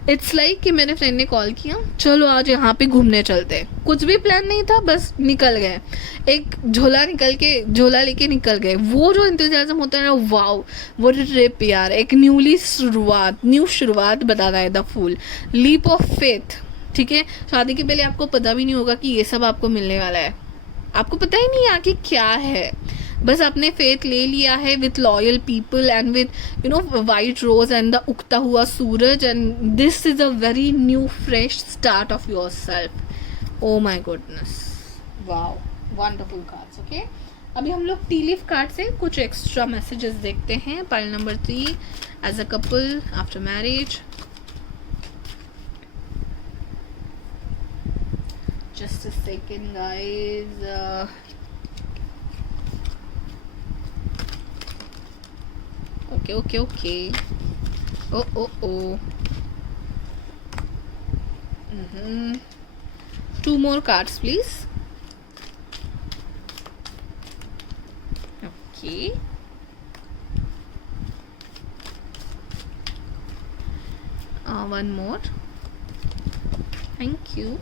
इट्स लाइक कि मेरे फ्रेंड ने कॉल किया, चलो आज यहाँ पे घूमने चलते हैं। कुछ भी प्लान नहीं था, बस निकल गए, एक झोला लेके निकल गए। वो जो इंतजाम होता है ना, वाओ वो ट्रिप यार, एक न्यू शुरुआत बताता है the fool, leap of faith, ठीक है। शादी के पहले आपको पता भी नहीं होगा कि ये सब आपको मिलने वाला है, आपको पता ही नहीं आगे क्या है, बस आपने फेथ ले लिया है with loyal people and with white rose and the उगता हुआ सूरज, and this is a very new fresh start of yourself. Oh my goodness, wow, wonderful cards. Okay, अभी हम लोग टी लीफ कार्ड से कुछ एक्स्ट्रा मैसेजेस देखते हैं। Pile number 3, as a couple after marriage. Just a second, guys. Okay. Oh. Two more cards, please. Okay. One more. Thank you.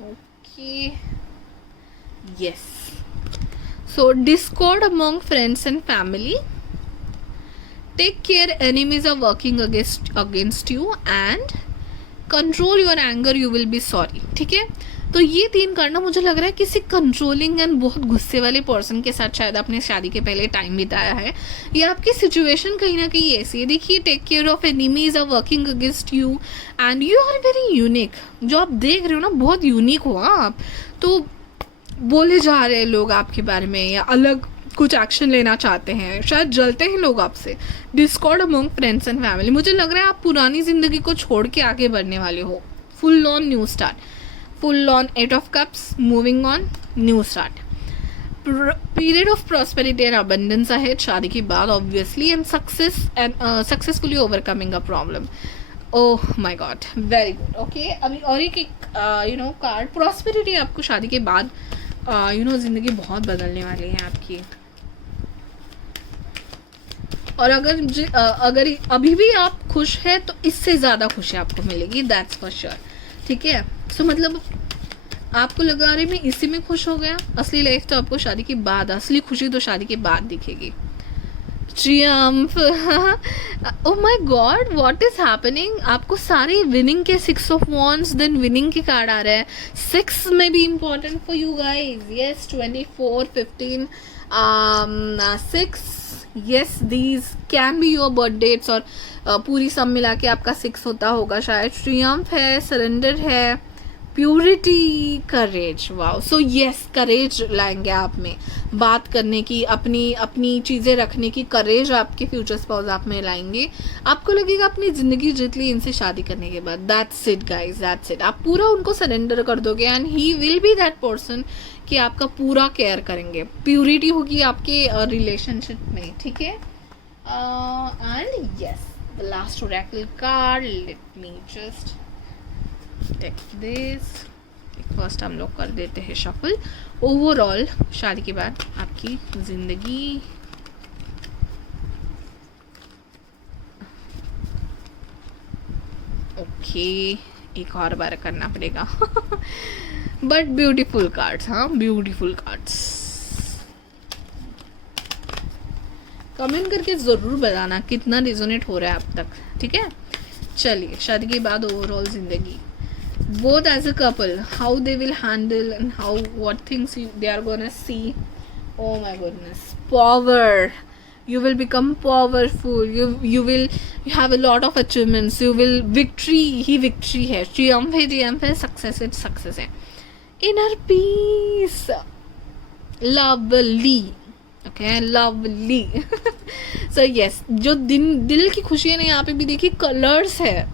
Okay. Yes. So discord among friends and family. Take care, enemies are working against you and control your anger, you will be sorry. ठीक है, तो ये 3 करना मुझे लग रहा है किसी कंट्रोलिंग एंड बहुत गुस्से वाले पर्सन के साथ शायद आपने शादी के पहले टाइम बिताया है, या आपकी सिचुएशन कहीं ना कहीं ऐसी है. देखिए, take care of enemies are working against you and you are very unique. जो आप देख रहे हो ना, बहुत यूनिक हो आप. तो बोले जा रहे हैं लोग आपके बारे में, या अलग कुछ एक्शन लेना चाहते हैं, शायद जलते हैं लोग आपसे. Discord among friends and family. मुझे लग रहा है आप पुरानी ज़िंदगी को छोड़ के आगे बढ़ने वाले हो. Full on new start, full on 8 of Cups, moving on new start. Period of prosperity and abundance ahead शादी के बाद obviously, and success and successfully overcoming a problem. Oh my God, very good. Okay, अभी और एक card prosperity. आपको शादी के बाद ज़िंदगी बहुत बदलने वाली है आपकी. और अगर अभी भी आप खुश है तो इससे ज़्यादा खुशी आपको मिलेगी, दैट्स फॉर श्योर. ठीक है, सो मतलब आपको लगा रहे मैं इसी में खुश हो गया. असली लाइफ तो आपको शादी के बाद, असली खुशी तो शादी के बाद दिखेगी. Triumph. Oh my god, what is happening. आपको सारे विनिंग के 6 of Wands, देन विनिंग के कार्ड आ रहे हैं. 6 में भी important for you guys. Yes, 24, 15, 6. Yes, these can be your birth dates, और पूरी सब मिला के आपका 6 होता होगा शायद. ट्रियम्फ है, सरेंडर है, प्योरिटी, करेज. वाओ. सो यस, करेज लाएंगे आप में, बात करने की, अपनी चीज़ें रखने की करेज आपके फ्यूचर स्पाउस आप में लाएंगे. आपको लगेगा अपनी ज़िंदगी जीत ली इनसे शादी करने के बाद. That's it guys, that's it. आप पूरा उनको सरेंडर कर दोगे and he will B that person कि आपका पूरा केयर करेंगे. प्योरिटी होगी आपके रिलेशनशिप में. ठीक है, and yes, the last oracle card. Let me just take this. First हम लोग कर देते हैं शफल. ओवरऑल शादी के बाद आपकी जिंदगी. ओके, एक और बार करना पड़ेगा. But beautiful cards. हाँ, ब्यूटीफुल कार्ड्स. कमेंट करके ज़रूर बताना कितना रिजोनेट हो रहा है अब तक. ठीक है, चलिए, शादी के बाद ओवरऑल जिंदगी, both as a couple, how they will handle and what things they are gonna see. Oh my goodness, power. You will become powerful. You have a lot of achievements. You will victory he victory है. triumph है, success है. inner peace, lovely. Okay, lovely. So yes, जो दिल की खुशी है ना, यहाँ पे भी देखिए कलर्स है,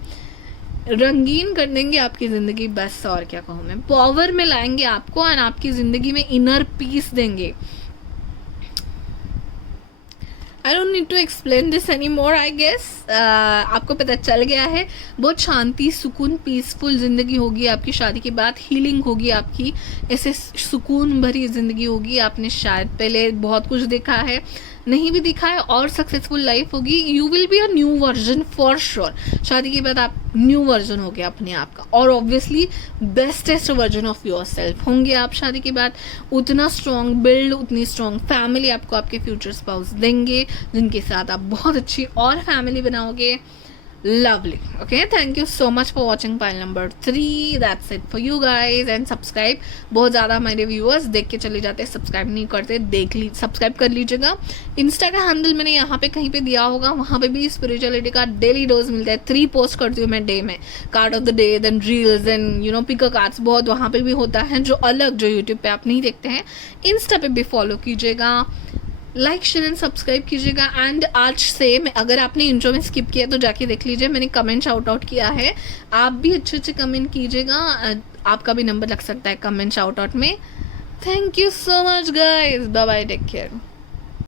रंगीन कर देंगे आपकी ज़िंदगी. बस और क्या कहूँ मैं. पावर में लाएंगे आपको एंड आपकी ज़िंदगी में इनर पीस देंगे. I don't need to explain this any more, I guess आपको पता चल गया है. बहुत शांति, सुकून, पीसफुल ज़िंदगी होगी आपकी शादी के बाद. हीलिंग होगी आपकी, ऐसे सुकून भरी ज़िंदगी होगी. आपने शायद पहले बहुत कुछ देखा है, नहीं भी दिखा है, और सक्सेसफुल लाइफ होगी. You will be a new version for sure. शादी के बाद आप न्यू वर्जन हो गया अपने आप का, और obviously bestest version of your self होंगे आप शादी के बाद. उतना स्ट्रॉन्ग बिल्ड, उतनी स्ट्रॉन्ग फैमिली आपको आपके फ्यूचर स्पाउस देंगे, जिनके साथ आप बहुत अच्छी और फैमिली बनाओगे. lovely. Okay, thank you so much for watching pile number 3. That's it for you guys. And subscribe. बहुत ज़्यादा हमारे व्यूअर्स देख के चले जाते हैं, सब्सक्राइब नहीं करते. सब्सक्राइब कर लीजिएगा. इंस्टा का हैंडल मैंने यहाँ पे कहीं पे दिया होगा, वहाँ पे भी स्पिरिचुअलिटी का डेली डोज मिलता है. 3 पोस्ट करती हूँ मैं डे में. Card of the day, then reels, then picker cards, बहुत वहाँ पे भी होता है जो अलग, जो यूट्यूब पे आप नहीं देखते हैं. इंस्टा पे भी फॉलो कीजिएगा. लाइक शेयर एंड सब्सक्राइब कीजिएगा। एंड आज से अगर आपने इंट्रो में स्किप किया तो जाके देख लीजिए, मैंने कमेंट शाउट आउट किया है। आप भी अच्छे अच्छे कमेंट कीजिएगा, आपका भी नंबर लग सकता है कमेंट शाउट आउट में। Thank you so much guys, bye bye, take care.